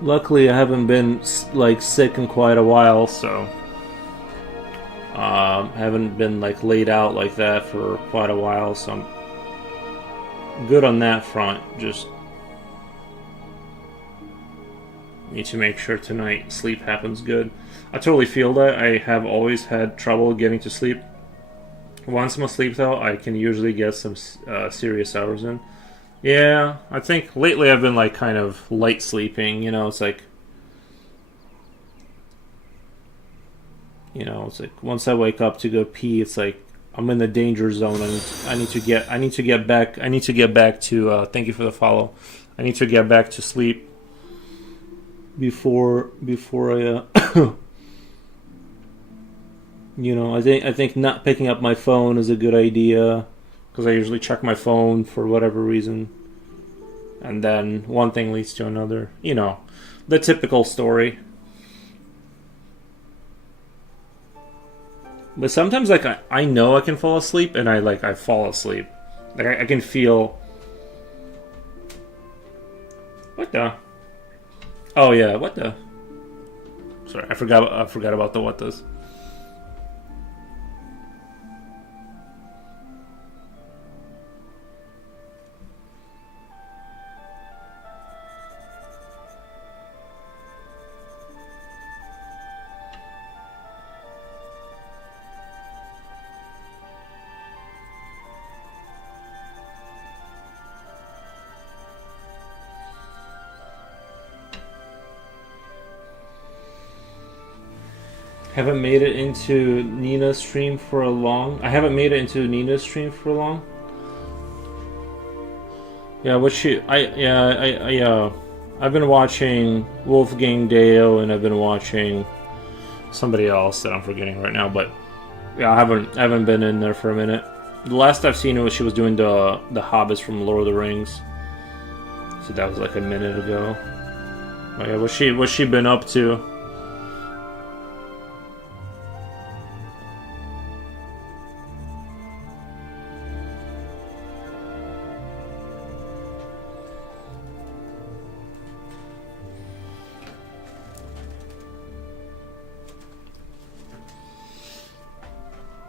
Luckily, I haven't been like sick in quite a while, so I haven't been like laid out like that for quite a while, so I'm good on that front. Just need to make sure tonight sleep happens good. I totally feel that. I have always had trouble getting to sleep. Once I'm asleep, though, I can usually get some serious hours in. Yeah, I think lately I've been like kind of light sleeping, it's like it's like once I wake up to go pee, it's like I'm in the danger zone. I need to get back to thank you for the follow. I need to get back to sleep before I I think not picking up my phone is a good idea. Because I usually check my phone for whatever reason. And then one thing leads to another. The typical story. But sometimes, like, I know I can fall asleep, and I fall asleep. Like, I can feel... What the? Oh, yeah, what the? Sorry, I forgot about the what does. Haven't made it into Nina's stream for a long. I haven't made it into Nina's stream for long. Yeah, I've been watching Wolfgang Deo, and I've been watching somebody else that I'm forgetting right now. But yeah, I haven't been in there for a minute. The last I've seen was she was doing the Hobbits from Lord of the Rings. So that was like a minute ago. Oh yeah, what's she been up to?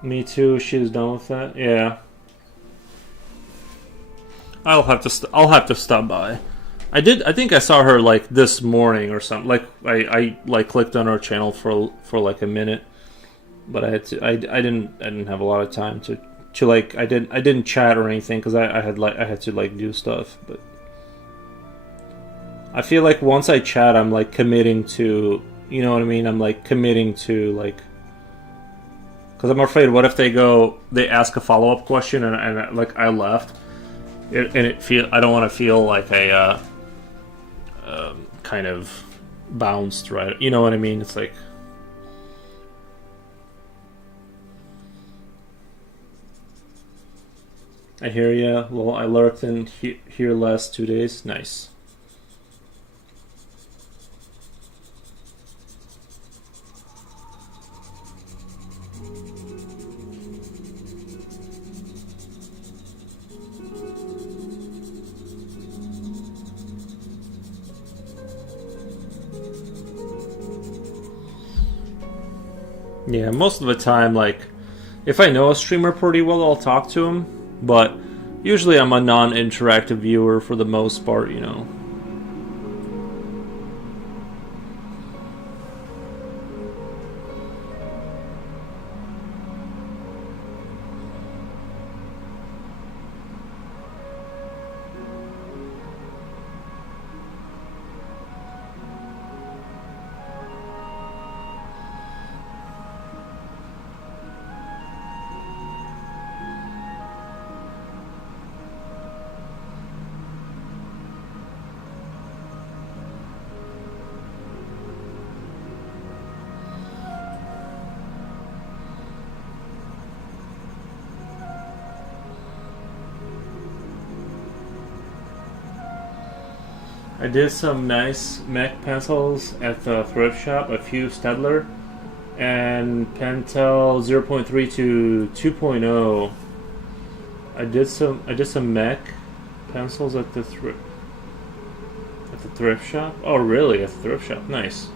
Me too. She's done with that. Yeah. I'll have to stop by. I think I saw her like this morning or something. Like I like clicked on her channel for like a minute, but I didn't have a lot of time to like I didn't chat or anything because I had to like do stuff. But I feel like once I chat, I'm like committing to, you know what I mean? I'm like committing to like. Because I'm afraid, what if they ask a follow-up question and like I left, I don't want to feel like I kind of bounced, right? You know what I mean? It's like, I hear ya. Well, I lurked in here last 2 days. Nice. Yeah, most of the time, like, if I know a streamer pretty well, I'll talk to him, but usually I'm a non-interactive viewer for the most part, I did some nice mech pencils at the thrift shop, a few Stedler, and Pentel 0.3 to 2.0. I did some mech pencils at the thrift shop. Oh, really? At the thrift shop? Nice.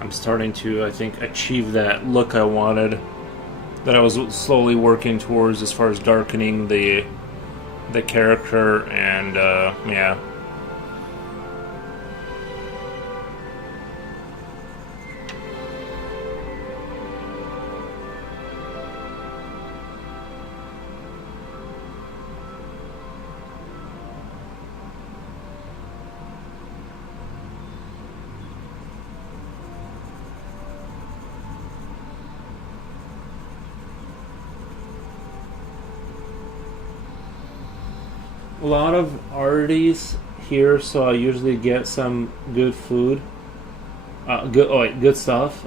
I'm starting to, I think, achieve that look I wanted, that I was slowly working towards as far as darkening the character, and yeah. A lot of arties here, so I usually get some good food, good stuff.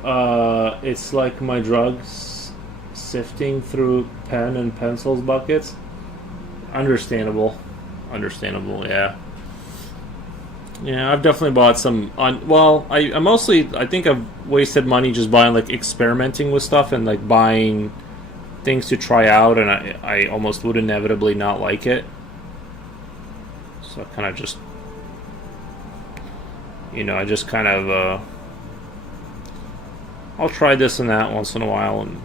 It's like my drugs, sifting through pen and pencils buckets. Understandable, yeah. Yeah, I've definitely bought some. Well, I mostly, I think I've wasted money just buying, like, experimenting with stuff and, like, buying things to try out, and I almost would inevitably not like it. So I kind of just, I just kind of, I'll try this and that once in a while, and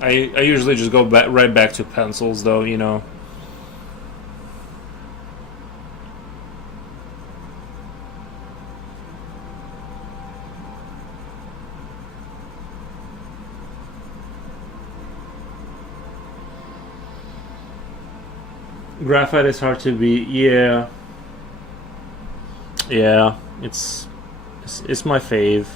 I usually just go right back to pencils, though, Graphite is hard to beat. Yeah, it's my fave,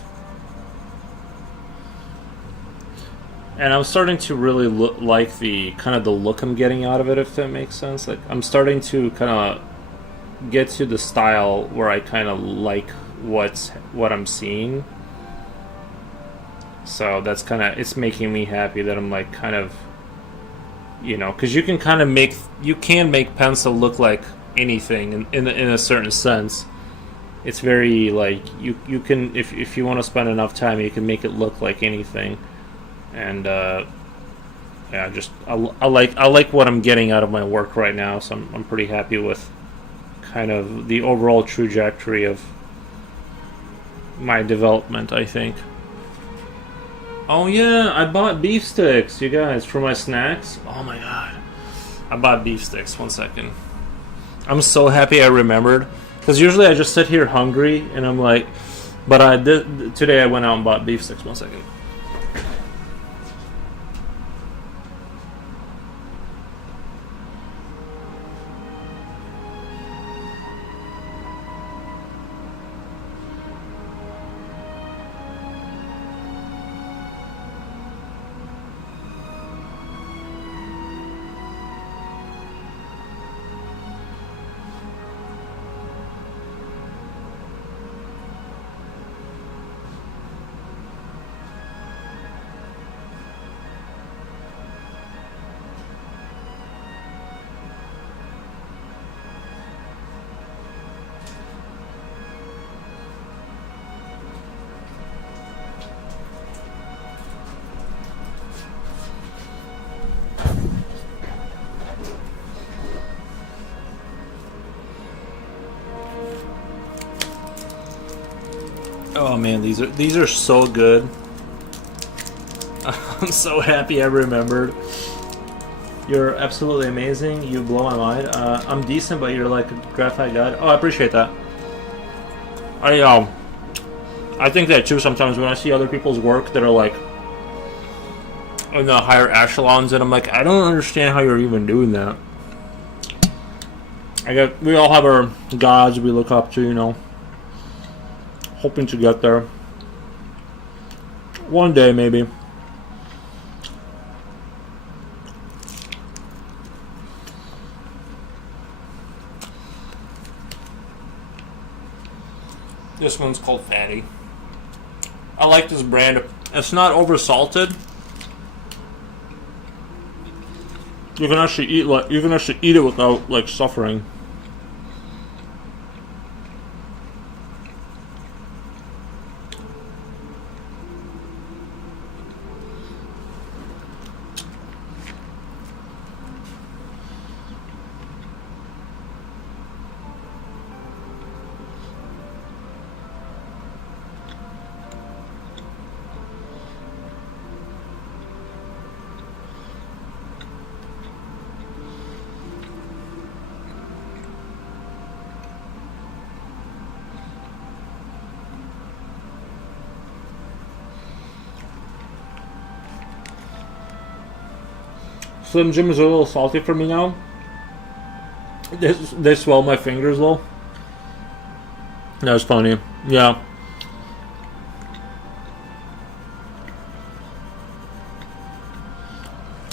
and I'm starting to really like the kind of the look I'm getting out of it, if that makes sense. Like, I'm starting to kind of get to the style where I kind of like what I'm seeing. So that's kind of, it's making me happy that I'm, like, kind of, because you can kind of make pencil look like anything in a certain sense. It's very, like, you can, if you want to spend enough time, you can make it look like anything, and yeah, just I like what I'm getting out of my work right now, so I'm pretty happy with kind of the overall trajectory of my development, I think. Oh yeah, I bought beef sticks, you guys, for my snacks. Oh my god. I bought beef sticks. 1 second. I'm so happy I remembered. Because usually I just sit here hungry and I'm like, but today I went out and bought beef sticks. 1 second. Oh man, these are so good. I'm so happy I remembered. You're absolutely amazing. You blow my mind. I'm decent, but you're like a graphite god. Oh, I appreciate that. I think that too sometimes when I see other people's work that are like in the higher echelons, and I'm like, I don't understand how you're even doing that. We all have our gods we look up to, you know, hoping to get there. One day, maybe. This one's called Fatty. I like this brand. It's not over salted. You can actually eat it without like suffering. Slim Jim is a little salty for me now. They swell my fingers though. That was funny. Yeah.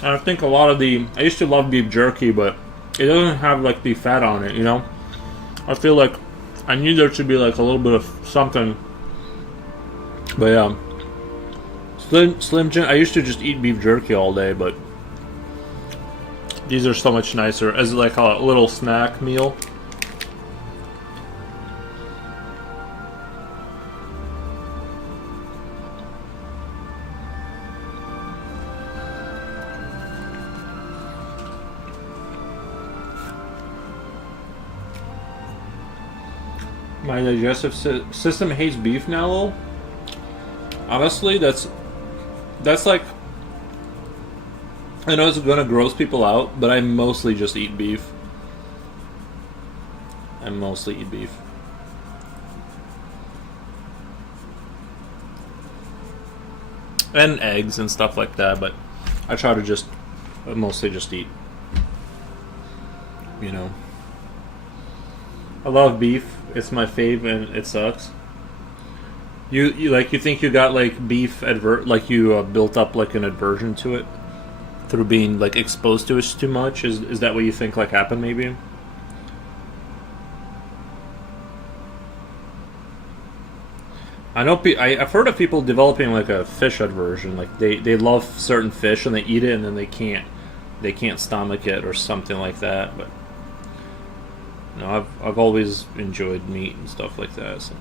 I think a lot of I used to love beef jerky, but it doesn't have like the fat on it, you know? I feel like I need there to be like a little bit of something. But yeah. Slim Jim, I used to just eat beef jerky all day, but these are so much nicer as like a little snack meal. My digestive system hates beef now, though. Honestly, that's like, I know it's gonna gross people out, but I mostly just eat beef. I mostly eat beef. And eggs and stuff like that, but I try to just mostly just eat. You know. I love beef. It's my fave, and it sucks. You think you got like beef like you built up like an aversion to it through being like exposed to it too much? Is that what you think like happened maybe? I know I've heard of people developing like a fish aversion. Like they love certain fish and they eat it and then they can't stomach it or something like that. But no, I've always enjoyed meat and stuff like that. So.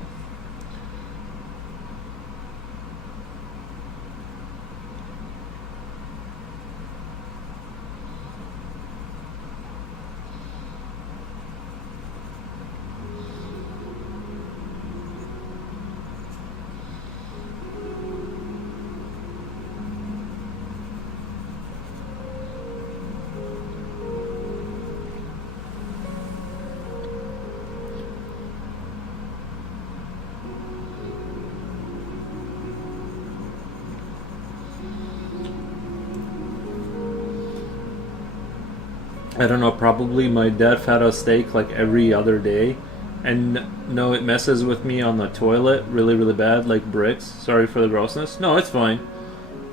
I don't know, probably my dad had a steak like every other day. And no, it messes with me on the toilet really, really bad, like bricks. Sorry for the grossness. No, it's fine.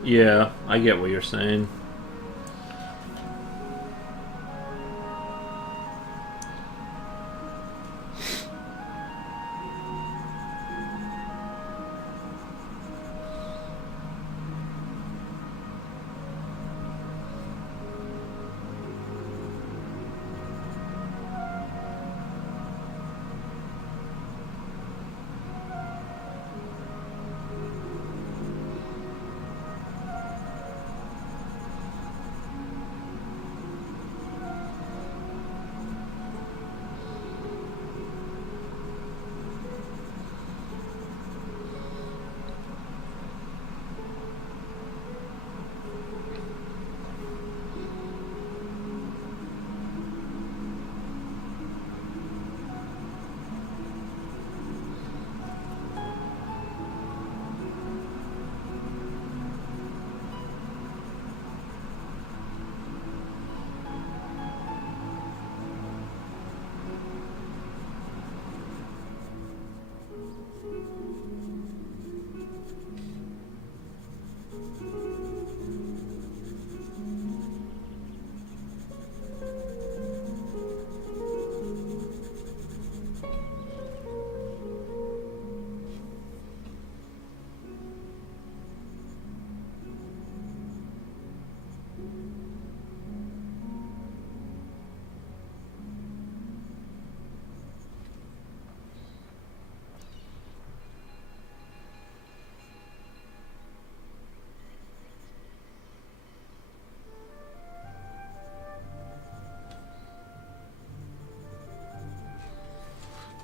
Yeah, I get what you're saying.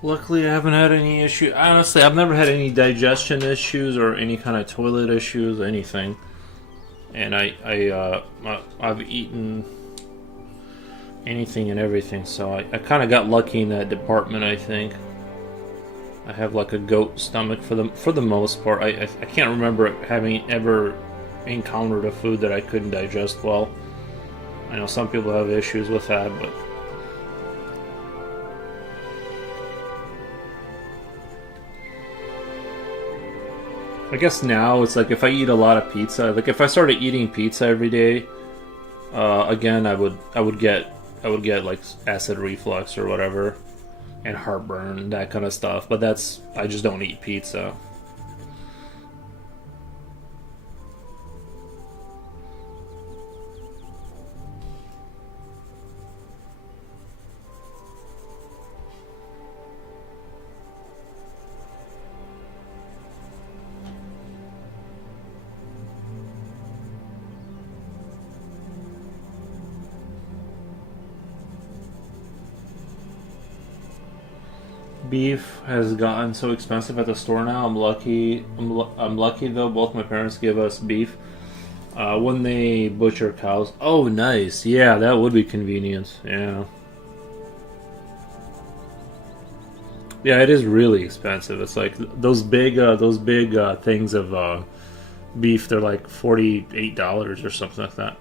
Luckily, I haven't had any issue. Honestly, I've never had any digestion issues or any kind of toilet issues, anything. And I've eaten anything and everything, so I kind of got lucky in that department. I think I have like a goat stomach for the most part. I can't remember having ever encountered a food that I couldn't digest well. I know some people have issues with that, but I guess now it's like if I eat a lot of pizza, like if I started eating pizza every day, again I would get like acid reflux or whatever, and heartburn, that kind of stuff. But I just don't eat pizza. Beef has gotten so expensive at the store now. I'm lucky. I'm lucky though. Both my parents give us beef when they butcher cows. Oh, nice. Yeah, that would be convenient. Yeah. Yeah, it is really expensive. It's like those big things of beef. They're like $48 or something like that.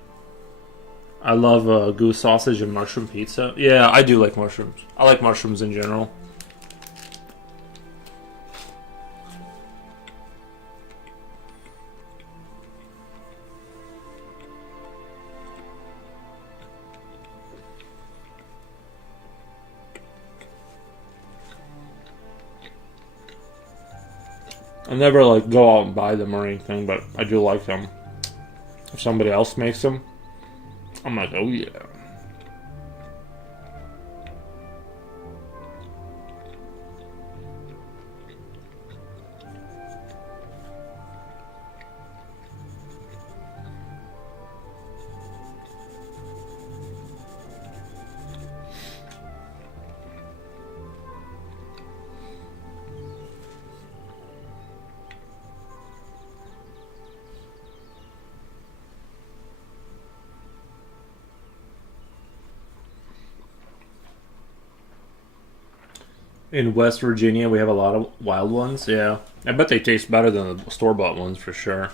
I love goose sausage and mushroom pizza. Yeah, I do like mushrooms. I like mushrooms in general. I never like go out and buy them or anything, but I do like them. If somebody else makes them, I'm like, oh yeah. In West Virginia, we have a lot of wild ones. Yeah, I bet they taste better than the store bought ones for sure.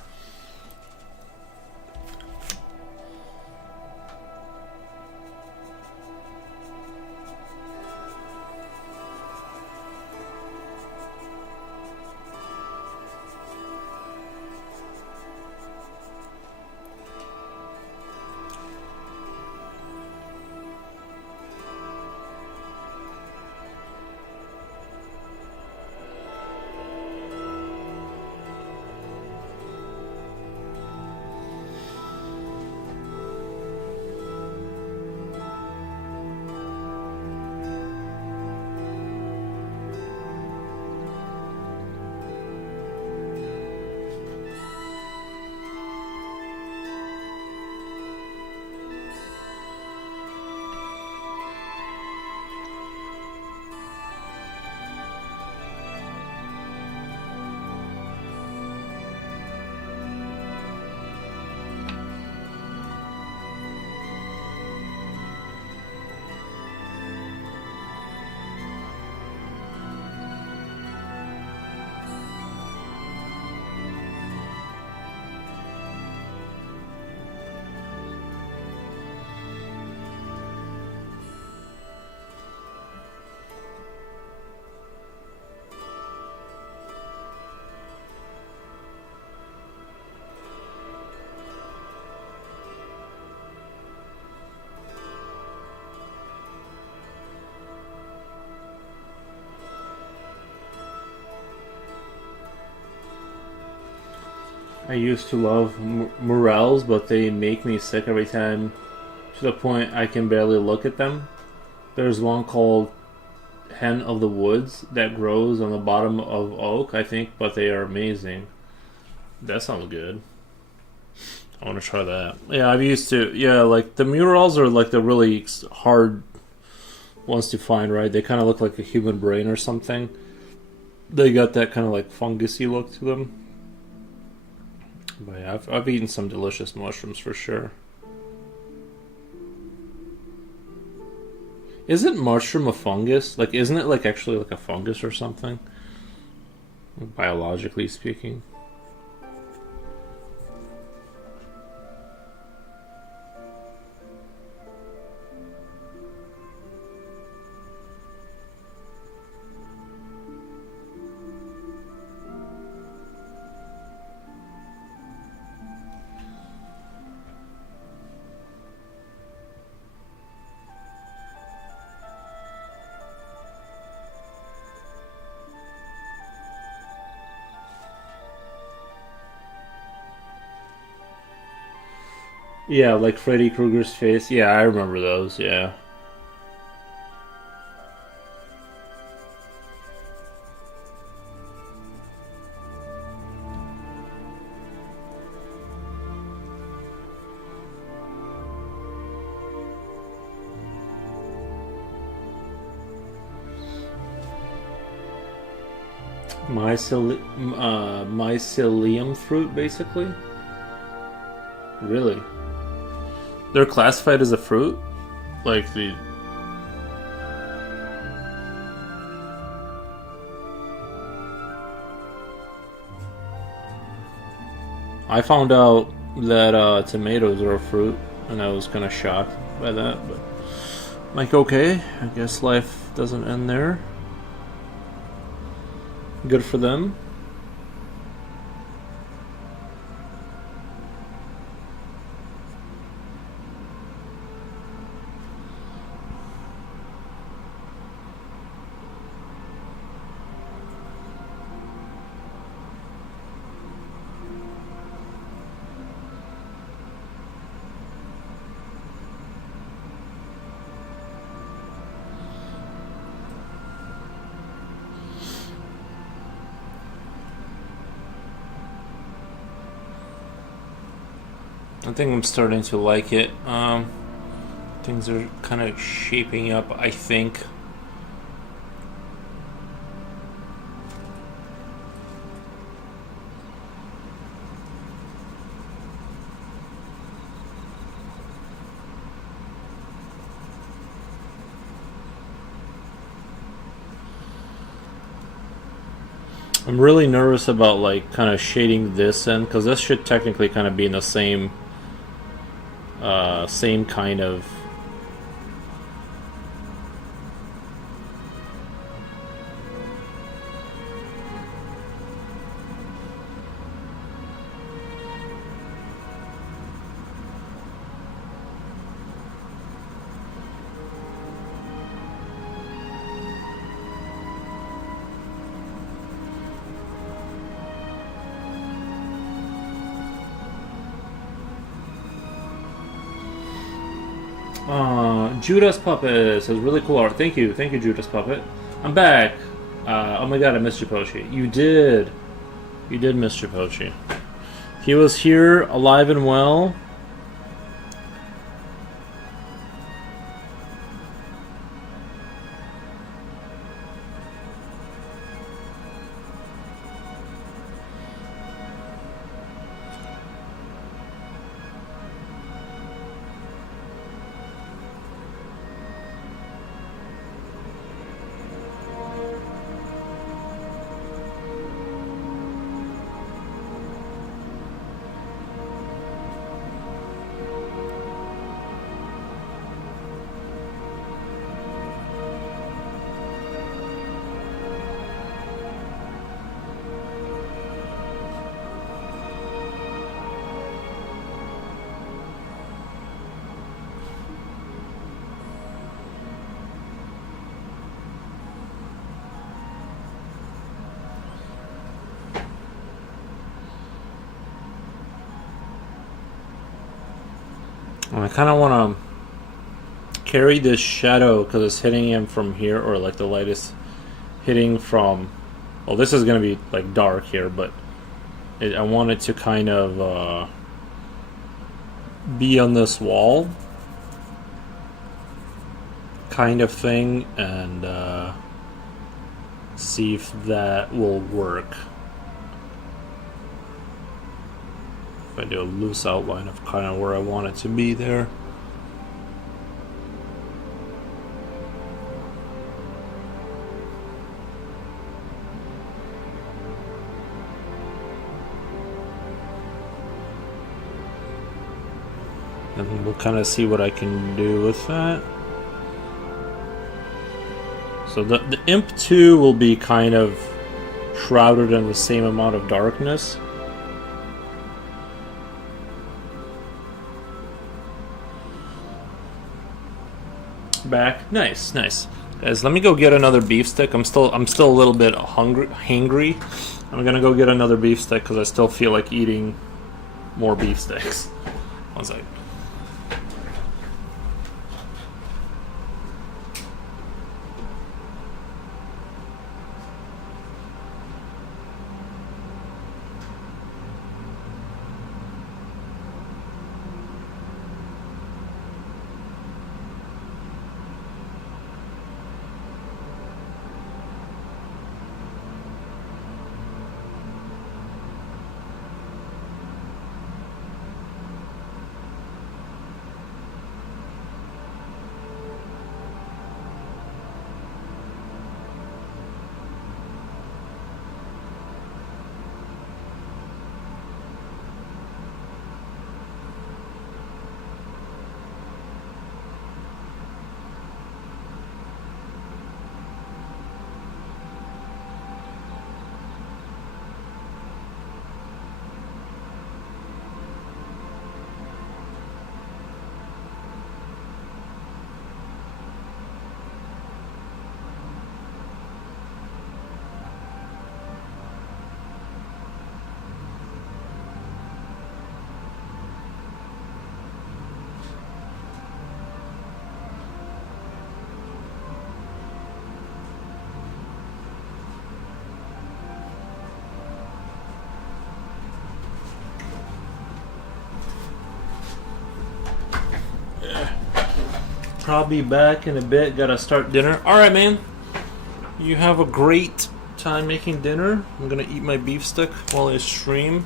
I used to love morels, but they make me sick every time to the point I can barely look at them. There's one called Hen of the Woods that grows on the bottom of oak, I think, but they are amazing. That sounds good. I want to try that. Yeah, I've used to. Yeah, like the murals are like the really hard ones to find, right? They kind of look like a human brain or something. They got that kind of like fungusy look to them. But yeah, I've eaten some delicious mushrooms for sure. Isn't mushroom a fungus? Like, isn't it like actually like a fungus or something? Biologically speaking. Yeah, like Freddy Krueger's face. Yeah, I remember those, yeah. Mycelium fruit, basically? Really? They're classified as a fruit? Like the... I found out that tomatoes are a fruit, and I was kind of shocked by that, but... Like, okay, I guess life doesn't end there. Good for them. I think I'm starting to like it. Things are kind of shaping up, I think. I'm really nervous about like kind of shading this in, because this should technically kind of be in the same kind of... Judas Puppet says really cool art. Thank you, Judas Puppet. I'm back. Oh my god, I missed Chipochi. You did miss Chipochi. He was here, alive and well. I kind of want to carry this shadow because it's hitting him from here, or like the light is hitting from... Well, this is going to be like dark here, but I want it to kind of be on this wall. kind of thing and see if that will work. If I do a loose outline of kind of where I want it to be there. And we'll kind of see what I can do with that. So the Imp 2 will be kind of shrouded in the same amount of darkness. Back. Nice, nice. Guys, let me go get another beef stick. I'm still a little bit hangry. I'm gonna go get another beef stick because I still feel like eating more beef sticks. One second. Probably back in a bit. Gotta start dinner. Alright, man. You have a great time making dinner. I'm gonna eat my beef stick while I stream.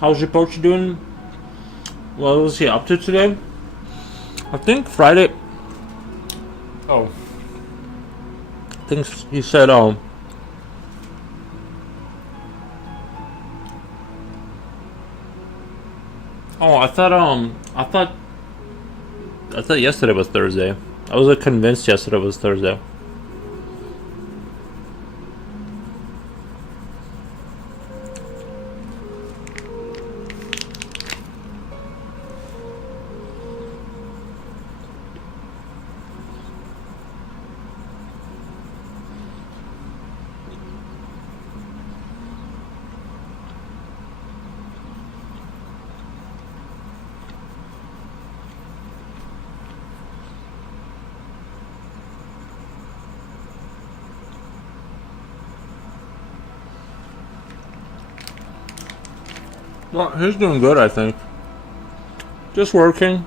How's your poach doing? What was he up to today? I think Friday. Oh. I think he said, oh, I thought yesterday was Thursday. I was convinced yesterday was Thursday. Well, he's doing good, I think. Just working.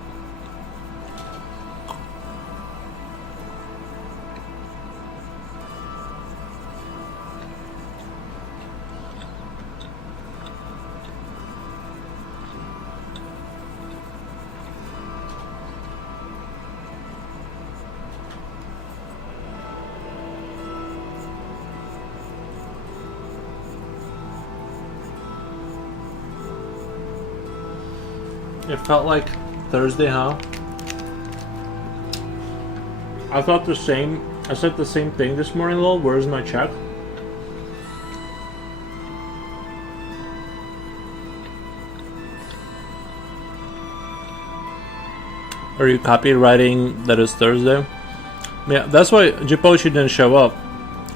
It felt like Thursday, huh? I thought the same. I said the same thing this morning, Lol. Where's my check? Are you copywriting that it's Thursday? Yeah, that's why Jipochi didn't show up.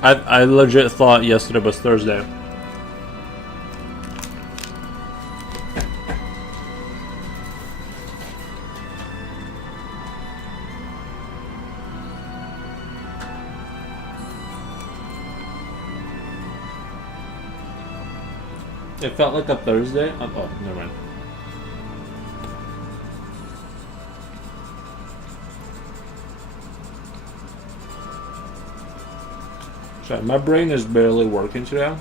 I legit thought yesterday was Thursday. It felt like a Thursday. Oh, never mind. Sorry, my brain is barely working today.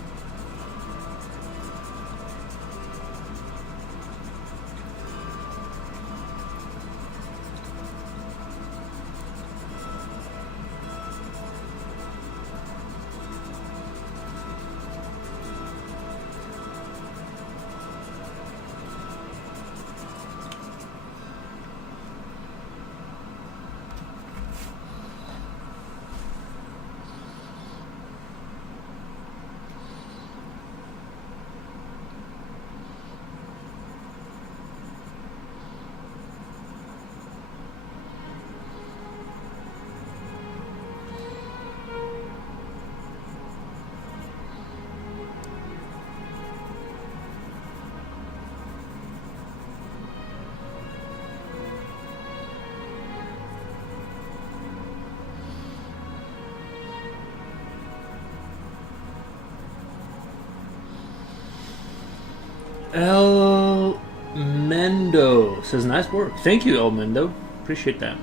El Mendo says nice work. Thank you, El Mendo. Appreciate that.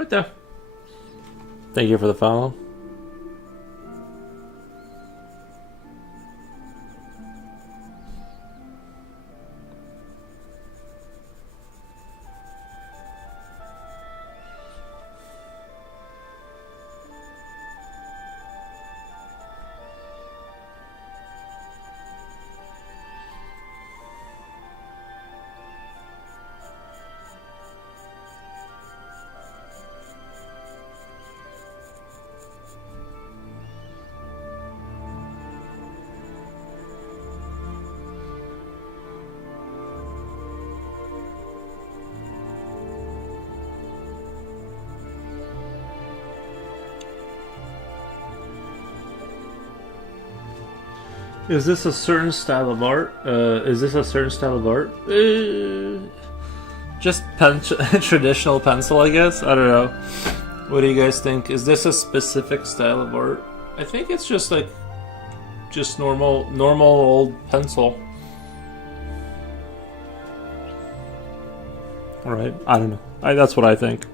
Right there. Thank you for the follow. Is this a certain style of art? Is this a certain style of art? Just traditional pencil, I guess. I don't know. What do you guys think? Is this a specific style of art? I think it's just like, just normal old pencil. All right. I don't know. That's what I think.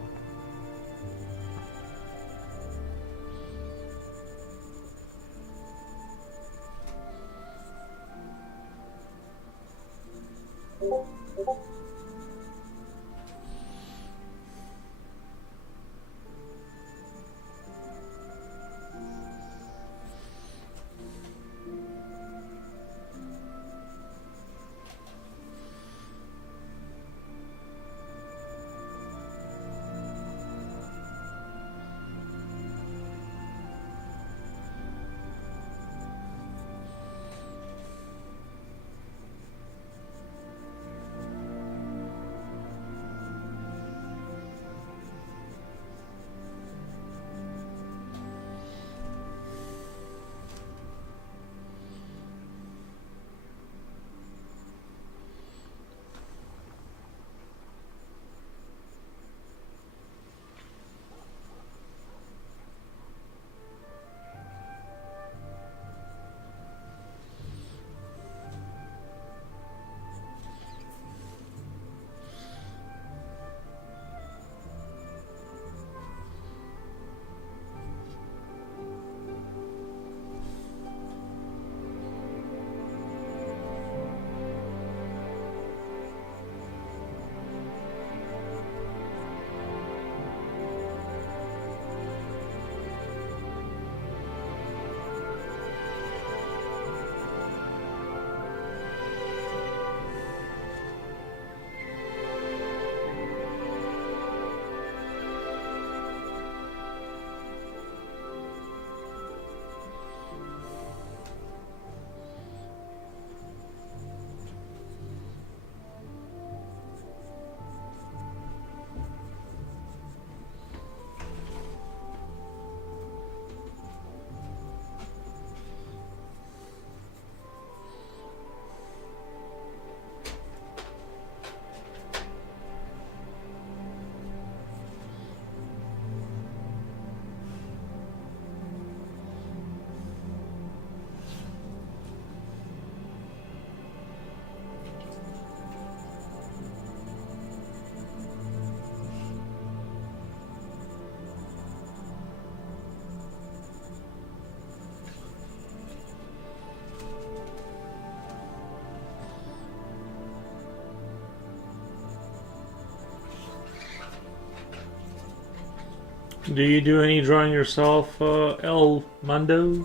Do you do any drawing yourself, El Mando?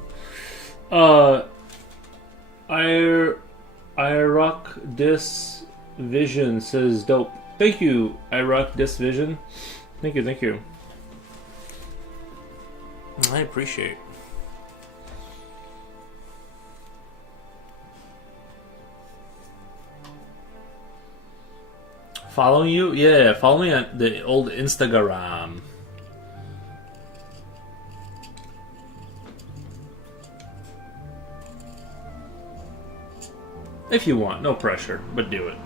I rock this vision says dope. Thank you, I rock this vision. Thank you, thank you. I appreciate. Following you? Yeah, follow me on the old Instagram. If you want, no pressure, but do it.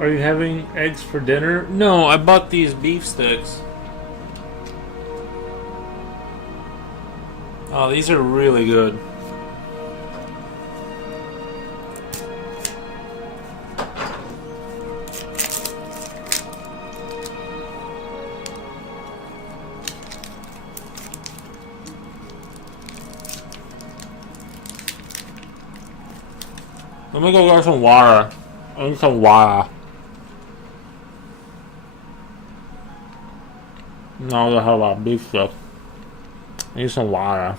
Are you having eggs for dinner? No, I bought these beef sticks. Oh, these are really good. Let me go get some water. I need some water. No, I have a beef stick. I need some water.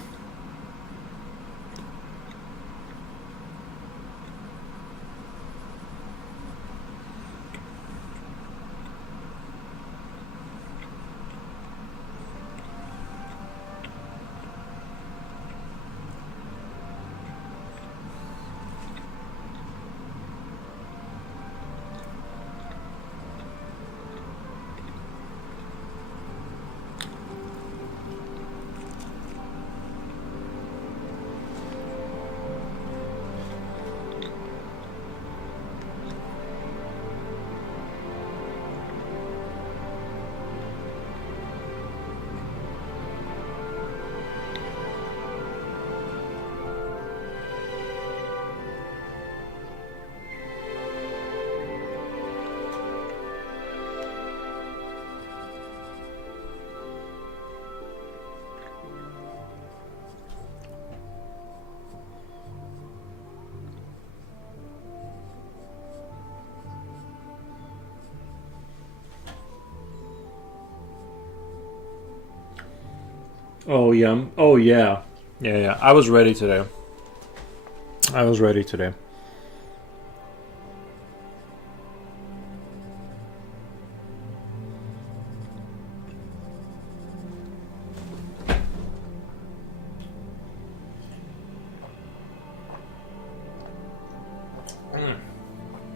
Oh yeah. Oh yeah. Yeah. I was ready today.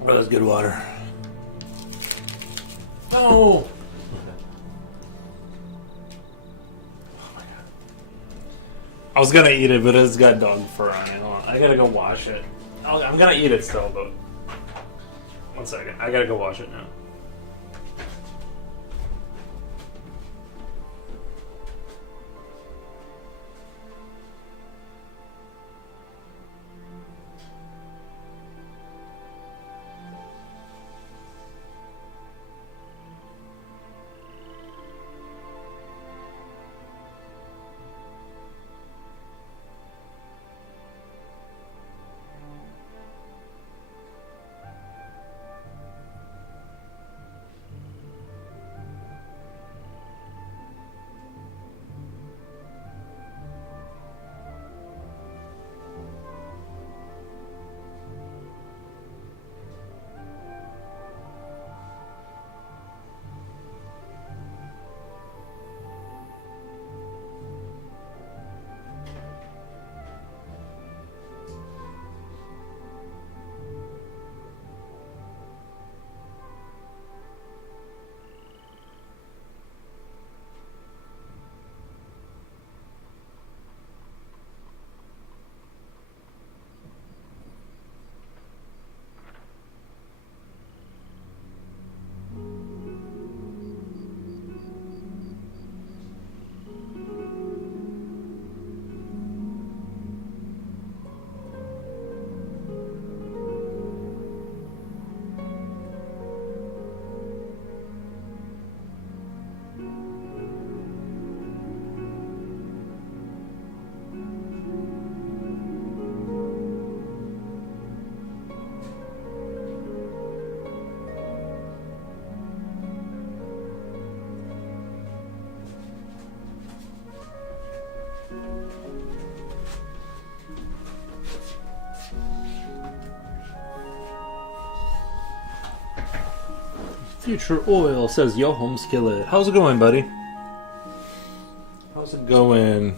Oh, that's good water. No. I was gonna eat it, but it's got dog fur on it. Hold on. I gotta go wash it. I'm gonna eat it still, but 1 second. I gotta go wash it now. Future Oil says, yo, home skillet. How's it going, buddy? How's it going?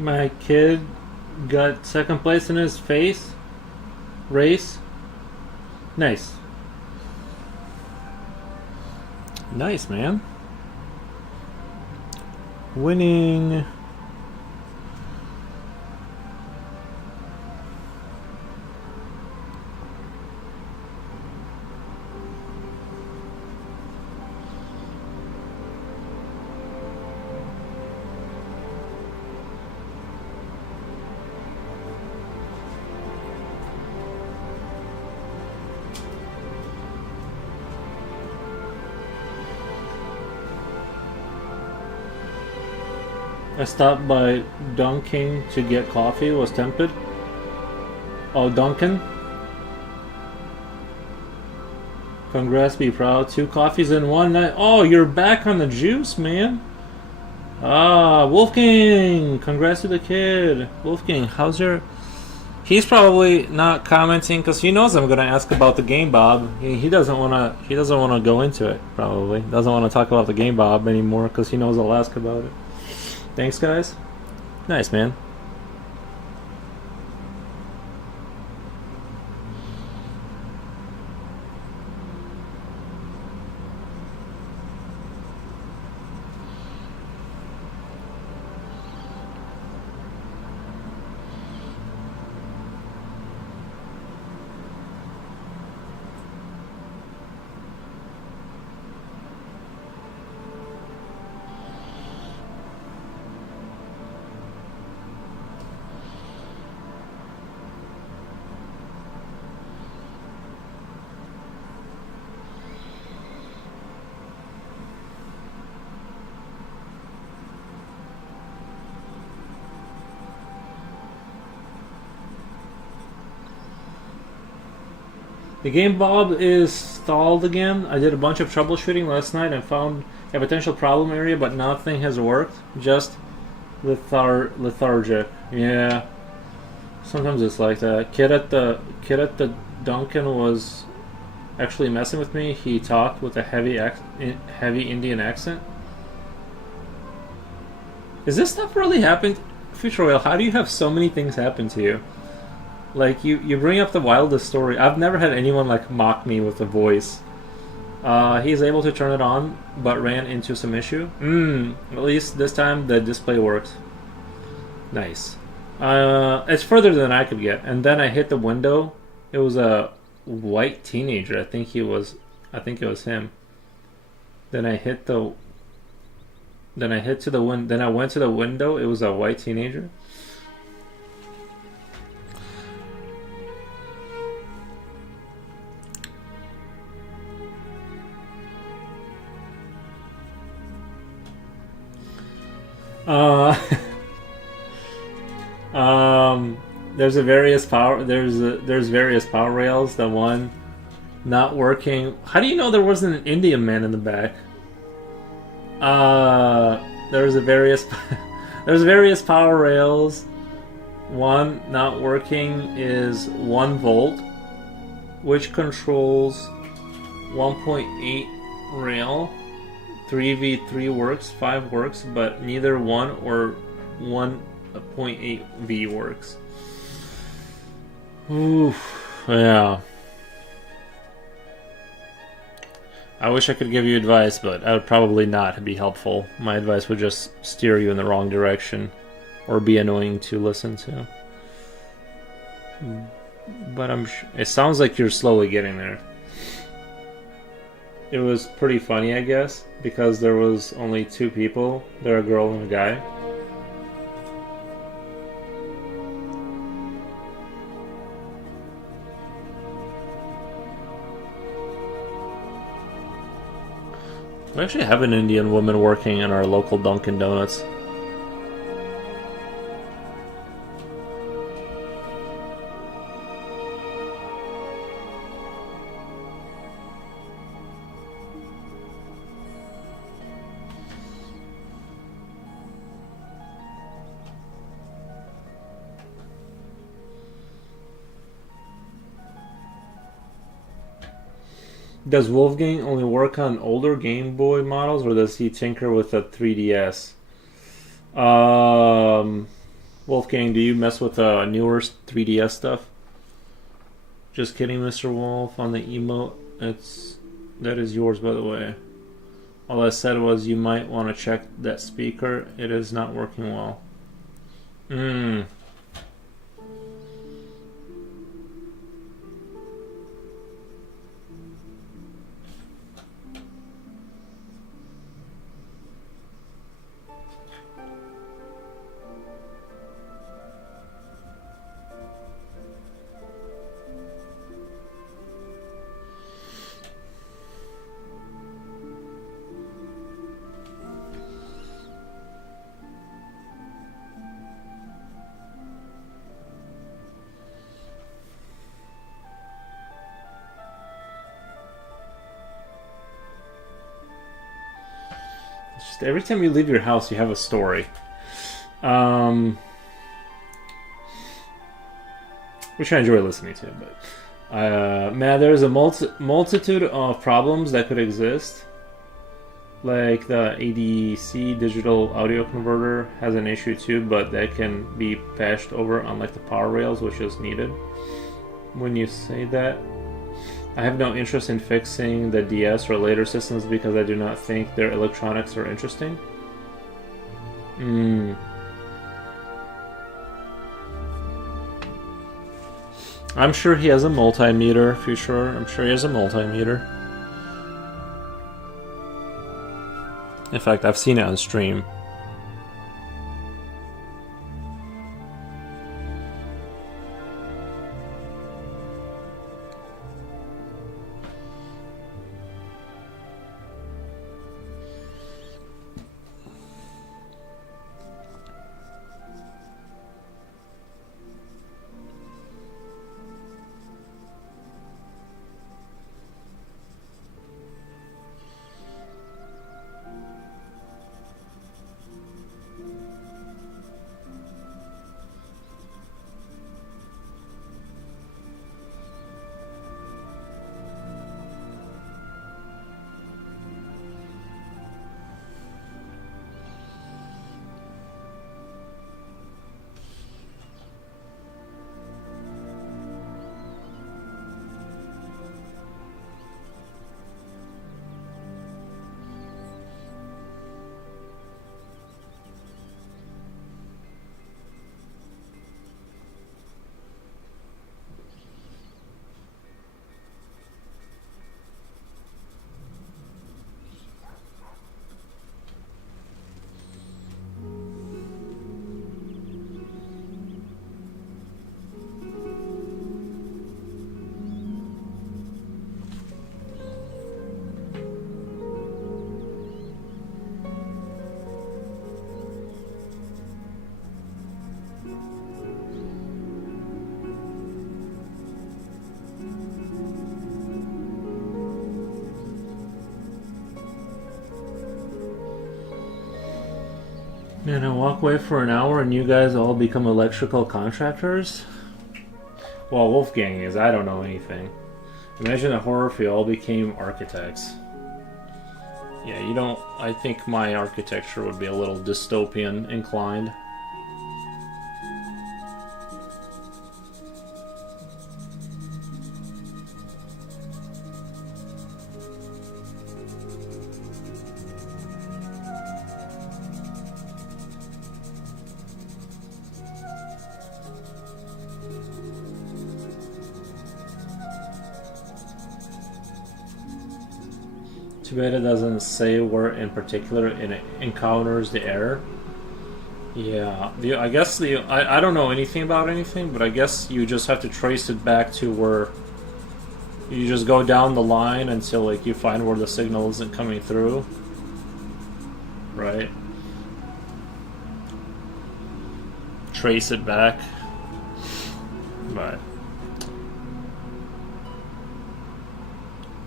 My kid got second place in his face race. Nice. Nice, man. Winning. I stopped by Dunkin' to get coffee, was tempted. Oh, Dunkin'? Congrats, be proud. 2 coffees in one night. Oh, you're back on the juice, man. Ah, Wolfgang! Congrats to the kid. Wolfgang, how's your... He's probably not commenting because he knows I'm gonna ask about the game, Bob. He doesn't wanna. He doesn't wanna go into it. Probably doesn't want to talk about the game, Bob, anymore because he knows I'll ask about it. Thanks, guys. Nice, man. The game, Bob, is stalled again. I did a bunch of troubleshooting last night and found a potential problem area, but nothing has worked. Just lethargic. Yeah. Sometimes it's like that. Kid at the Dunkin' was actually messing with me. He talked with a heavy Indian accent. Is this stuff really happening? Future Whale, how do you have so many things happen to you? Like, you bring up the wildest story. I've never had anyone, like, mock me with a voice. He's able to turn it on, but ran into some issue. At least this time the display works. Nice. It's further than I could get. And then I hit the window. It was a white teenager. I think it was him. Then I hit to the window. Then I went to the window. It was a white teenager. There's various power rails. The one not working. How do you know there wasn't an Indian man in the back? There's various power rails. One not working is 1 volt, which controls 1.8 rail. 3v3 works, 5 works, but neither 1 or 1.8v works. Oof, yeah. I wish I could give you advice, but I would probably not be helpful. My advice would just steer you in the wrong direction, or be annoying to listen to. But it sounds like you're slowly getting there. It was pretty funny, I guess, because there was only 2 people. There, a girl and a guy. We actually have an Indian woman working in our local Dunkin' Donuts. Does Wolfgang only work on older Game Boy models, or does he tinker with a 3DS? Wolfgang, do you mess with newer 3DS stuff? Just kidding, Mr. Wolf. On the emote, that is yours, by the way. All I said was you might want to check that speaker. It is not working well. Just every time you leave your house, you have a story. Which I enjoy listening to, but man, there's a multitude of problems that could exist. Like the ADC digital audio converter has an issue too, but that can be patched over on like the power rails, which is needed. When you say that, I have no interest in fixing the DS or later systems because I do not think their electronics are interesting. I'm sure he has a multimeter, for sure. I'm sure he has a multimeter. In fact, I've seen it on stream. Man, I walk away for an hour and you guys all become electrical contractors? Well, Wolfgang is. I don't know anything. Imagine a horror if we all became architects. Yeah, you don't... I think my architecture would be a little dystopian inclined. Too bad it doesn't say where in particular it encounters the error. Yeah, I guess I don't know anything about anything, but I guess you just have to trace it back to where you just go down the line until like you find where the signal isn't coming through. right? Trace it back. But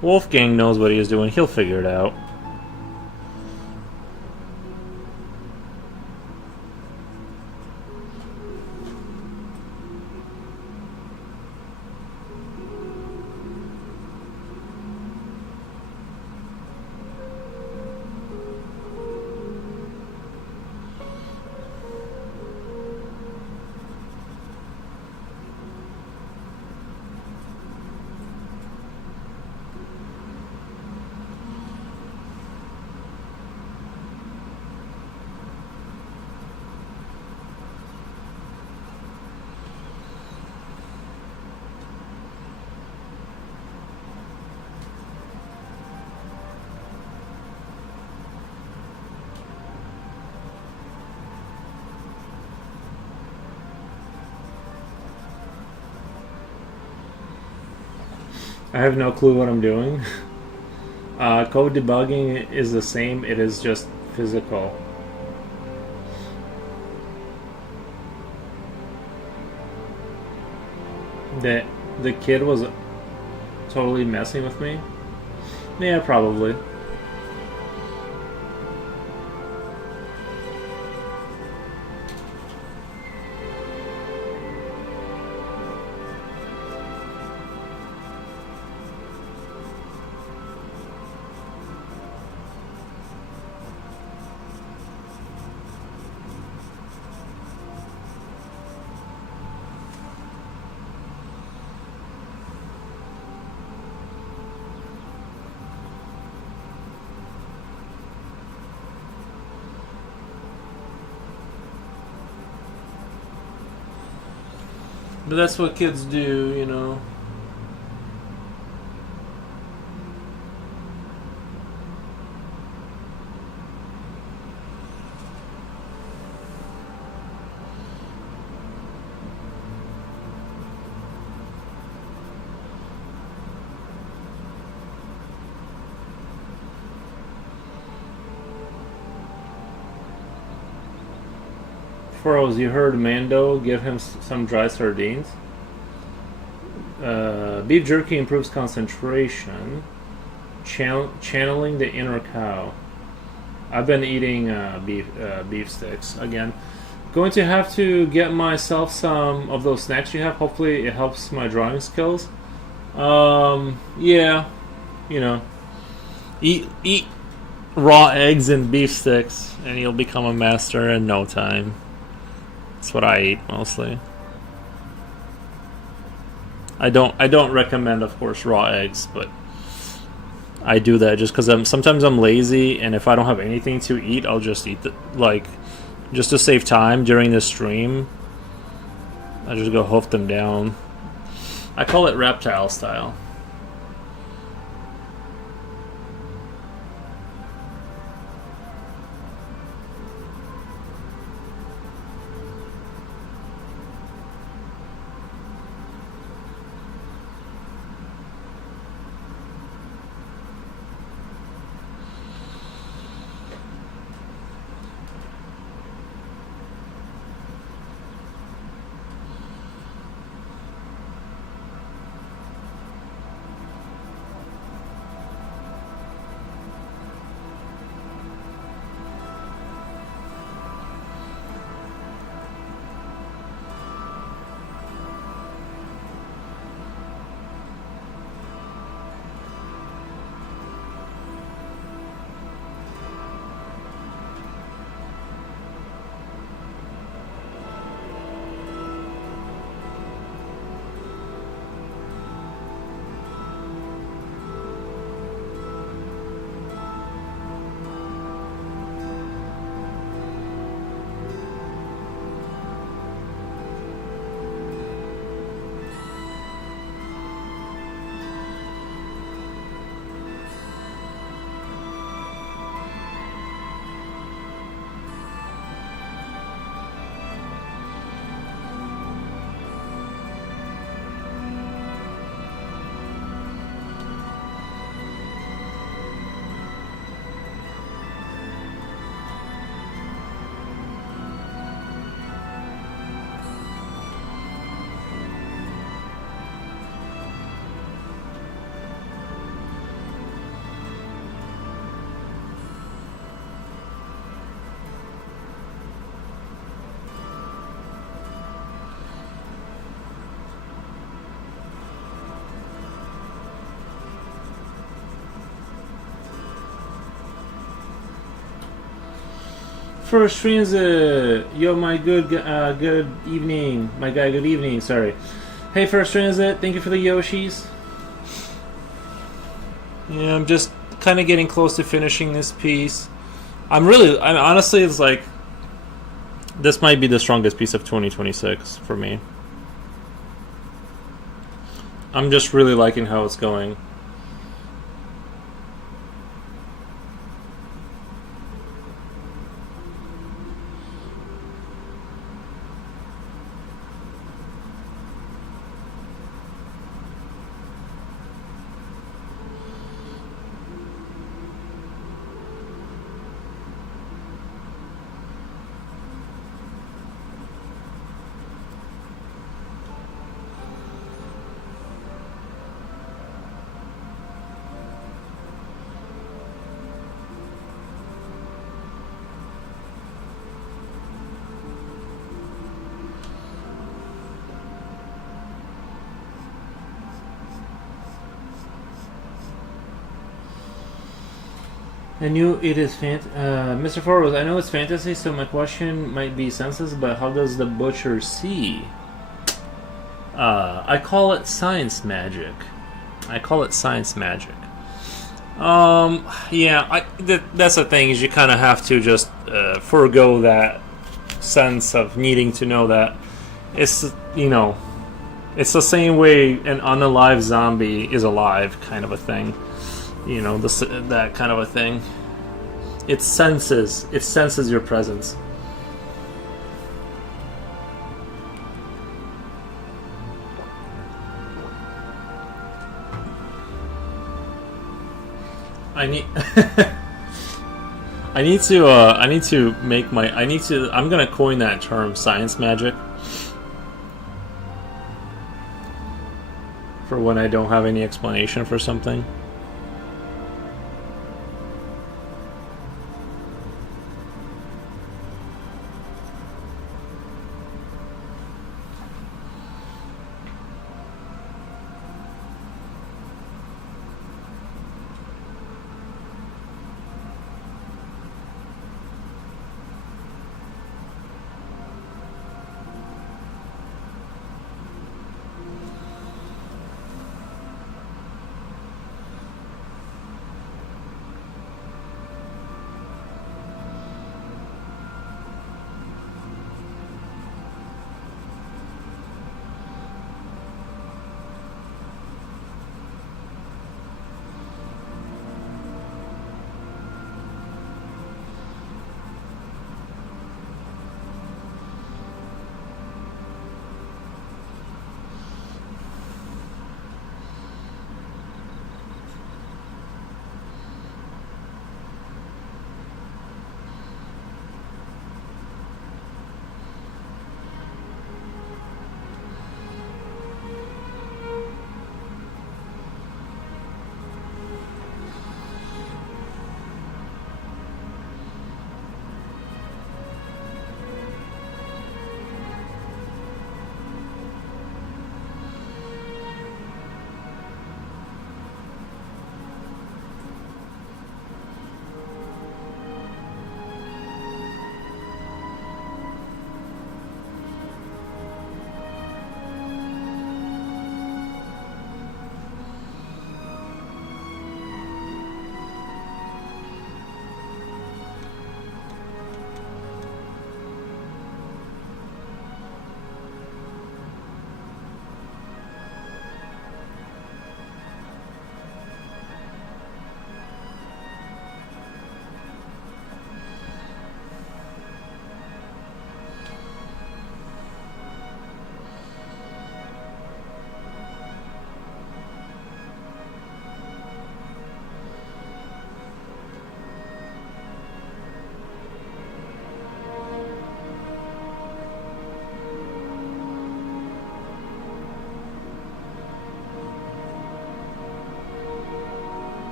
Wolfgang knows what he is doing. He'll figure it out. I have no clue what I'm doing. Code debugging is the same, it is just physical. The kid was totally messing with me? Yeah, probably. But that's what kids do, you know. Furrows, you heard Mando give him some dry sardines. Beef jerky improves concentration. Channeling the inner cow. I've been eating beef sticks again. Going to have to get myself some of those snacks you have. Hopefully it helps my drawing skills. Yeah, you know, eat raw eggs and beef sticks, and you'll become a master in no time. That's what I eat mostly. I don't recommend, of course, raw eggs, but I do that just because sometimes I'm lazy, and if I don't have anything to eat, I'll just eat just to save time during the stream. I just go hoof them down. I call it reptile style. First Transit. Yo, my good evening. My guy, good evening. Sorry. Hey, First Transit. Thank you for the Yoshis. Yeah, I'm just kind of getting close to finishing this piece. Honestly, it's like, this might be the strongest piece of 2026 for me. I'm just really liking how it's going. I knew it is Mr. Forrest, I know it's fantasy, so my question might be senseless, but how does the butcher see? I call it science magic. Yeah, that's the thing, is you kind of have to just forego that sense of needing to know that. It's, it's the same way an unalive zombie is alive, kind of a thing. That kind of a thing. It senses your presence. I'm gonna coin that term, science magic, for when I don't have any explanation for something.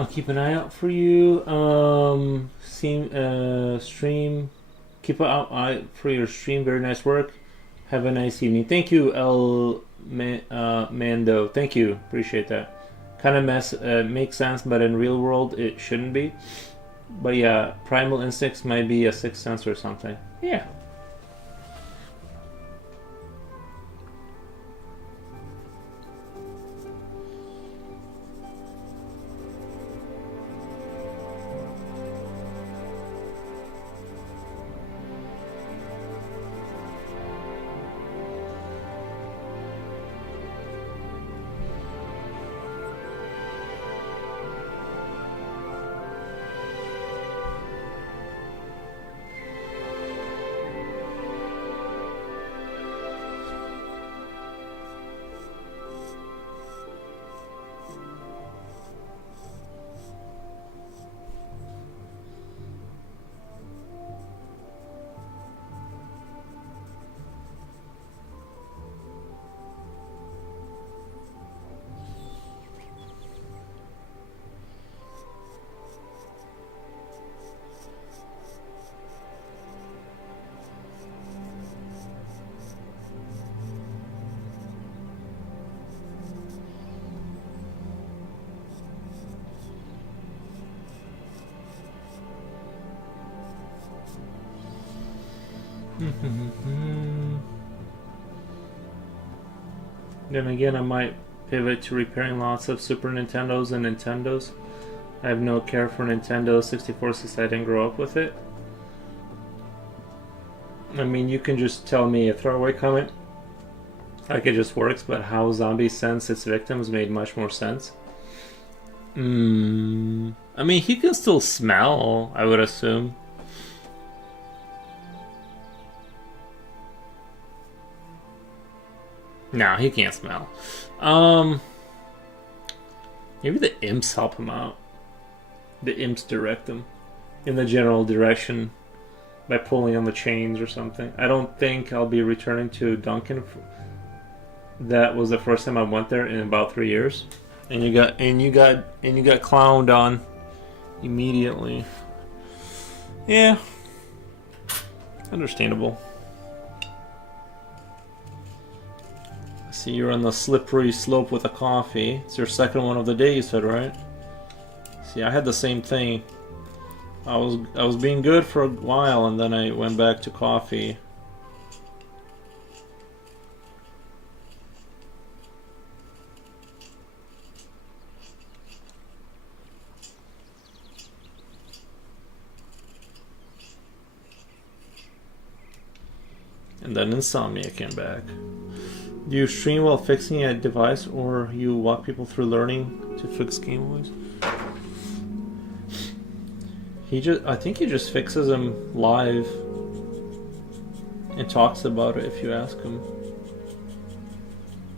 I'll keep an eye out for you. Stream. Keep an eye for your stream. Very nice work. Have a nice evening. Thank you, Mando. Thank you. Appreciate that. Kind of makes sense, but in real world it shouldn't be. But yeah, primal instincts might be a sixth sense or something. Yeah. Then again, I might pivot to repairing lots of Super Nintendos and Nintendos. I have no care for Nintendo 64 since I didn't grow up with it. I mean, you can just tell me a throwaway comment, like it just works, but how zombies sense its victims made much more sense. I mean, he can still smell, I would assume. No, he can't smell. Maybe the imps help him out. The imps direct him in the general direction by pulling on the chains or something. I don't think I'll be returning to Duncan. That was the first time I went there in about 3 years, and you got clowned on immediately. Yeah, understandable. See, you're on the slippery slope with a coffee. It's your second one of the day, you said, right? See, I had the same thing. I was being good for a while, and then I went back to coffee. And then insomnia came back. Do you stream while fixing a device, or you walk people through learning to fix Game Boys? I think he just fixes them live and talks about it if you ask him.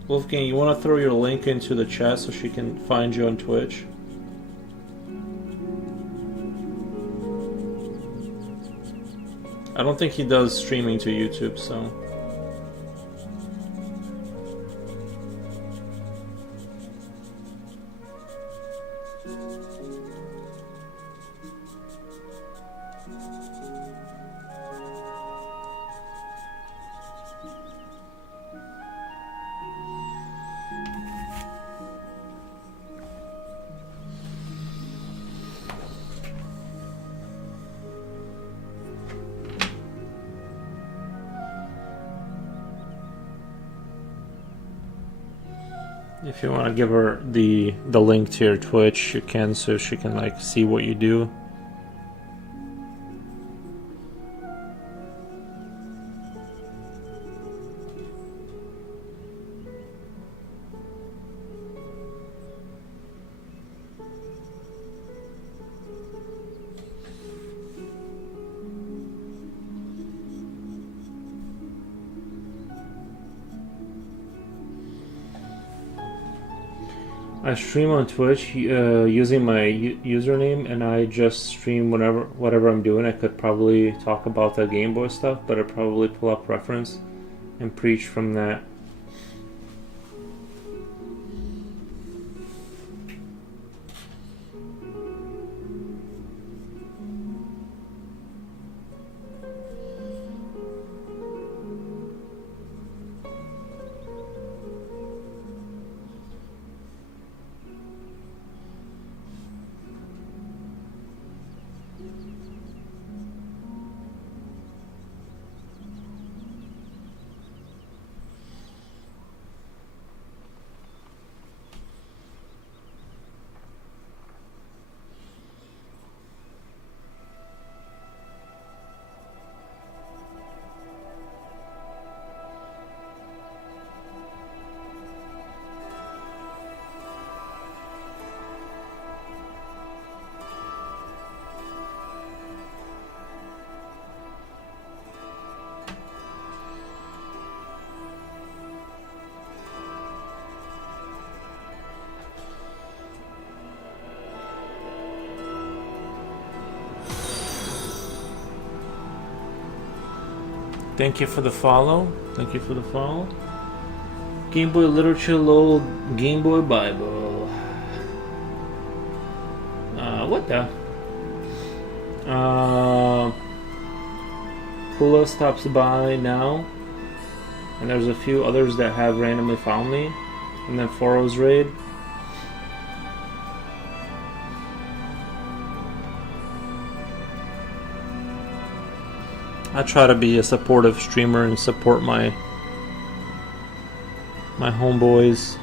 Wolfgang, you want to throw your link into the chat so she can find you on Twitch? I don't think he does streaming to YouTube, so... If you want to give her the link to your Twitch, you can, so she can like see what you do. I stream on Twitch using my username, and I just stream whatever I'm doing. I could probably talk about the Game Boy stuff, but I'd probably pull up reference and preach from that. Thank you for the follow. Thank you for the follow. Game Boy Literature, lol. Game Boy Bible. What the? Kula stops by now. And there's a few others that have randomly found me. And then Foro's raid. I try to be a supportive streamer and support my homeboys.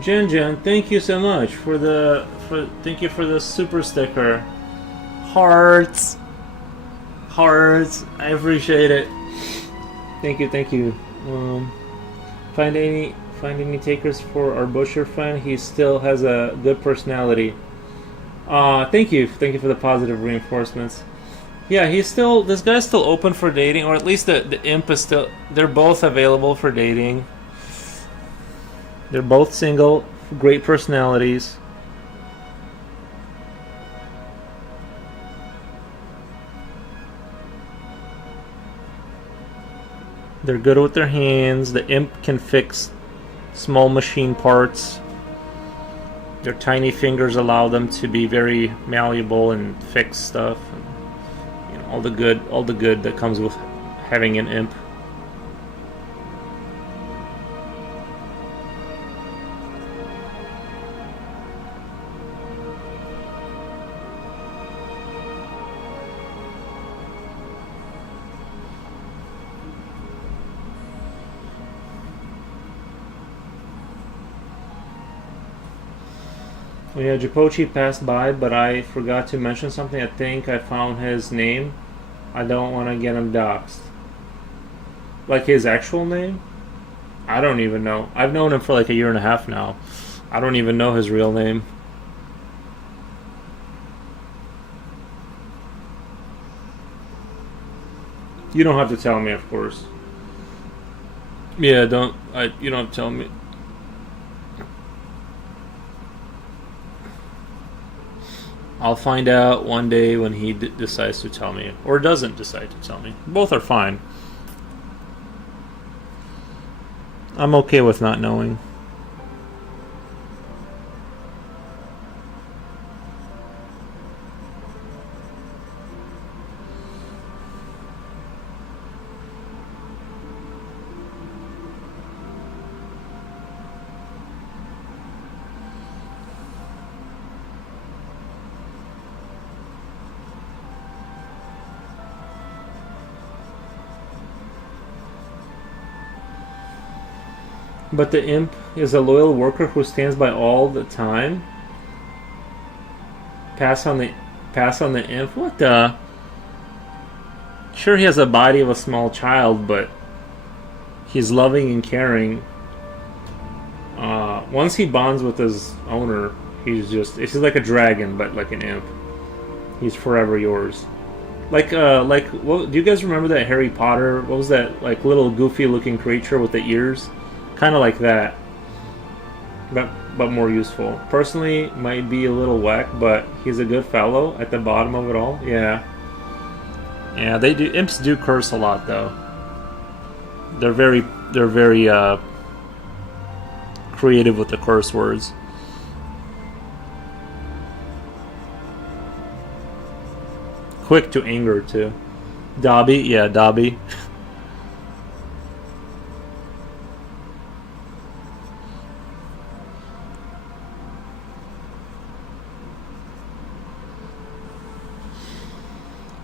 Jen, thank you so much thank you for the super sticker. Hearts. I appreciate it. Thank you. Find any takers for our Busher friend. He still has a good personality. Thank you for the positive reinforcements. Yeah, this guy's still open for dating, or at least the imp is still. They're both available for dating. They're both single, great personalities. They're good with their hands. The imp can fix small machine parts. Their tiny fingers allow them to be very malleable and fix stuff. You know, all the good that comes with having an imp. Yeah, Japochi passed by, but I forgot to mention something. I think I found his name. I don't want to get him doxxed. Like his actual name? I don't even know. I've known him for like a year and a half now. I don't even know his real name. You don't have to tell me, of course. Yeah, you don't have to tell me. I'll find out one day when he decides to tell me, or doesn't decide to tell me. Both are fine. I'm okay with not knowing. But the imp is a loyal worker who stands by all the time. Pass on the imp. What the? Sure, he has a body of a small child, but he's loving and caring. Once he bonds with his owner, he's like a dragon, but like an imp. He's forever yours. Like, what, do you guys remember that Harry Potter? What was that, like, little goofy-looking creature with the ears? Kind of like that, but more useful. Personally, might be a little whack, but he's a good fellow at the bottom of it all. Yeah. Yeah, they do. Imps do curse a lot, though. They're very creative with the curse words. Quick to anger, too. Dobby, yeah, Dobby.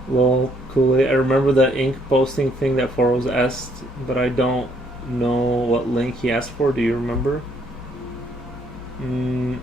Well, Kool-Aid. I remember the ink posting thing that Foros asked, but I don't know what link he asked for. Do you remember? Mm,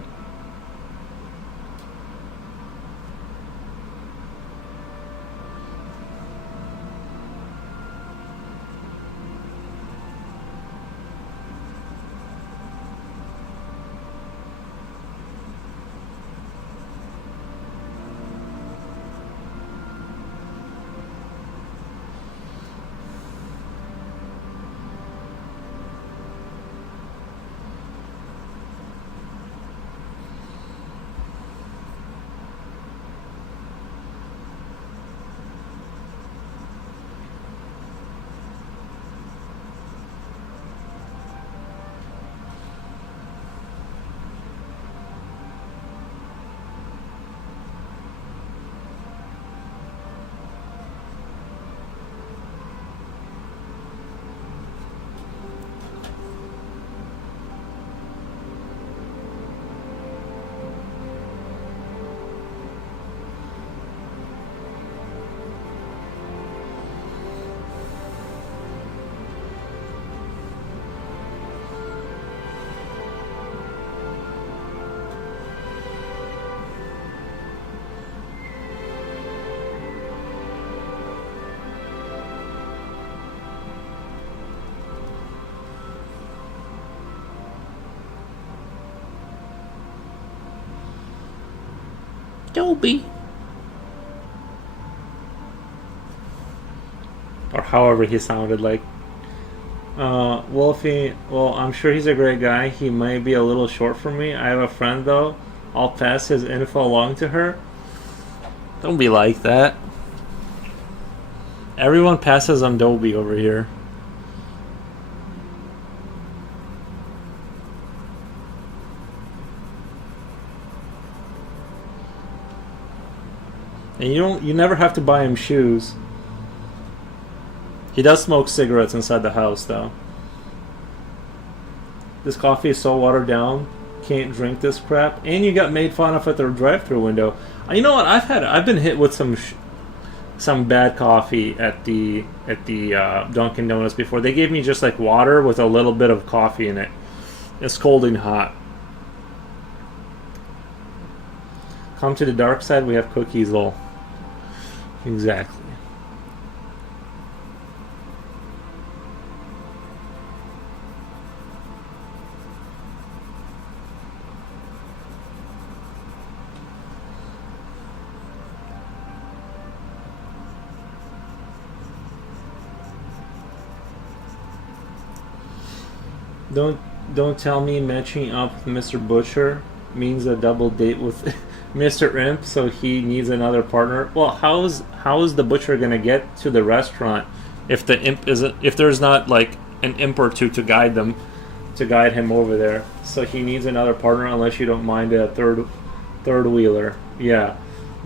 Dobby. Or however he sounded like. Wolfie, well, I'm sure he's a great guy. He might be a little short for me. I have a friend, though. I'll pass his info along to her. Don't be like that. Everyone passes on Dobby over here. And you never have to buy him shoes. He does smoke cigarettes inside the house, though. This coffee is so watered down. Can't drink this crap. And you got made fun of at the drive-thru window. You know what? I've been hit with some bad coffee at the Dunkin' Donuts before. They gave me just like water with a little bit of coffee in it. It's scalding hot. Come to the dark side. We have cookies, lol. Exactly. Don't tell me matching up with Mr. Butcher means a double date with Mr. Imp, so he needs another partner. Well, how is the Butcher gonna get to the restaurant if the imp isn't, if there's not like an imp or two to guide him over there? So he needs another partner, unless you don't mind a third wheeler. Yeah,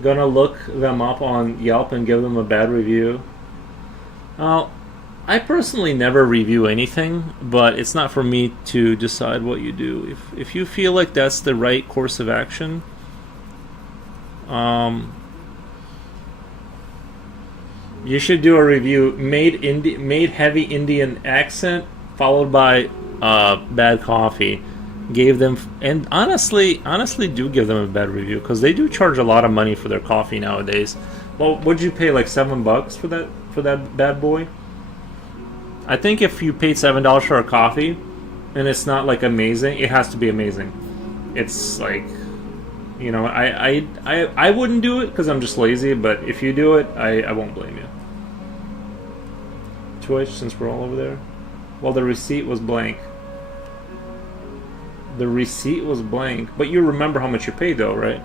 gonna look them up on Yelp and give them a bad review. I personally never review anything, but it's not for me to decide what you do. If you feel like that's the right course of action, you should do a review. Made heavy Indian accent, followed by bad coffee. Gave them, and honestly do give them a bad review, because they do charge a lot of money for their coffee nowadays. Well, would you pay like $7 for that bad boy? I think if you paid $7 for a coffee and it's not like amazing, it has to be amazing. It's like You know, I wouldn't do it because I'm just lazy. But if you do it, I won't blame you. Twitch, since we're all over there. Well, the receipt was blank. The receipt was blank, but you remember how much you paid, though, right?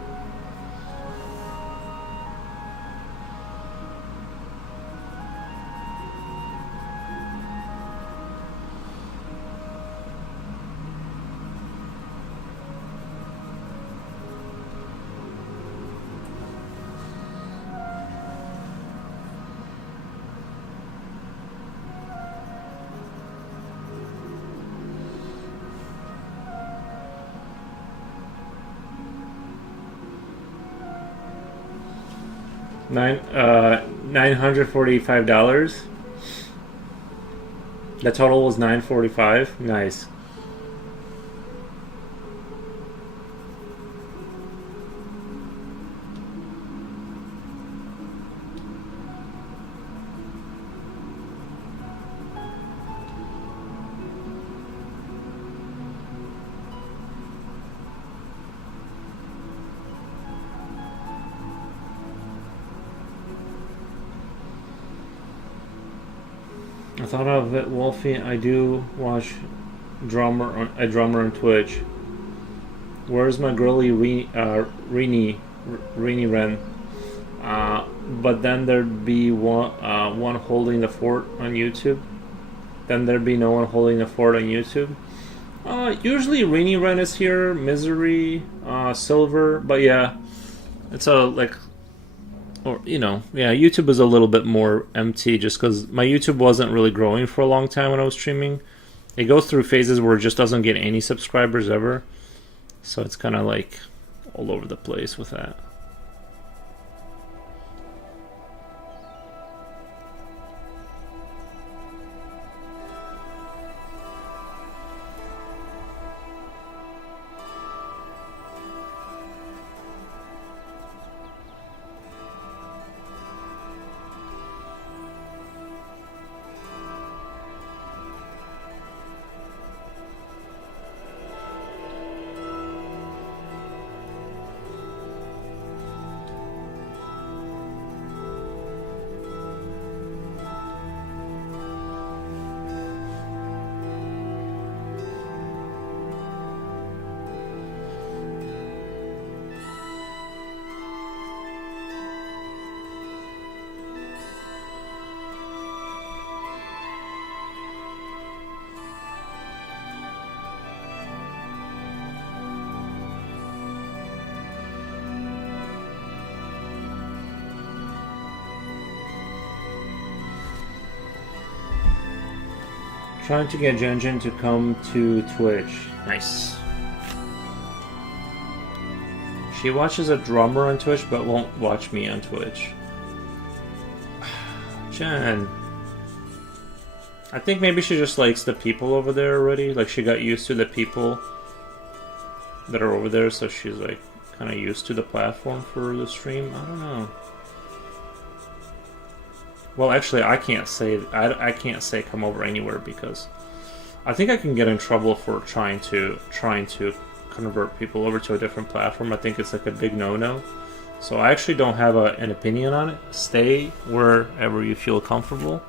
$945. The total was $945. Nice. I thought of it, Wolfie. I do watch a drummer on Twitch. Where's my girly Rini Ren? But then there'd be one holding the fort on YouTube. Then there'd be no one holding the fort on YouTube. Usually Rini Ren is here, Misery, Silver, but yeah, it's a like, or you know, yeah, YouTube is a little bit more empty just because my YouTube wasn't really growing for a long time when I was streaming. It goes through phases where it just doesn't get any subscribers ever, so it's kind of like all over the place with that. Trying to get Jenjin to come to Twitch. Nice. She watches a drummer on Twitch but won't watch me on Twitch. Jen. I think maybe she just likes the people over there already. Like she got used to the people that are over there, so she's like kind of used to the platform for the stream. I don't know. Well, actually, I can't say come over anywhere because I think I can get in trouble for trying to convert people over to a different platform. I think it's like a big no-no. So I actually don't have an opinion on it. Stay wherever you feel comfortable.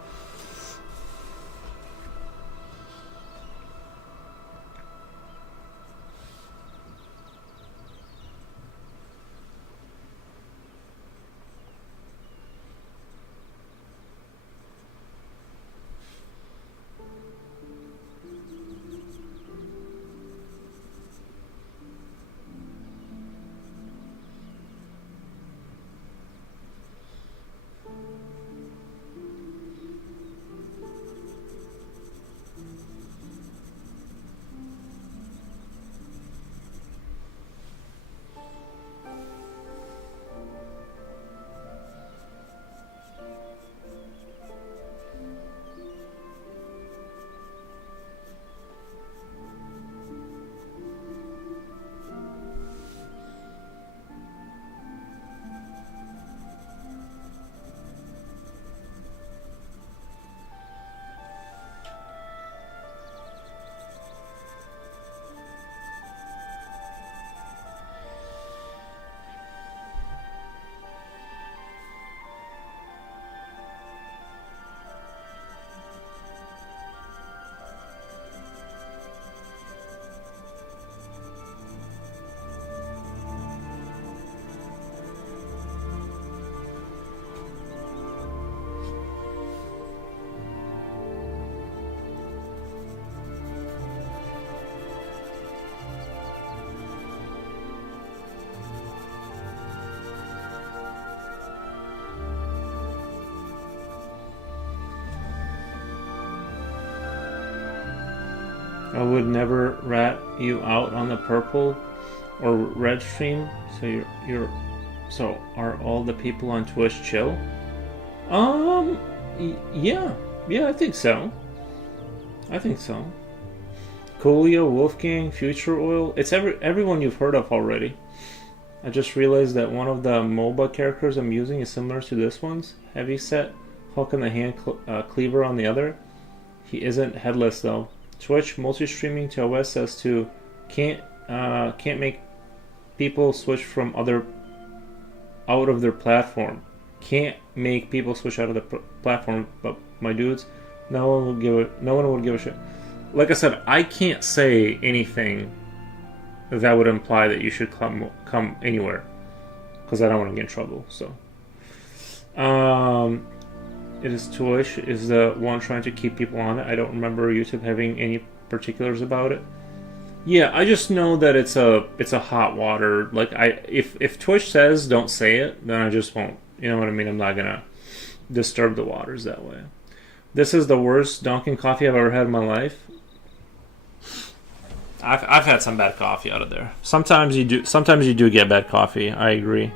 I would never rat you out on the purple or red stream. So so are all the people on Twitch chill? Yeah, I think so. Coolio, Wolfgang, Future Oil. It's everyone you've heard of already. I just realized that one of the MOBA characters I'm using is similar to this one's. Heavyset, Hulk in the hand, Cleaver on the other. He isn't headless though. Twitch multi-streaming to OS says to can't make people switch from out of their platform. Can't make people switch out of the platform, but my dudes, no one would give a shit. Like I said, I can't say anything that would imply that you should come anywhere, because I don't want to get in trouble. So, it is Twitch is the one trying to keep people on it. I don't remember YouTube having any particulars about it. Yeah, I just know that it's a hot water. Like if Twitch says don't say it, then I just won't. You know what I mean? I'm not gonna disturb the waters that way. This is the worst Dunkin' coffee I've ever had in my life. I've had some bad coffee out of there. Sometimes you do get bad coffee. I agree.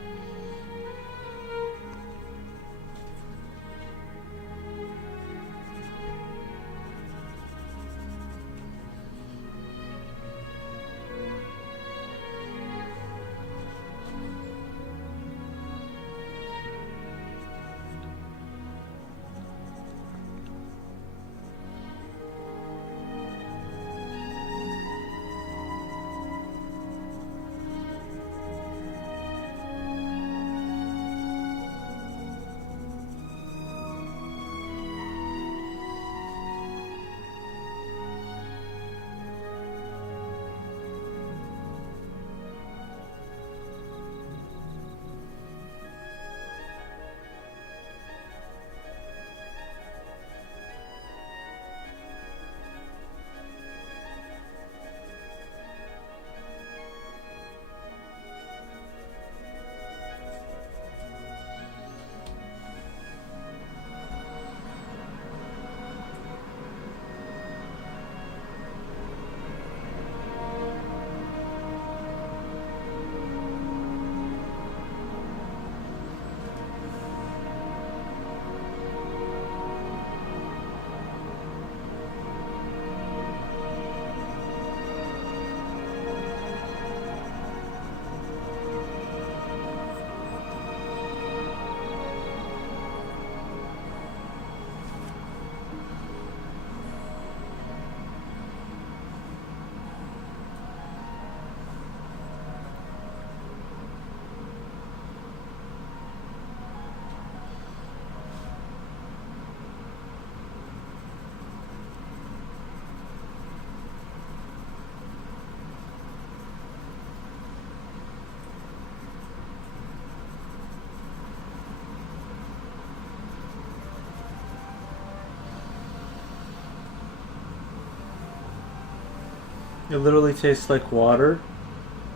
It literally tastes like water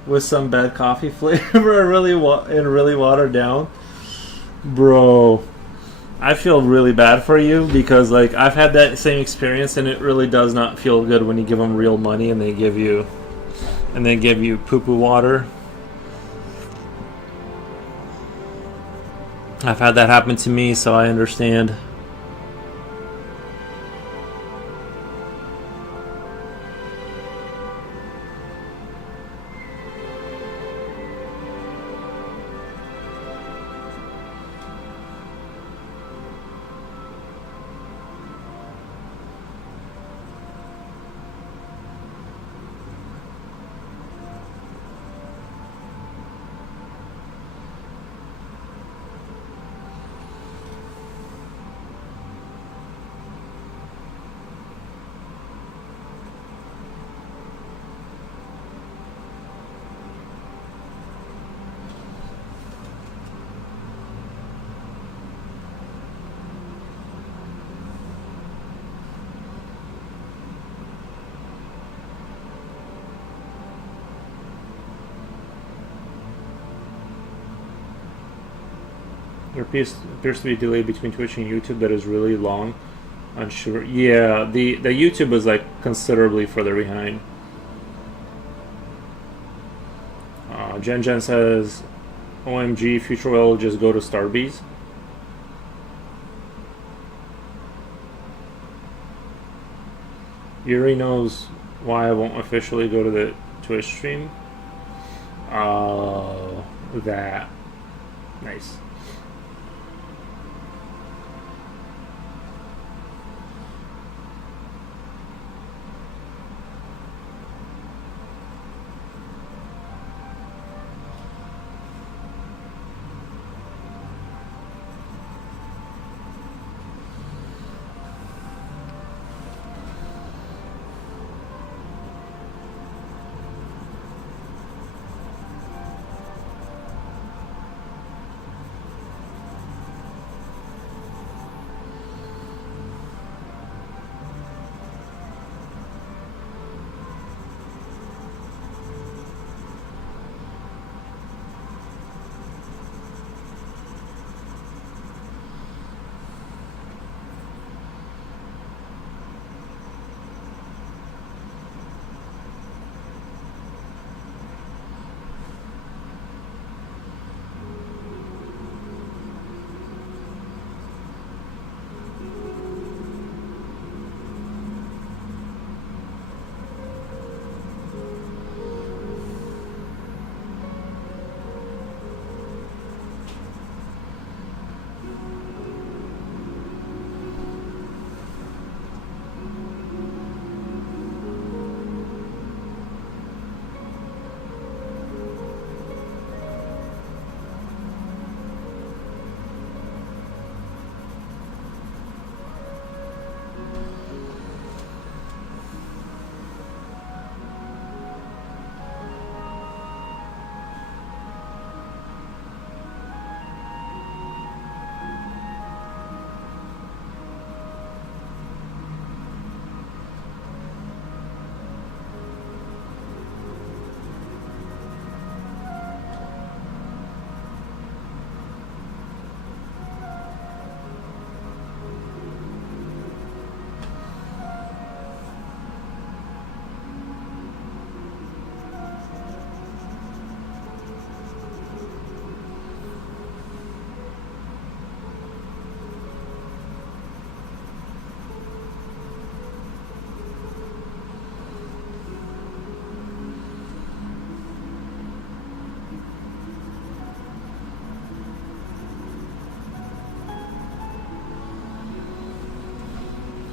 with some bad coffee flavor and really watered down. Bro, I feel really bad for you because like I've had that same experience and it really does not feel good when you give them real money and they give you poo-poo water. I've had that happen to me, so I understand. There appears to be a delay between Twitch and YouTube that is really long. Unsure. Yeah, the YouTube is like considerably further behind. Jen Jen says, "OMG, Future Oil just go to Starbucks." Yuri knows why I won't officially go to the Twitch stream. That. Nice.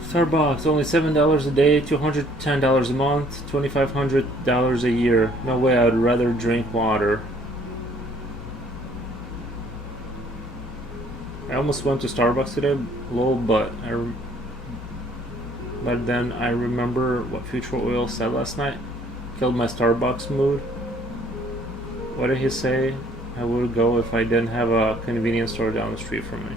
Starbucks, only $7 a day, $210 a month, $2,500 a year. No way, I'd rather drink water. I almost went to Starbucks today, lol, but then I remember what Future Oil said last night. Killed my Starbucks mood. What did he say? I would go if I didn't have a convenience store down the street from me.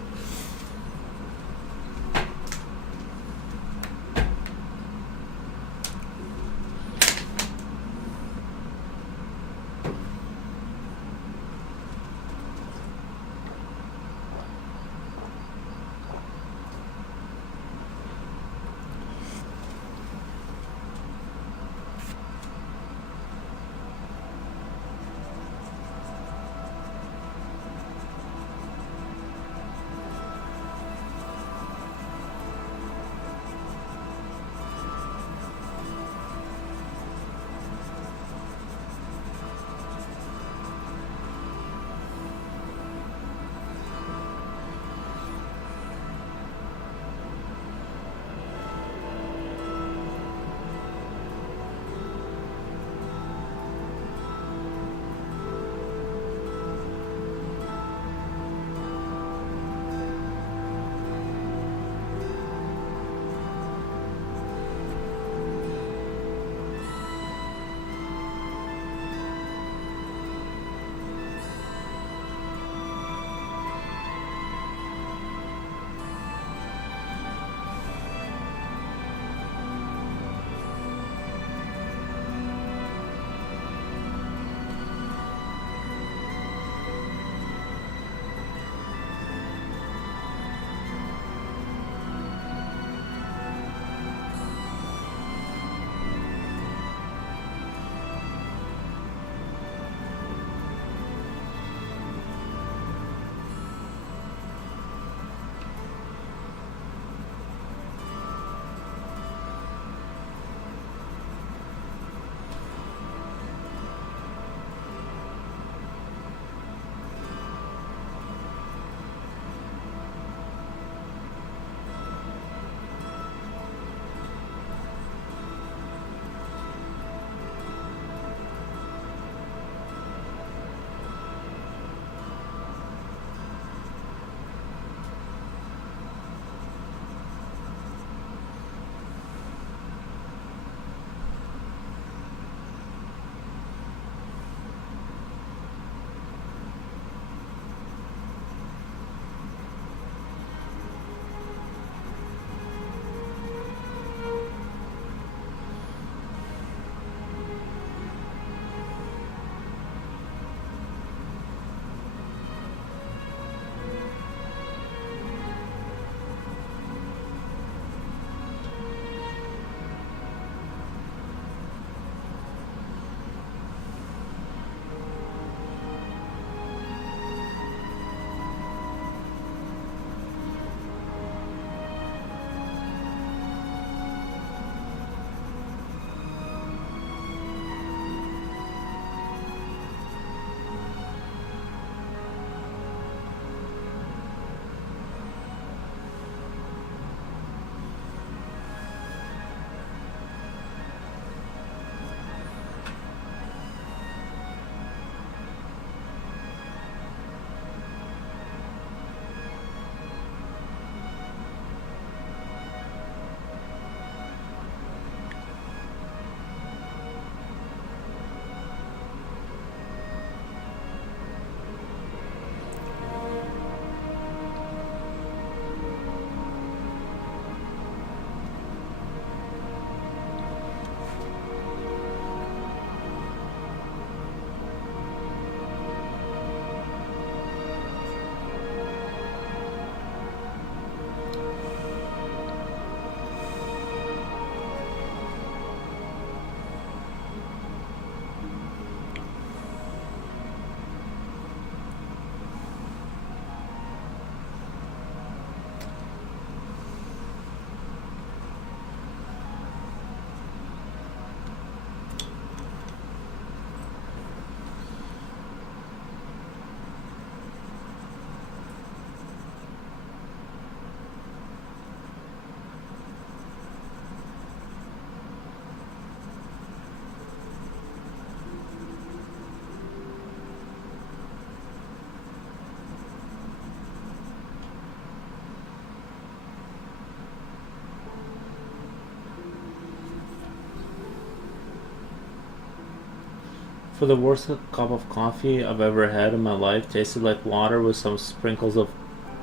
For the worst cup of coffee I've ever had in my life, tasted like water with some sprinkles of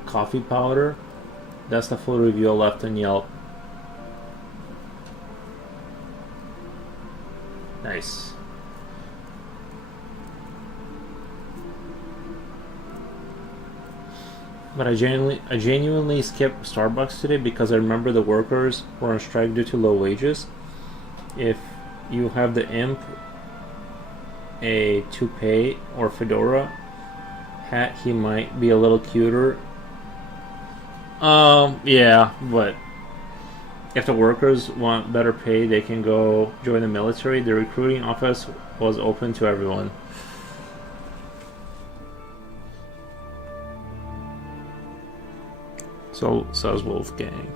coffee powder. That's the full review I left on Yelp. Nice. But I genuinely skipped Starbucks today because I remember the workers were on strike due to low wages. If you have the imp, a toupee, or fedora hat, he might be a little cuter. Yeah, but if the workers want better pay, they can go join the military. The recruiting office was open to everyone. So says Wolfgang.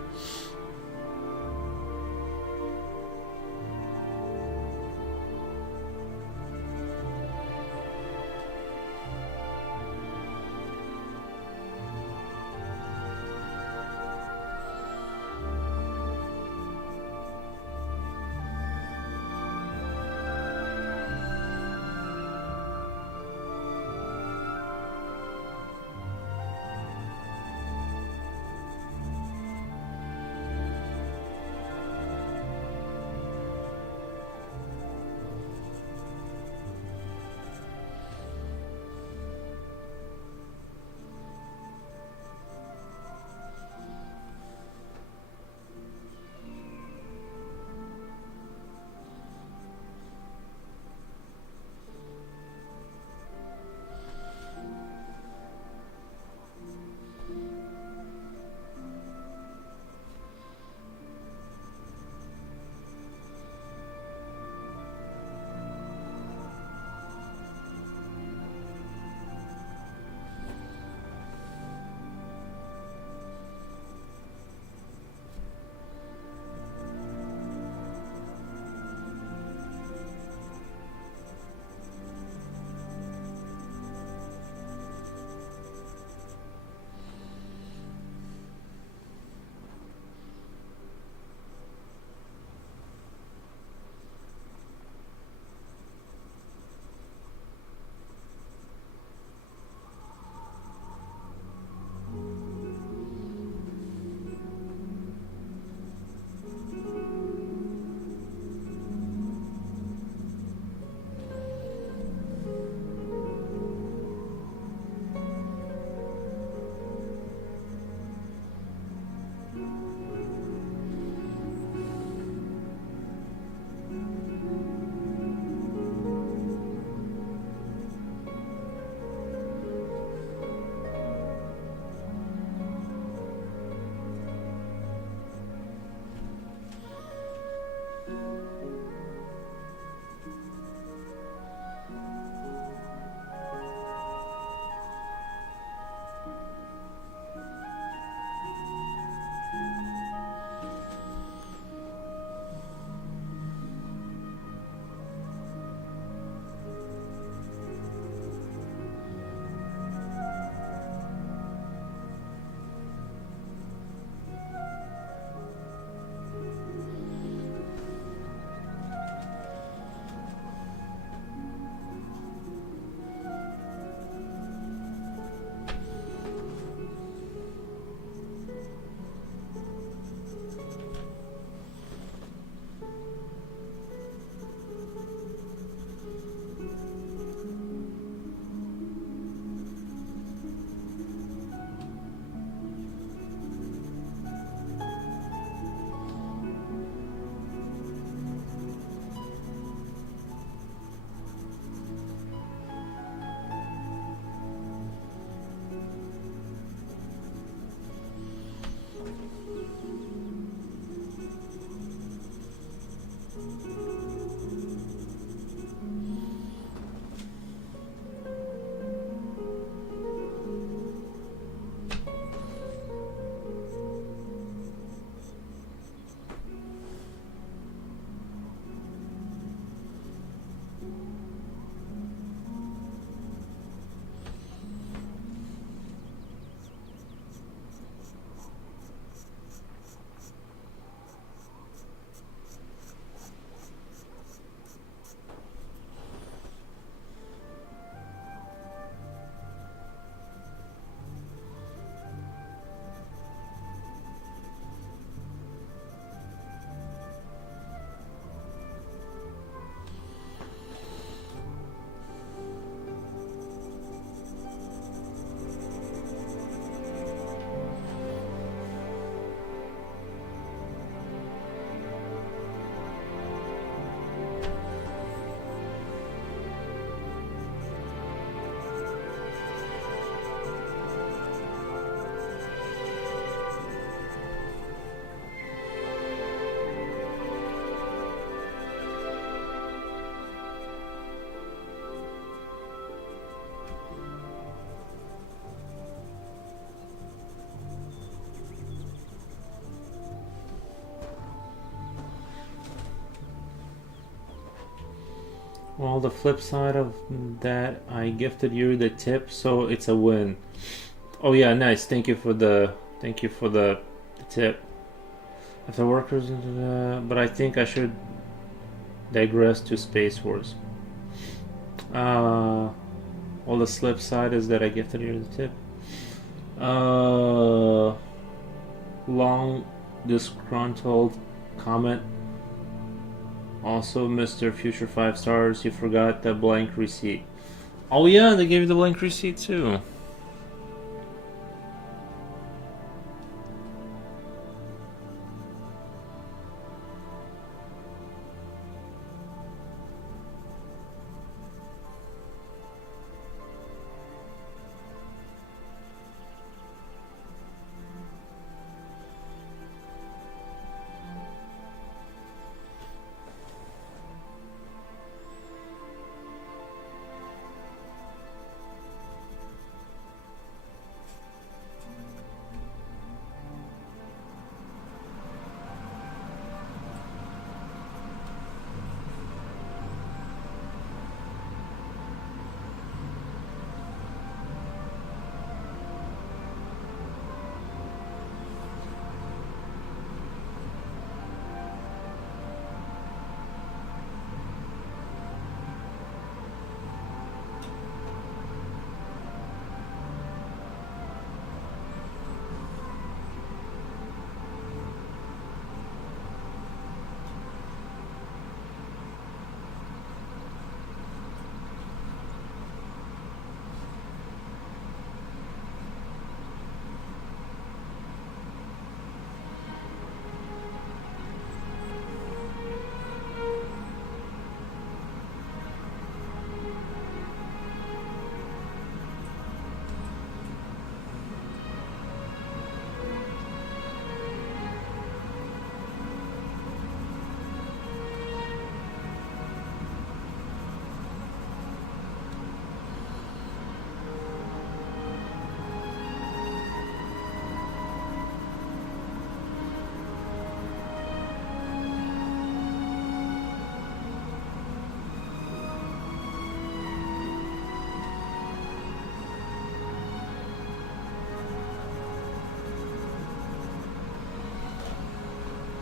Well, the flip side of that, I gifted you the tip, so it's a win. Oh yeah, nice. Thank you for the tip. If the workers, but I think I should digress to Space Wars. Well, the flip side is that I gifted you the tip. Long disgruntled comment. Also, Mr. Future 5 stars, you forgot the blank receipt. Oh yeah, they gave you the blank receipt too.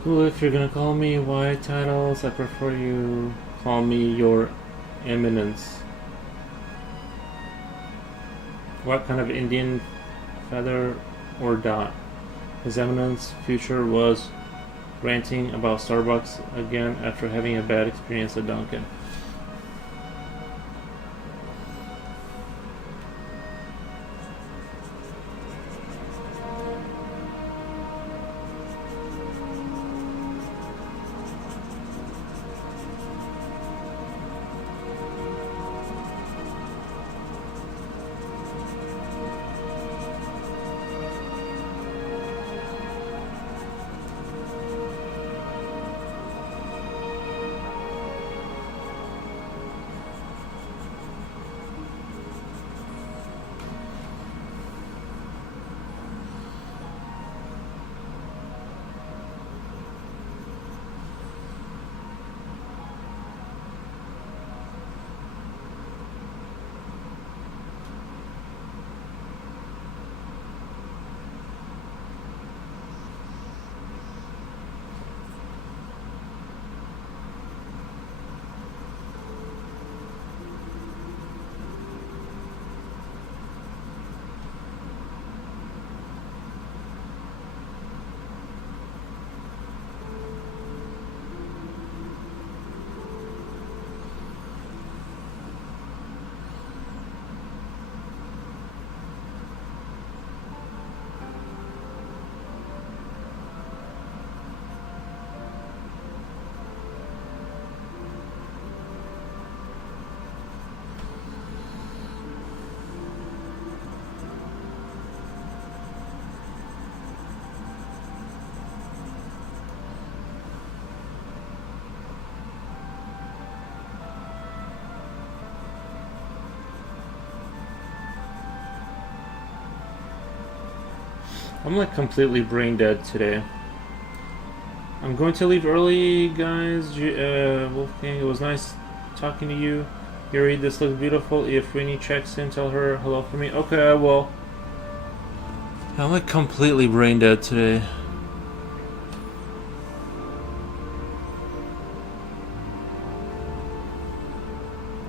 Cool, if you're gonna call me wide titles, I prefer you call me your eminence. What kind of Indian feather or dot? His Eminence Future was ranting about Starbucks again after having a bad experience at Dunkin'. I'm like completely brain dead today. I'm going to leave early, guys. Wolfgang, it was nice talking to you. Yuri, this looks beautiful. If Winnie checks in, tell her hello for me. Okay, I will. I'm like completely brain dead today.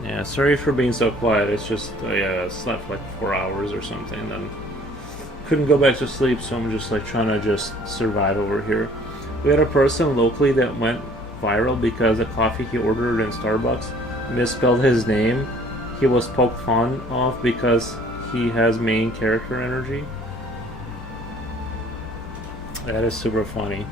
Yeah, sorry for being so quiet. It's just I slept like 4 hours or something, then couldn't go back to sleep, so I'm just like trying to just survive over here. We had a person locally that went viral because the coffee he ordered in Starbucks misspelled his name. He was poked fun of because he has main character energy. That is super funny.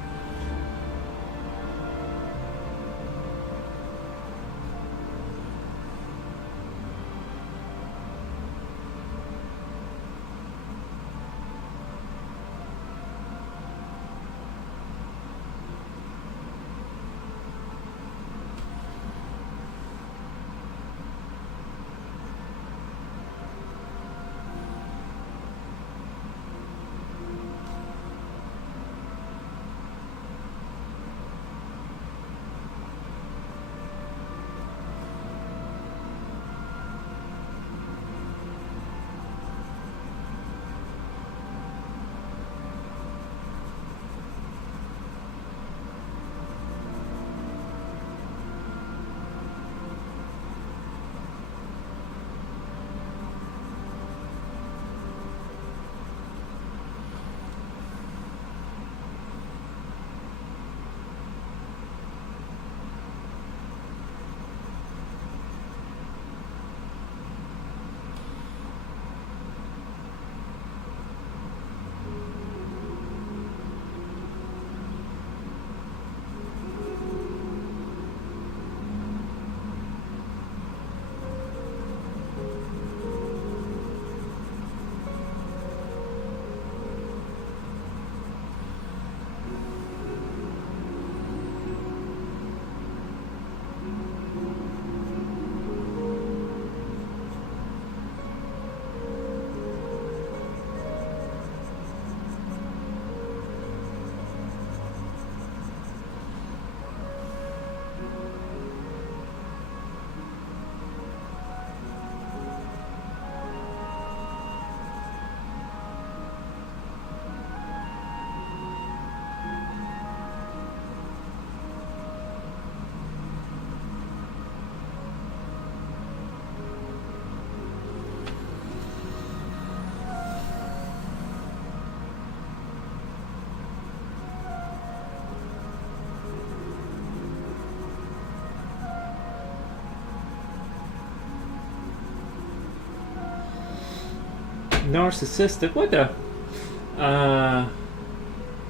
Narcissistic? What the?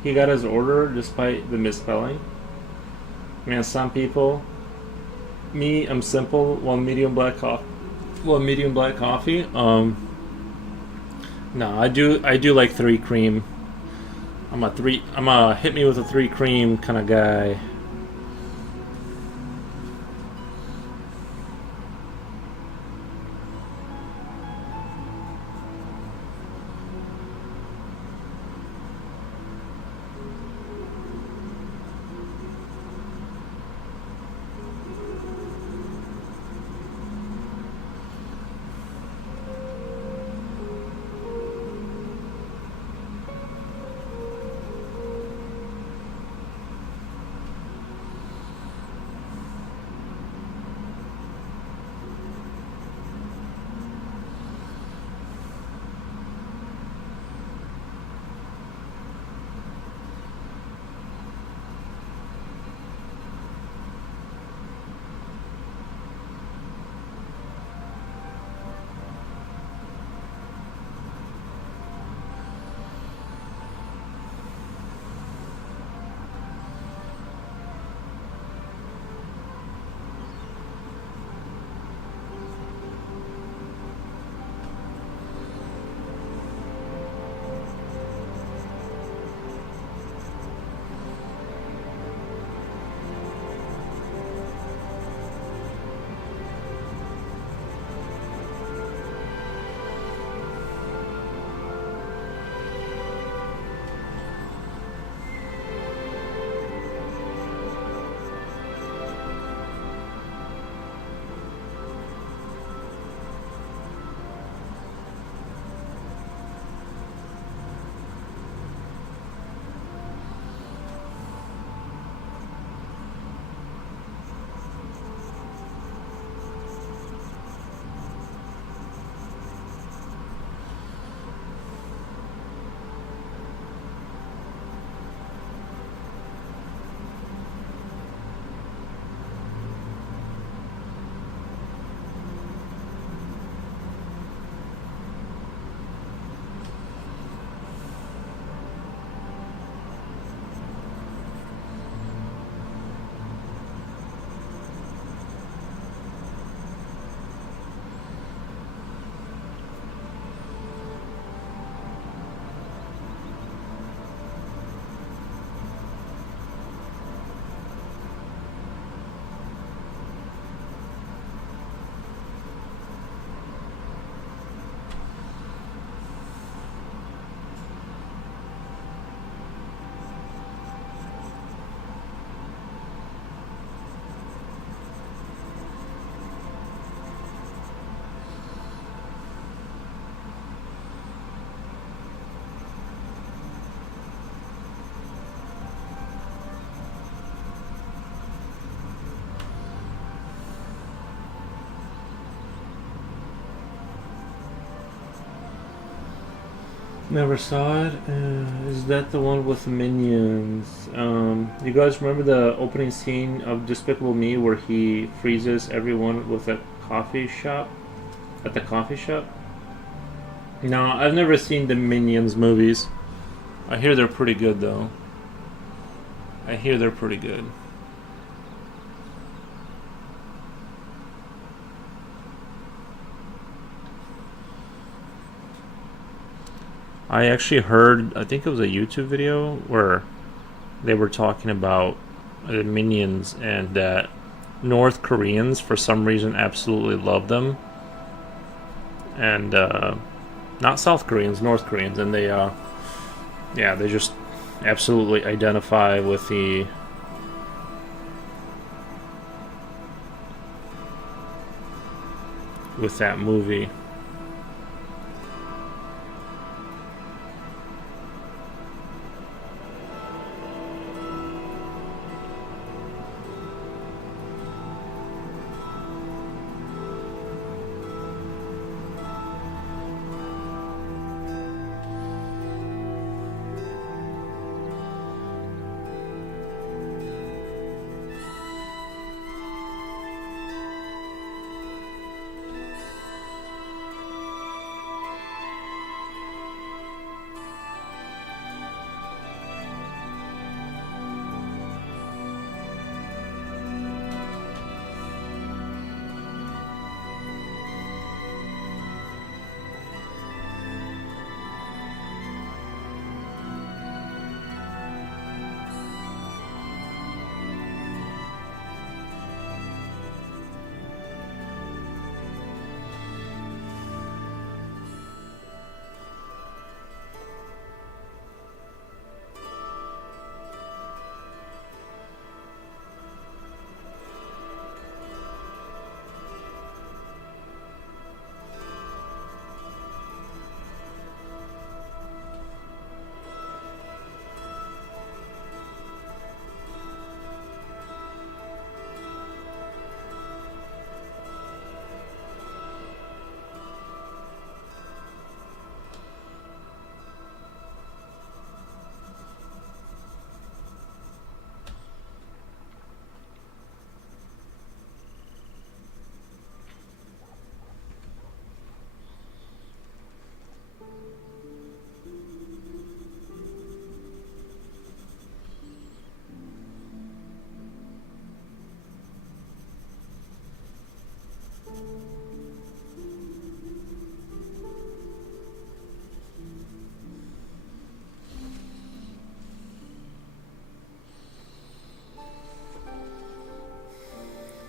He got his order despite the misspelling. Man, some people. Me, I'm simple. One medium black coffee. One medium black coffee. No, I do like 3 cream. I'm a hit me with a 3 cream kind of guy. Never saw it. Is that the one with Minions? You guys remember the opening scene of Despicable Me where he freezes everyone with a coffee shop? At the coffee shop? No, I've never seen the Minions movies. I hear they're pretty good though. I hear they're pretty good. I actually heard, I think it was a YouTube video where they were talking about the Minions and that North Koreans, for some reason, absolutely love them. And, not South Koreans, North Koreans. And they, yeah, they just absolutely identify with that movie.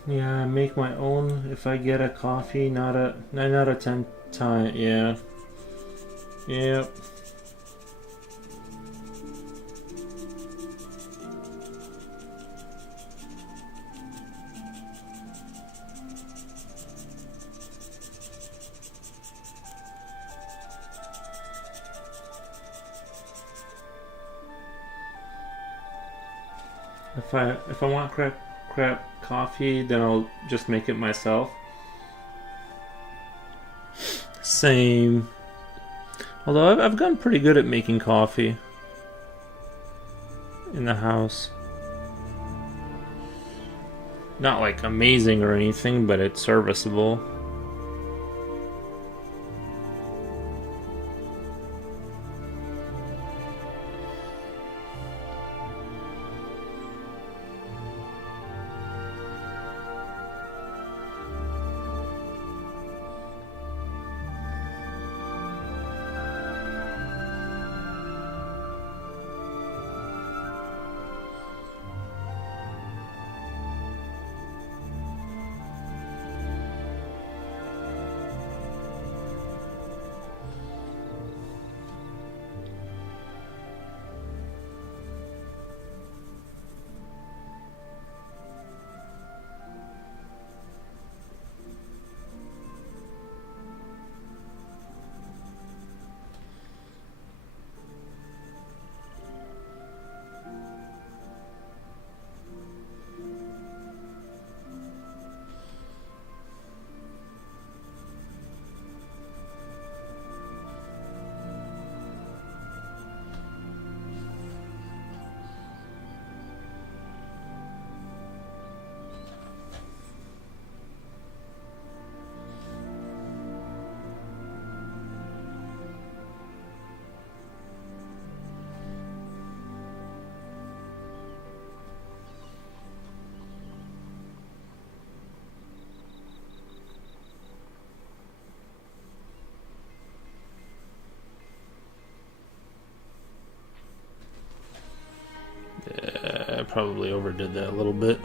Yeah, I make my own if I get a coffee, not a 9 out of 10 time. Yeah. Yep. If I want crap coffee, then I'll just make it myself. Same. Although I've gotten pretty good at making coffee in the house. Not like amazing or anything, but it's serviceable. probably overdid that a little bit.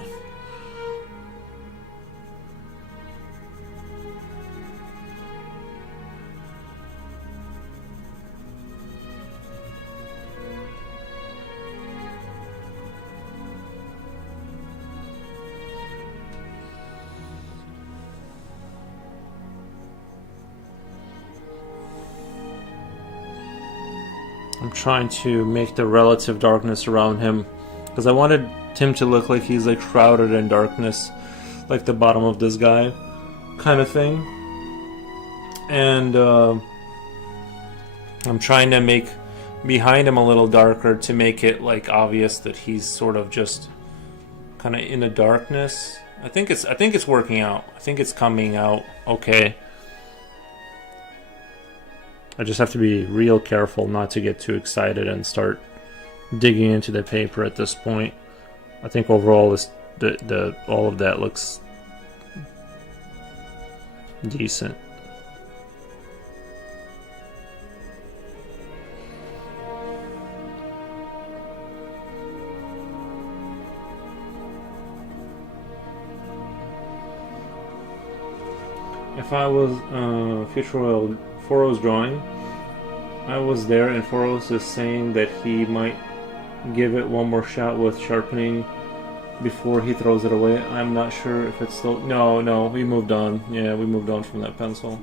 I'm trying to make the relative darkness around him because I wanted him to look like he's like shrouded in darkness, like the bottom of this guy kind of thing. And I'm trying to make behind him a little darker to make it like obvious that he's sort of just kind of in the darkness. I think it's working out. I think it's coming out okay. I just have to be real careful not to get too excited and start digging into the paper at this point. I think overall this all of that looks decent. If I was Future World 4O's drawing, I was there and 4O's is saying that he might give it one more shot with sharpening before he throws it away. I'm not sure if it's still... No, we moved on. Yeah, we moved on from that pencil.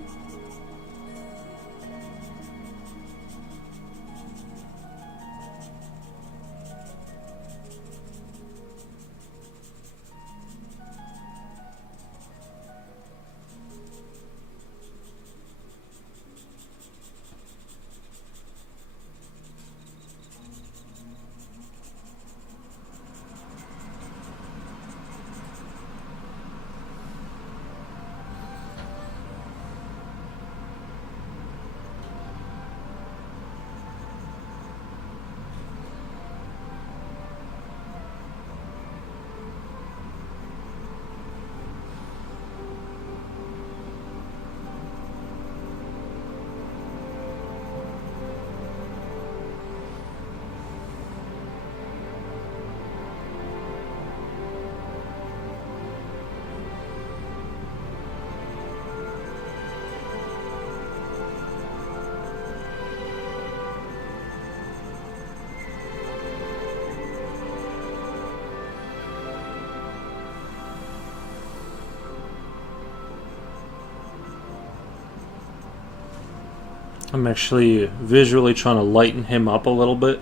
I'm actually visually trying to lighten him up a little bit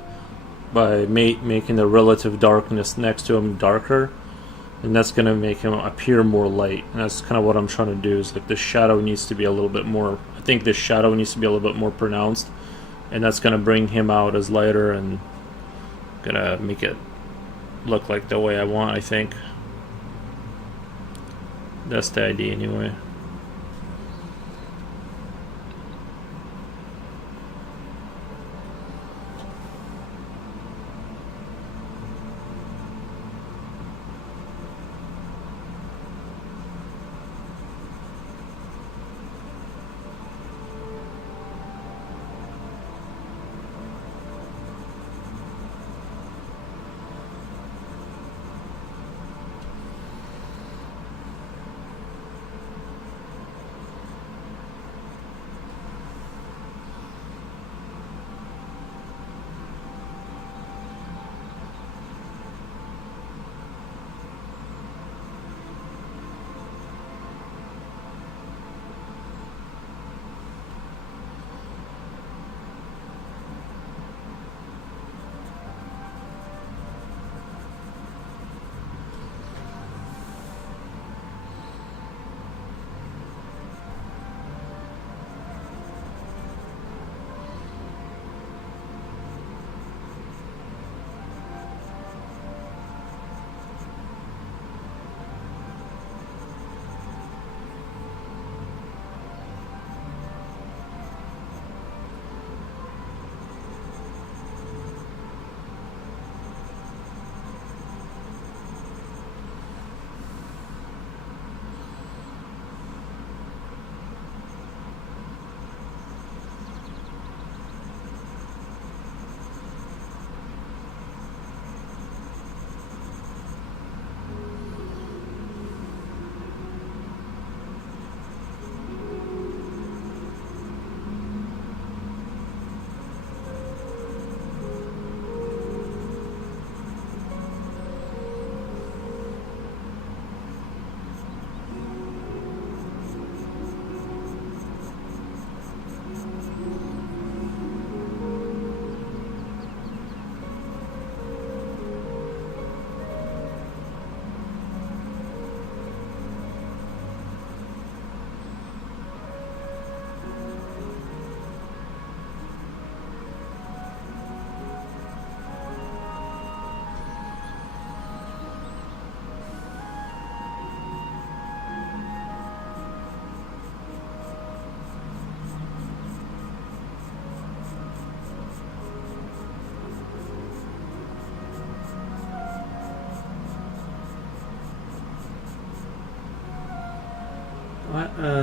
by making the relative darkness next to him darker, and that's going to make him appear more light. And that's kind of what I'm trying to do, is like the shadow needs to be a little bit more... I think the shadow needs to be a little bit more pronounced, and that's going to bring him out as lighter and going to make it look like the way I want, I think. That's the idea anyway.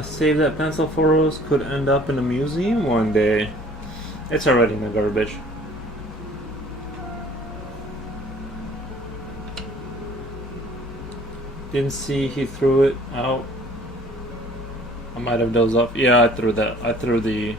Save that pencil photos could end up in a museum one day. It's already in the garbage. Didn't see he threw it out. I might have dozed off. Yeah, I threw that. I threw the.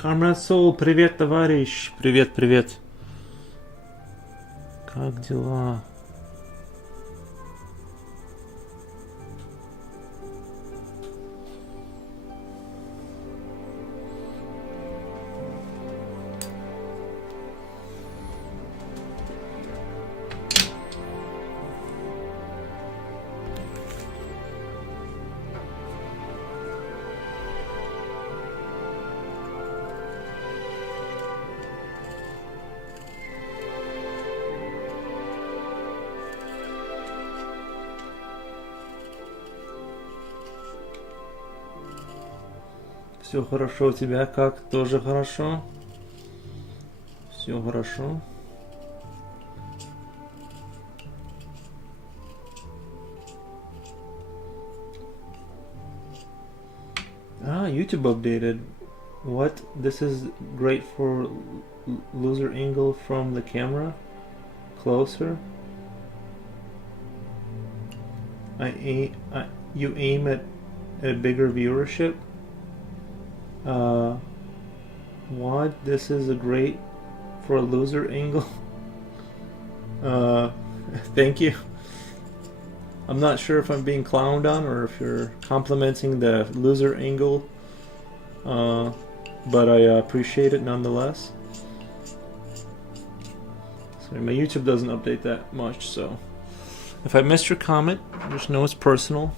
Comrade Soul, привет, товарищ. Привет, привет. Как дела? Все хорошо у тебя, как? Тоже хорошо? Все хорошо. Ah, YouTube updated. What? This is great for loser angle from the camera. Closer. You aim at a bigger viewership. What? This is a great for a loser angle. Uh, Thank you. I'm not sure if I'm being clowned on or if you're complimenting the loser angle, but I appreciate it nonetheless. Sorry, my YouTube doesn't update that much, so if I missed your comment, just know it's personal.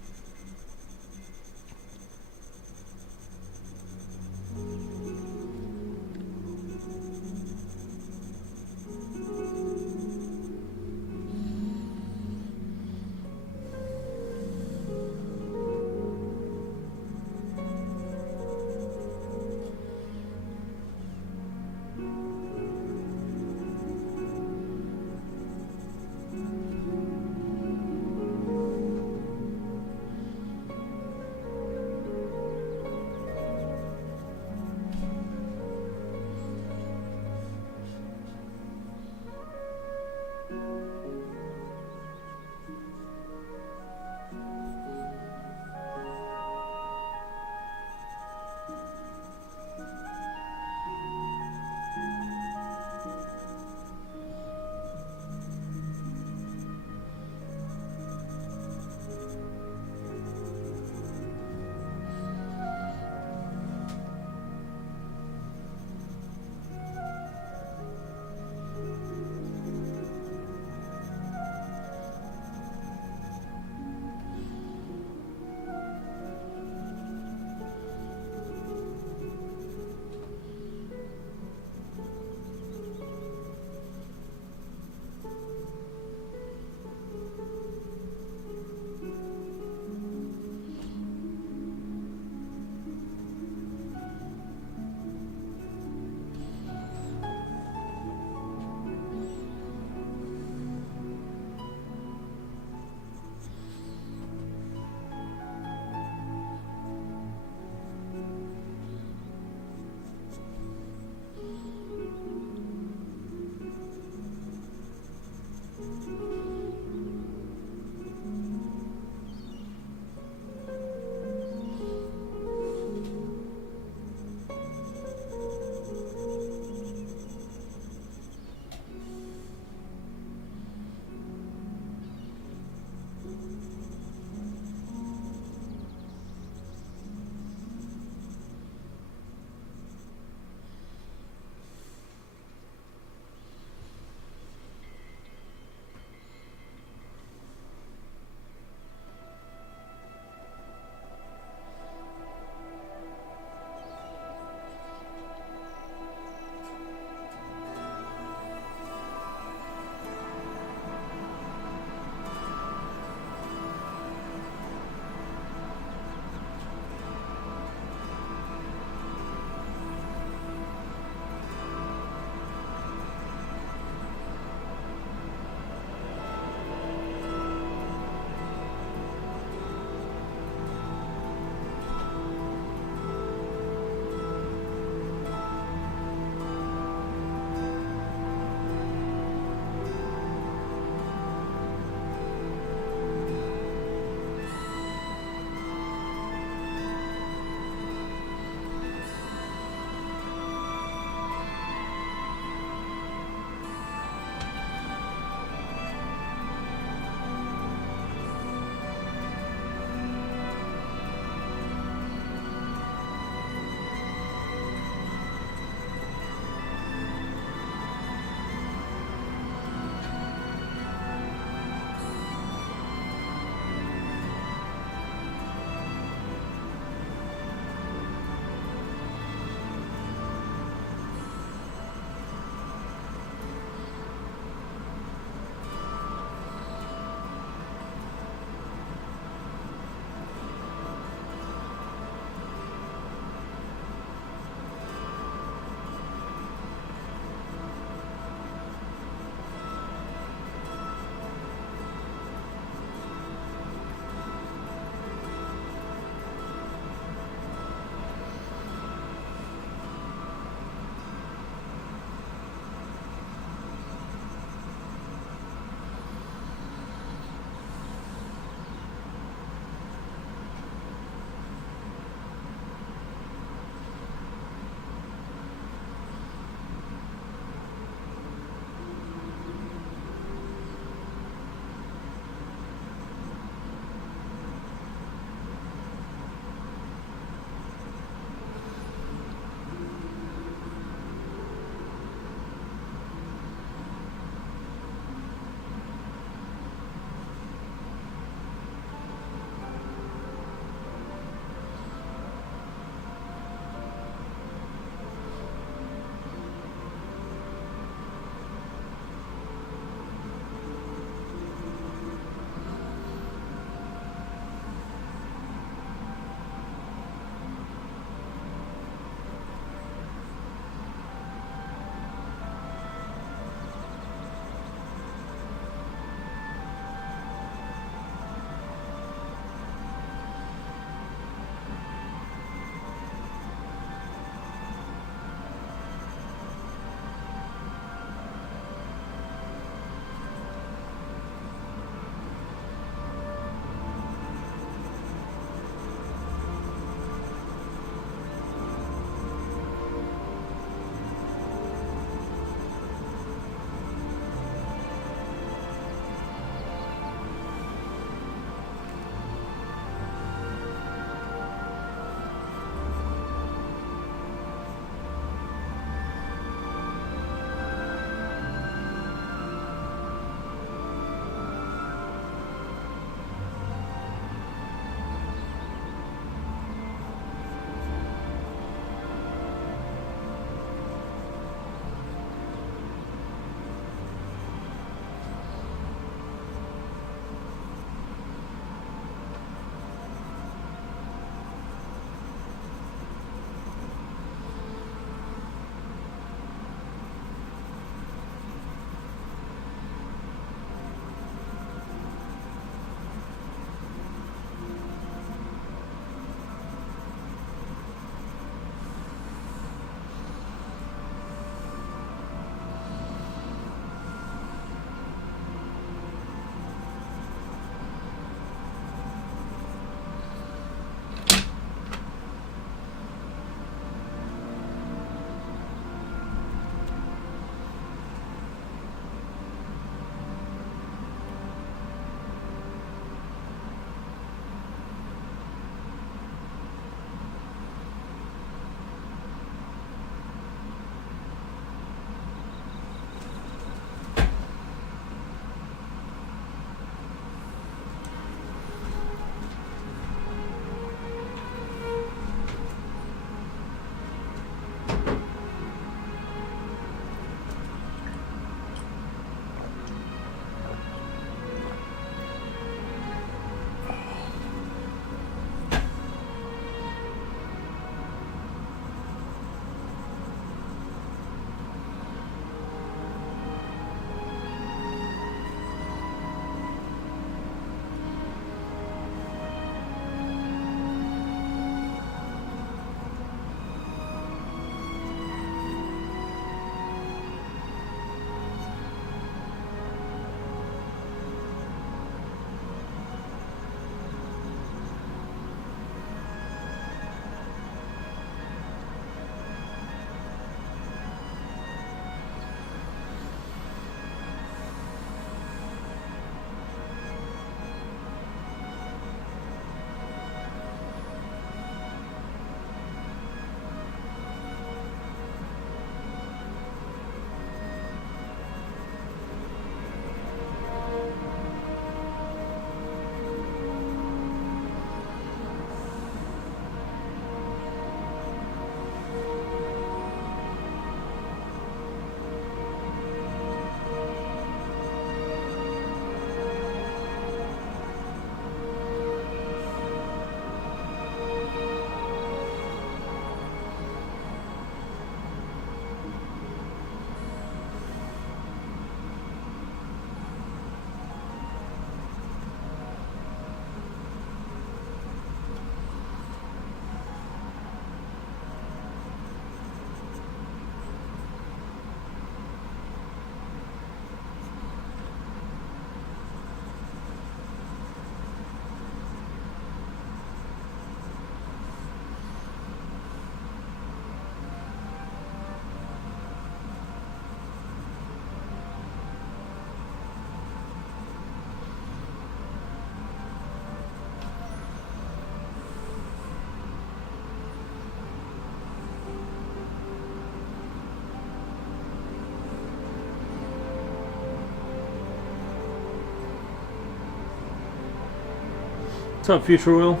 What's up, Future Will?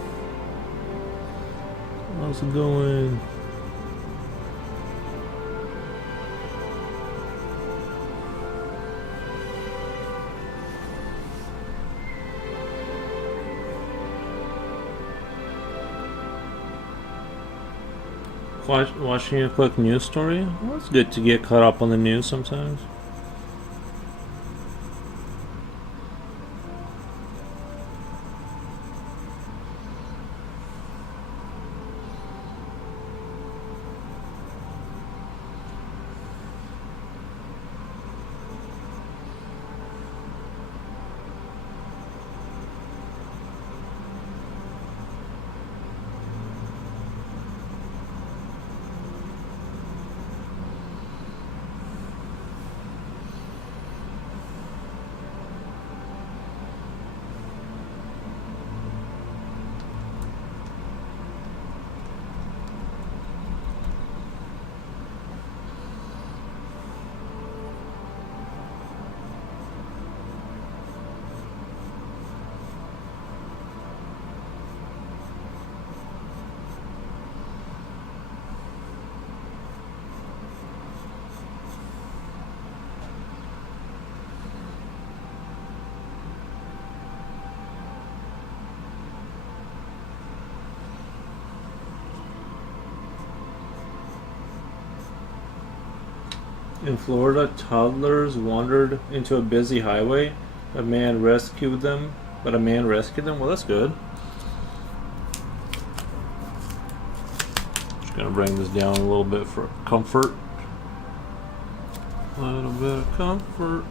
How's it going? Watching a quick news story? Well, it's good to get caught up on the news sometimes. In Florida, toddlers wandered into a busy highway. A man rescued them, Well, that's good. Just gonna bring this down a little bit for comfort. A little bit of comfort.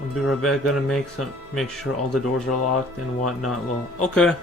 I'll be right back. Gonna make sure all the doors are locked and whatnot. Well, okay.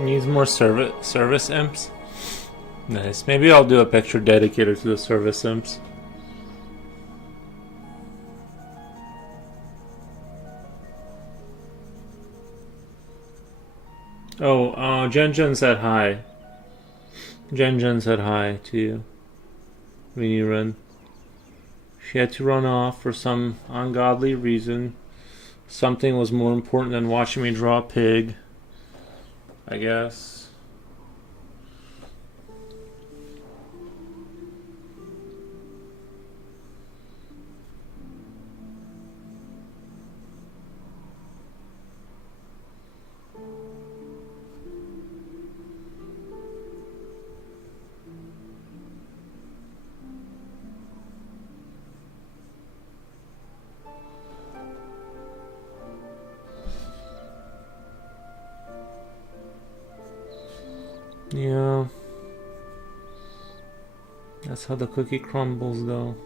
Needs more service imps. Nice. Maybe I'll do a picture dedicated to the service imps. Oh, Jen said hi. Jen said hi to you when you run. She had to run off for some ungodly reason. Something was more important than watching me draw a pig, I guess. Yeah. That's how the cookie crumbles, though.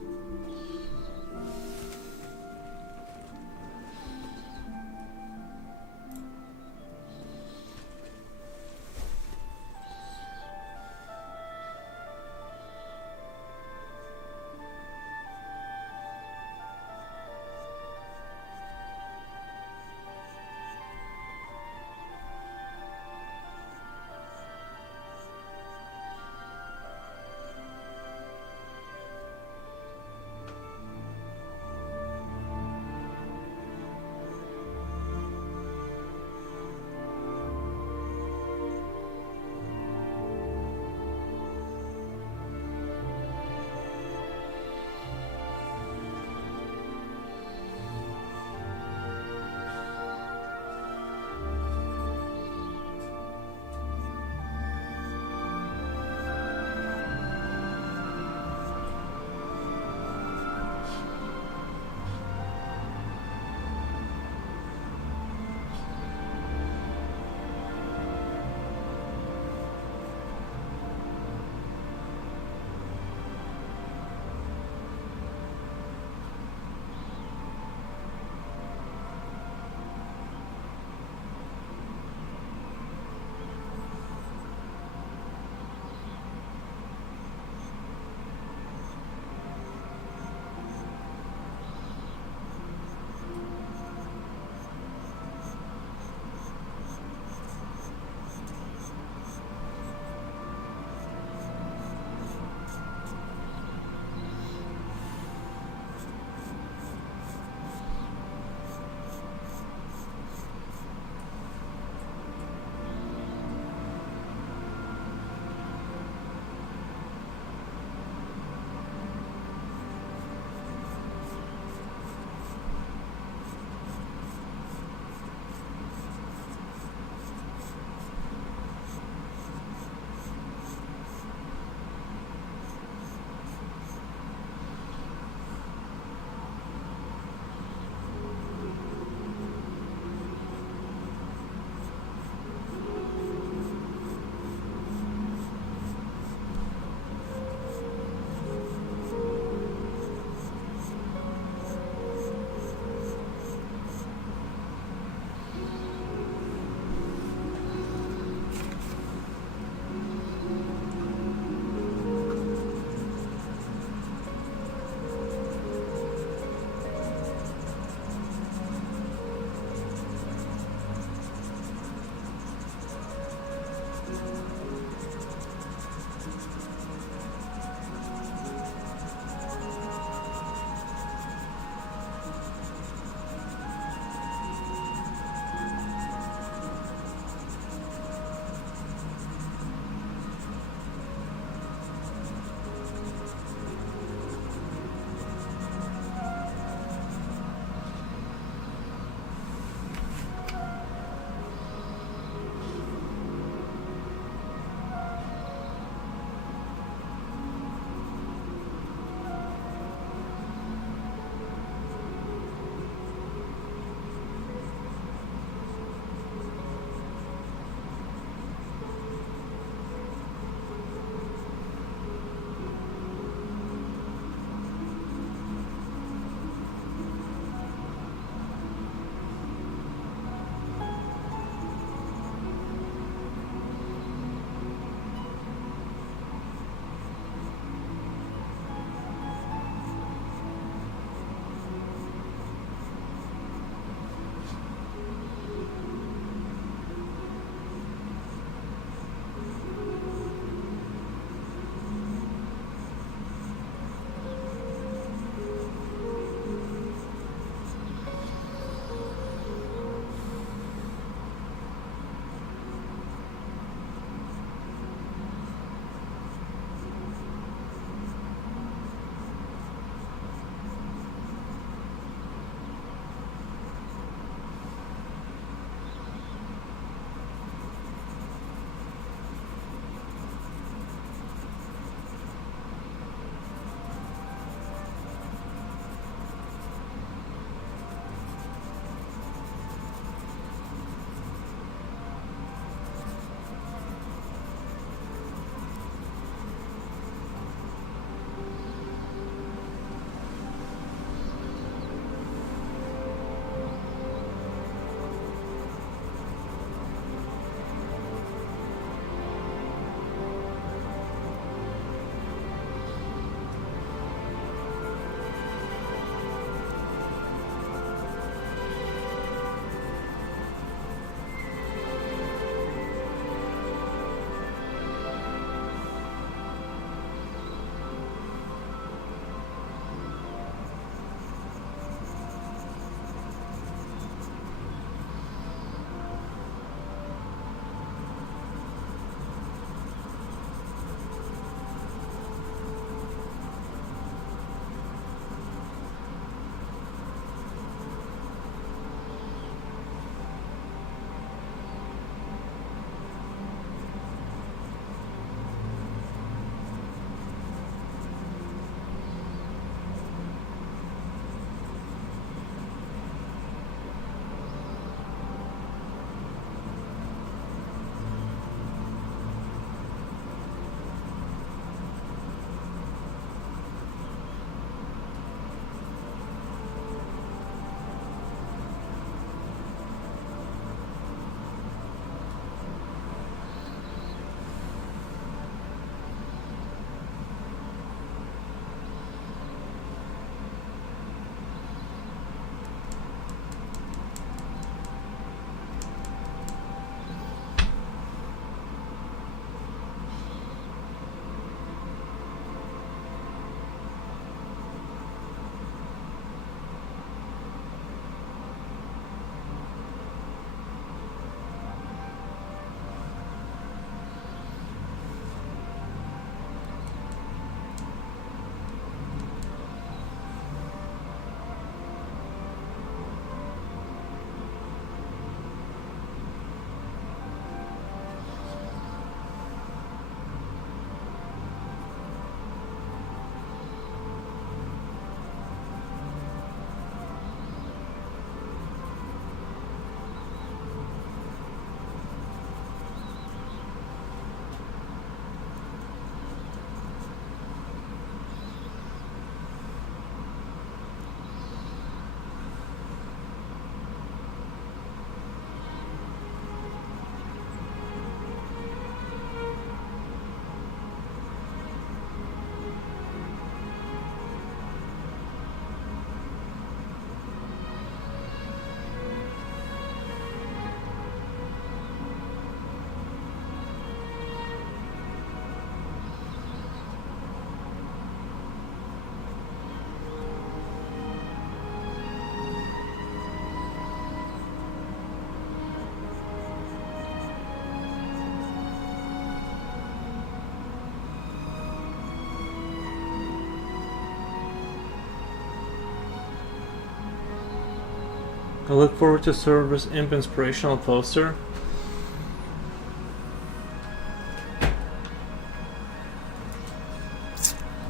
I look forward to Service Imp inspirational poster.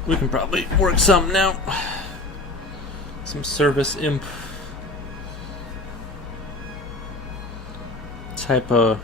We can probably work some now. Some Service Imp type of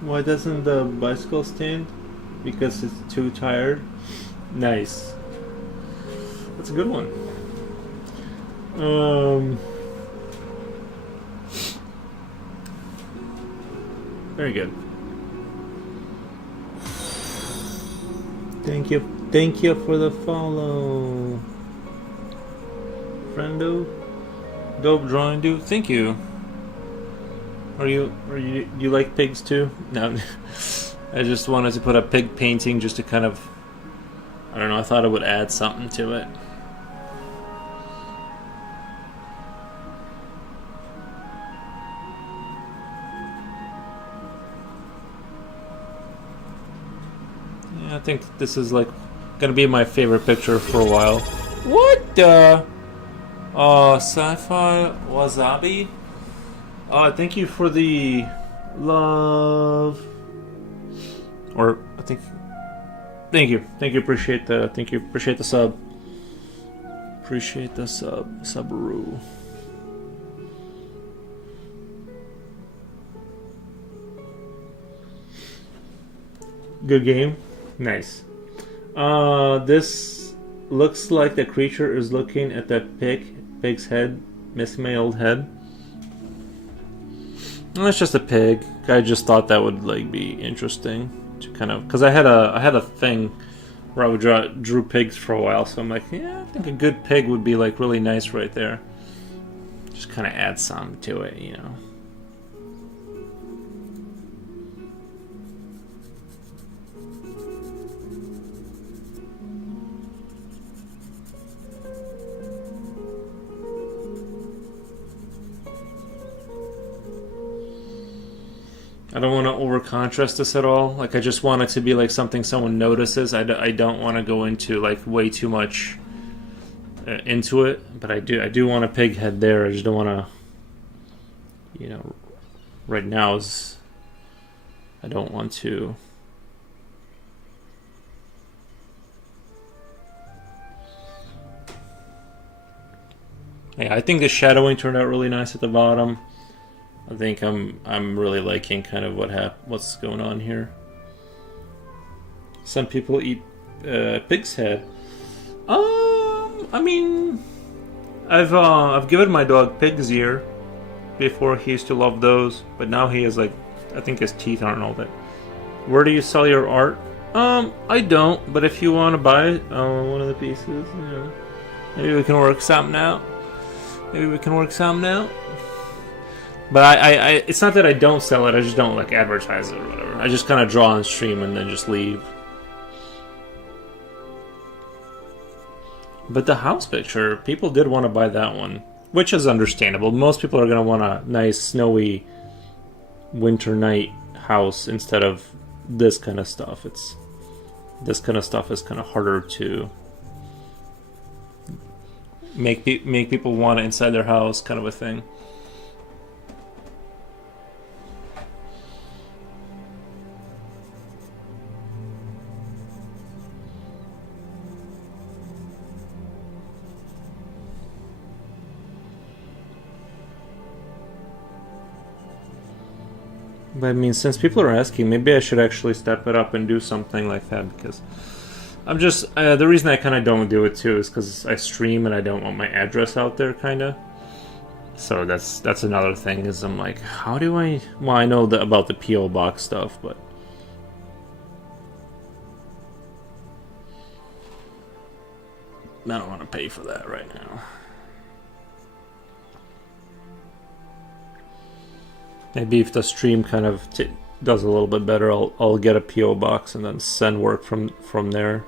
why doesn't the bicycle stand? Because it's too tired. Nice. That's a good one. Very good. Thank you for the follow, friendo. Dope drawing, dude. Thank you. You like pigs too? No, I just wanted to put a pig painting just to kind of, I don't know. I thought it would add something to it. I think this is like gonna be my favorite picture for a while. What the? Sci-fi wasabi. Thank you for the love. Or I think. Thank you. Appreciate the sub. Appreciate the Subaru. Good game. Nice. This looks like the creature is looking at the pig's head. Miss my old head. Well, it's just a pig. I just thought that would like be interesting to kind of, because I had a thing where I would drew pigs for a while, so I'm like, yeah, I think a good pig would be like really nice right there. Just kind of add some to it, you know. I don't want to over contrast this at all. Like, I just want it to be like something someone notices. I don't want to go into like way too much into it, but I do want a pig head there. I just don't want to, you know, right now is, I don't want to. Yeah, I think the shadowing turned out really nice at the bottom. I think I'm really liking kind of what's going on here. Some people eat pig's head. I mean, I've given my dog pig's ear before. He used to love those, but now he has like, I think his teeth aren't all that. Where do you sell your art? I don't. But if you want to buy one of the pieces, you know, maybe we can work something out. But I it's not that I don't sell it, I just don't like advertise it or whatever. I just kind of draw on stream and then just leave. But the house picture, people did want to buy that one, which is understandable. Most people are going to want a nice snowy winter night house instead of this kind of stuff. This kind of stuff is kind of harder to make people want it inside their house, kind of a thing. But I mean, since people are asking, maybe I should actually step it up and do something like that, because I'm just the reason I kind of don't do it too is because I stream and I don't want my address out there, kind of. So that's another thing, is I'm like, how do I? Well, I know about the PO box stuff, but I don't want to pay for that right now. Maybe if the stream kind of does a little bit better, I'll get a PO box and then send work from there.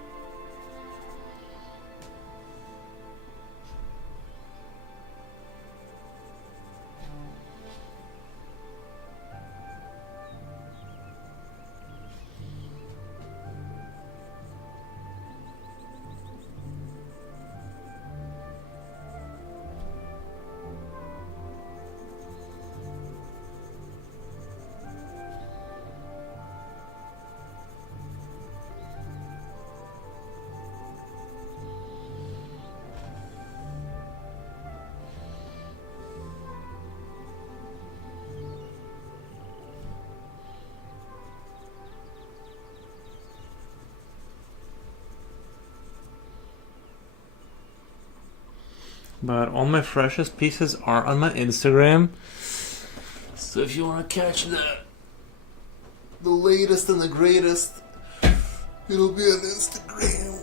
But all my freshest pieces are on my Instagram. So if you want to catch the latest and the greatest, it'll be on Instagram.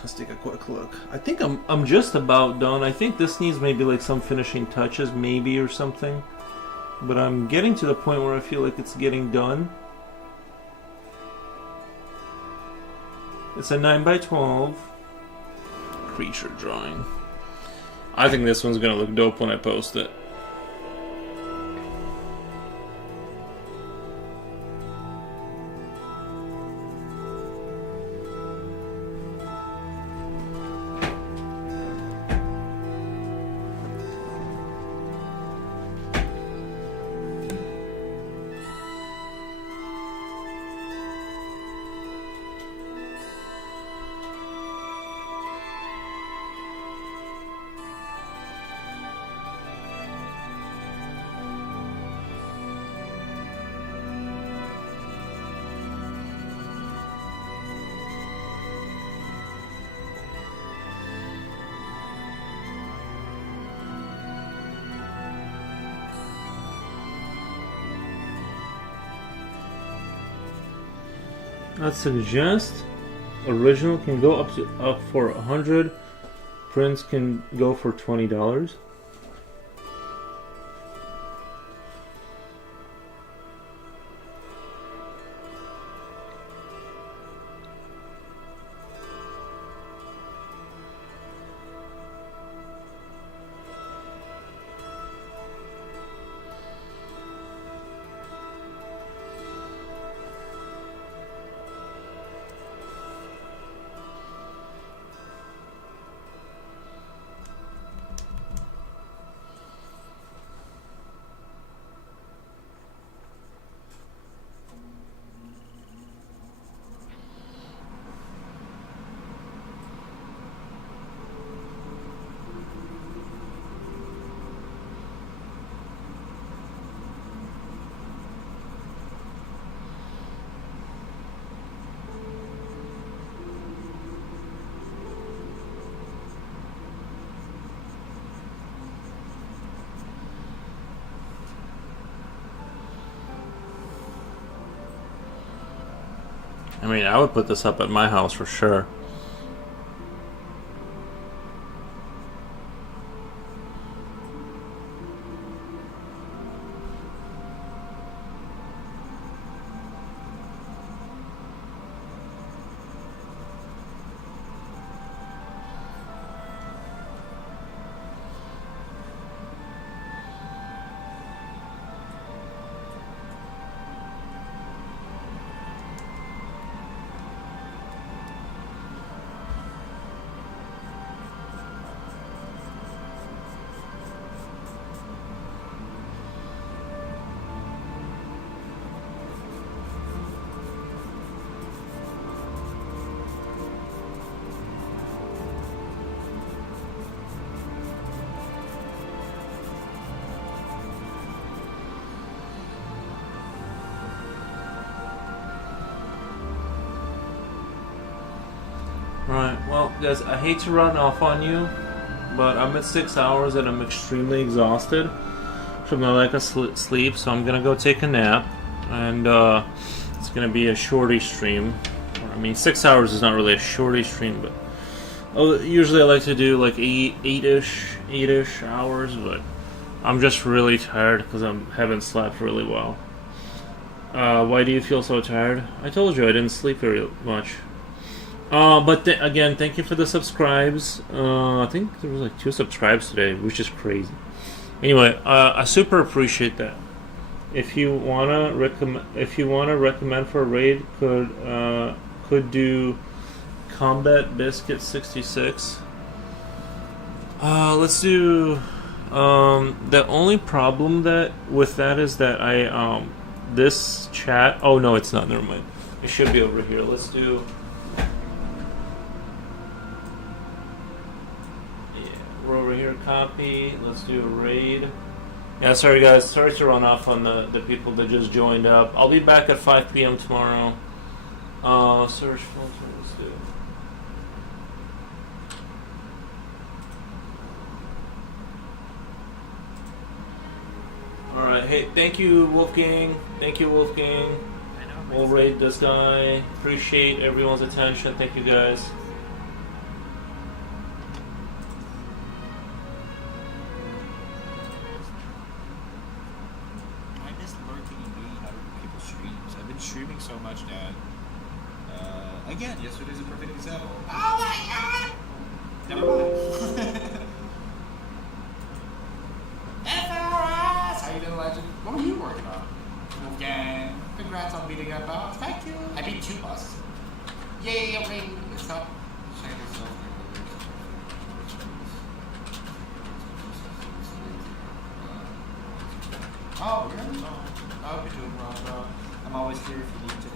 Let's take a quick look. I think I'm just about done. I think this needs maybe like some finishing touches, maybe, or something. But I'm getting to the point where I feel like it's getting done. It's a 9x12 creature drawing. I think this one's gonna look dope when I post it. I'd suggest original can go up for 100. Prints can go for $20. I mean, I would put this up at my house for sure. Right, well, guys, I hate to run off on you, but I'm at 6 hours and I'm extremely exhausted from my lack of sleep, so I'm gonna go take a nap, and it's gonna be a shorty stream. I mean, 6 hours is not really a shorty stream, but usually I like to do like eight-ish hours, but I'm just really tired because I haven't slept really well. Why do you feel so tired? I told you I didn't sleep very much. But again, thank you for the subscribes. I think there was like 2 subscribes today, which is crazy. Anyway, I super appreciate that. If you wanna recommend for a raid, could do Combat Biscuit 66. Let's do. The only problem with that is that I this chat. Oh no, it's not. Never mind. It should be over here. Let's do. We're over here, copy. Let's do a raid. Yeah, sorry guys. Sorry to run off on the people that just joined up. I'll be back at 5 p.m. tomorrow. Search filter. Let's do. Alright, hey, thank you, Wolfgang. Thank you, Wolfgang. We'll raid this guy. Appreciate everyone's attention. Thank you, guys. Streaming so much that again, yesterday's a perfect example. Oh my god! Never mind. FRS! How you doing, Legend? What were you working on? Wolfgang, congrats on beating that boss. Thank you. I beat 2 bosses. Yay, okay, it's up. Check yourself. Oh, really? Oh, I hope you're doing well, bro. I'm always here if you need to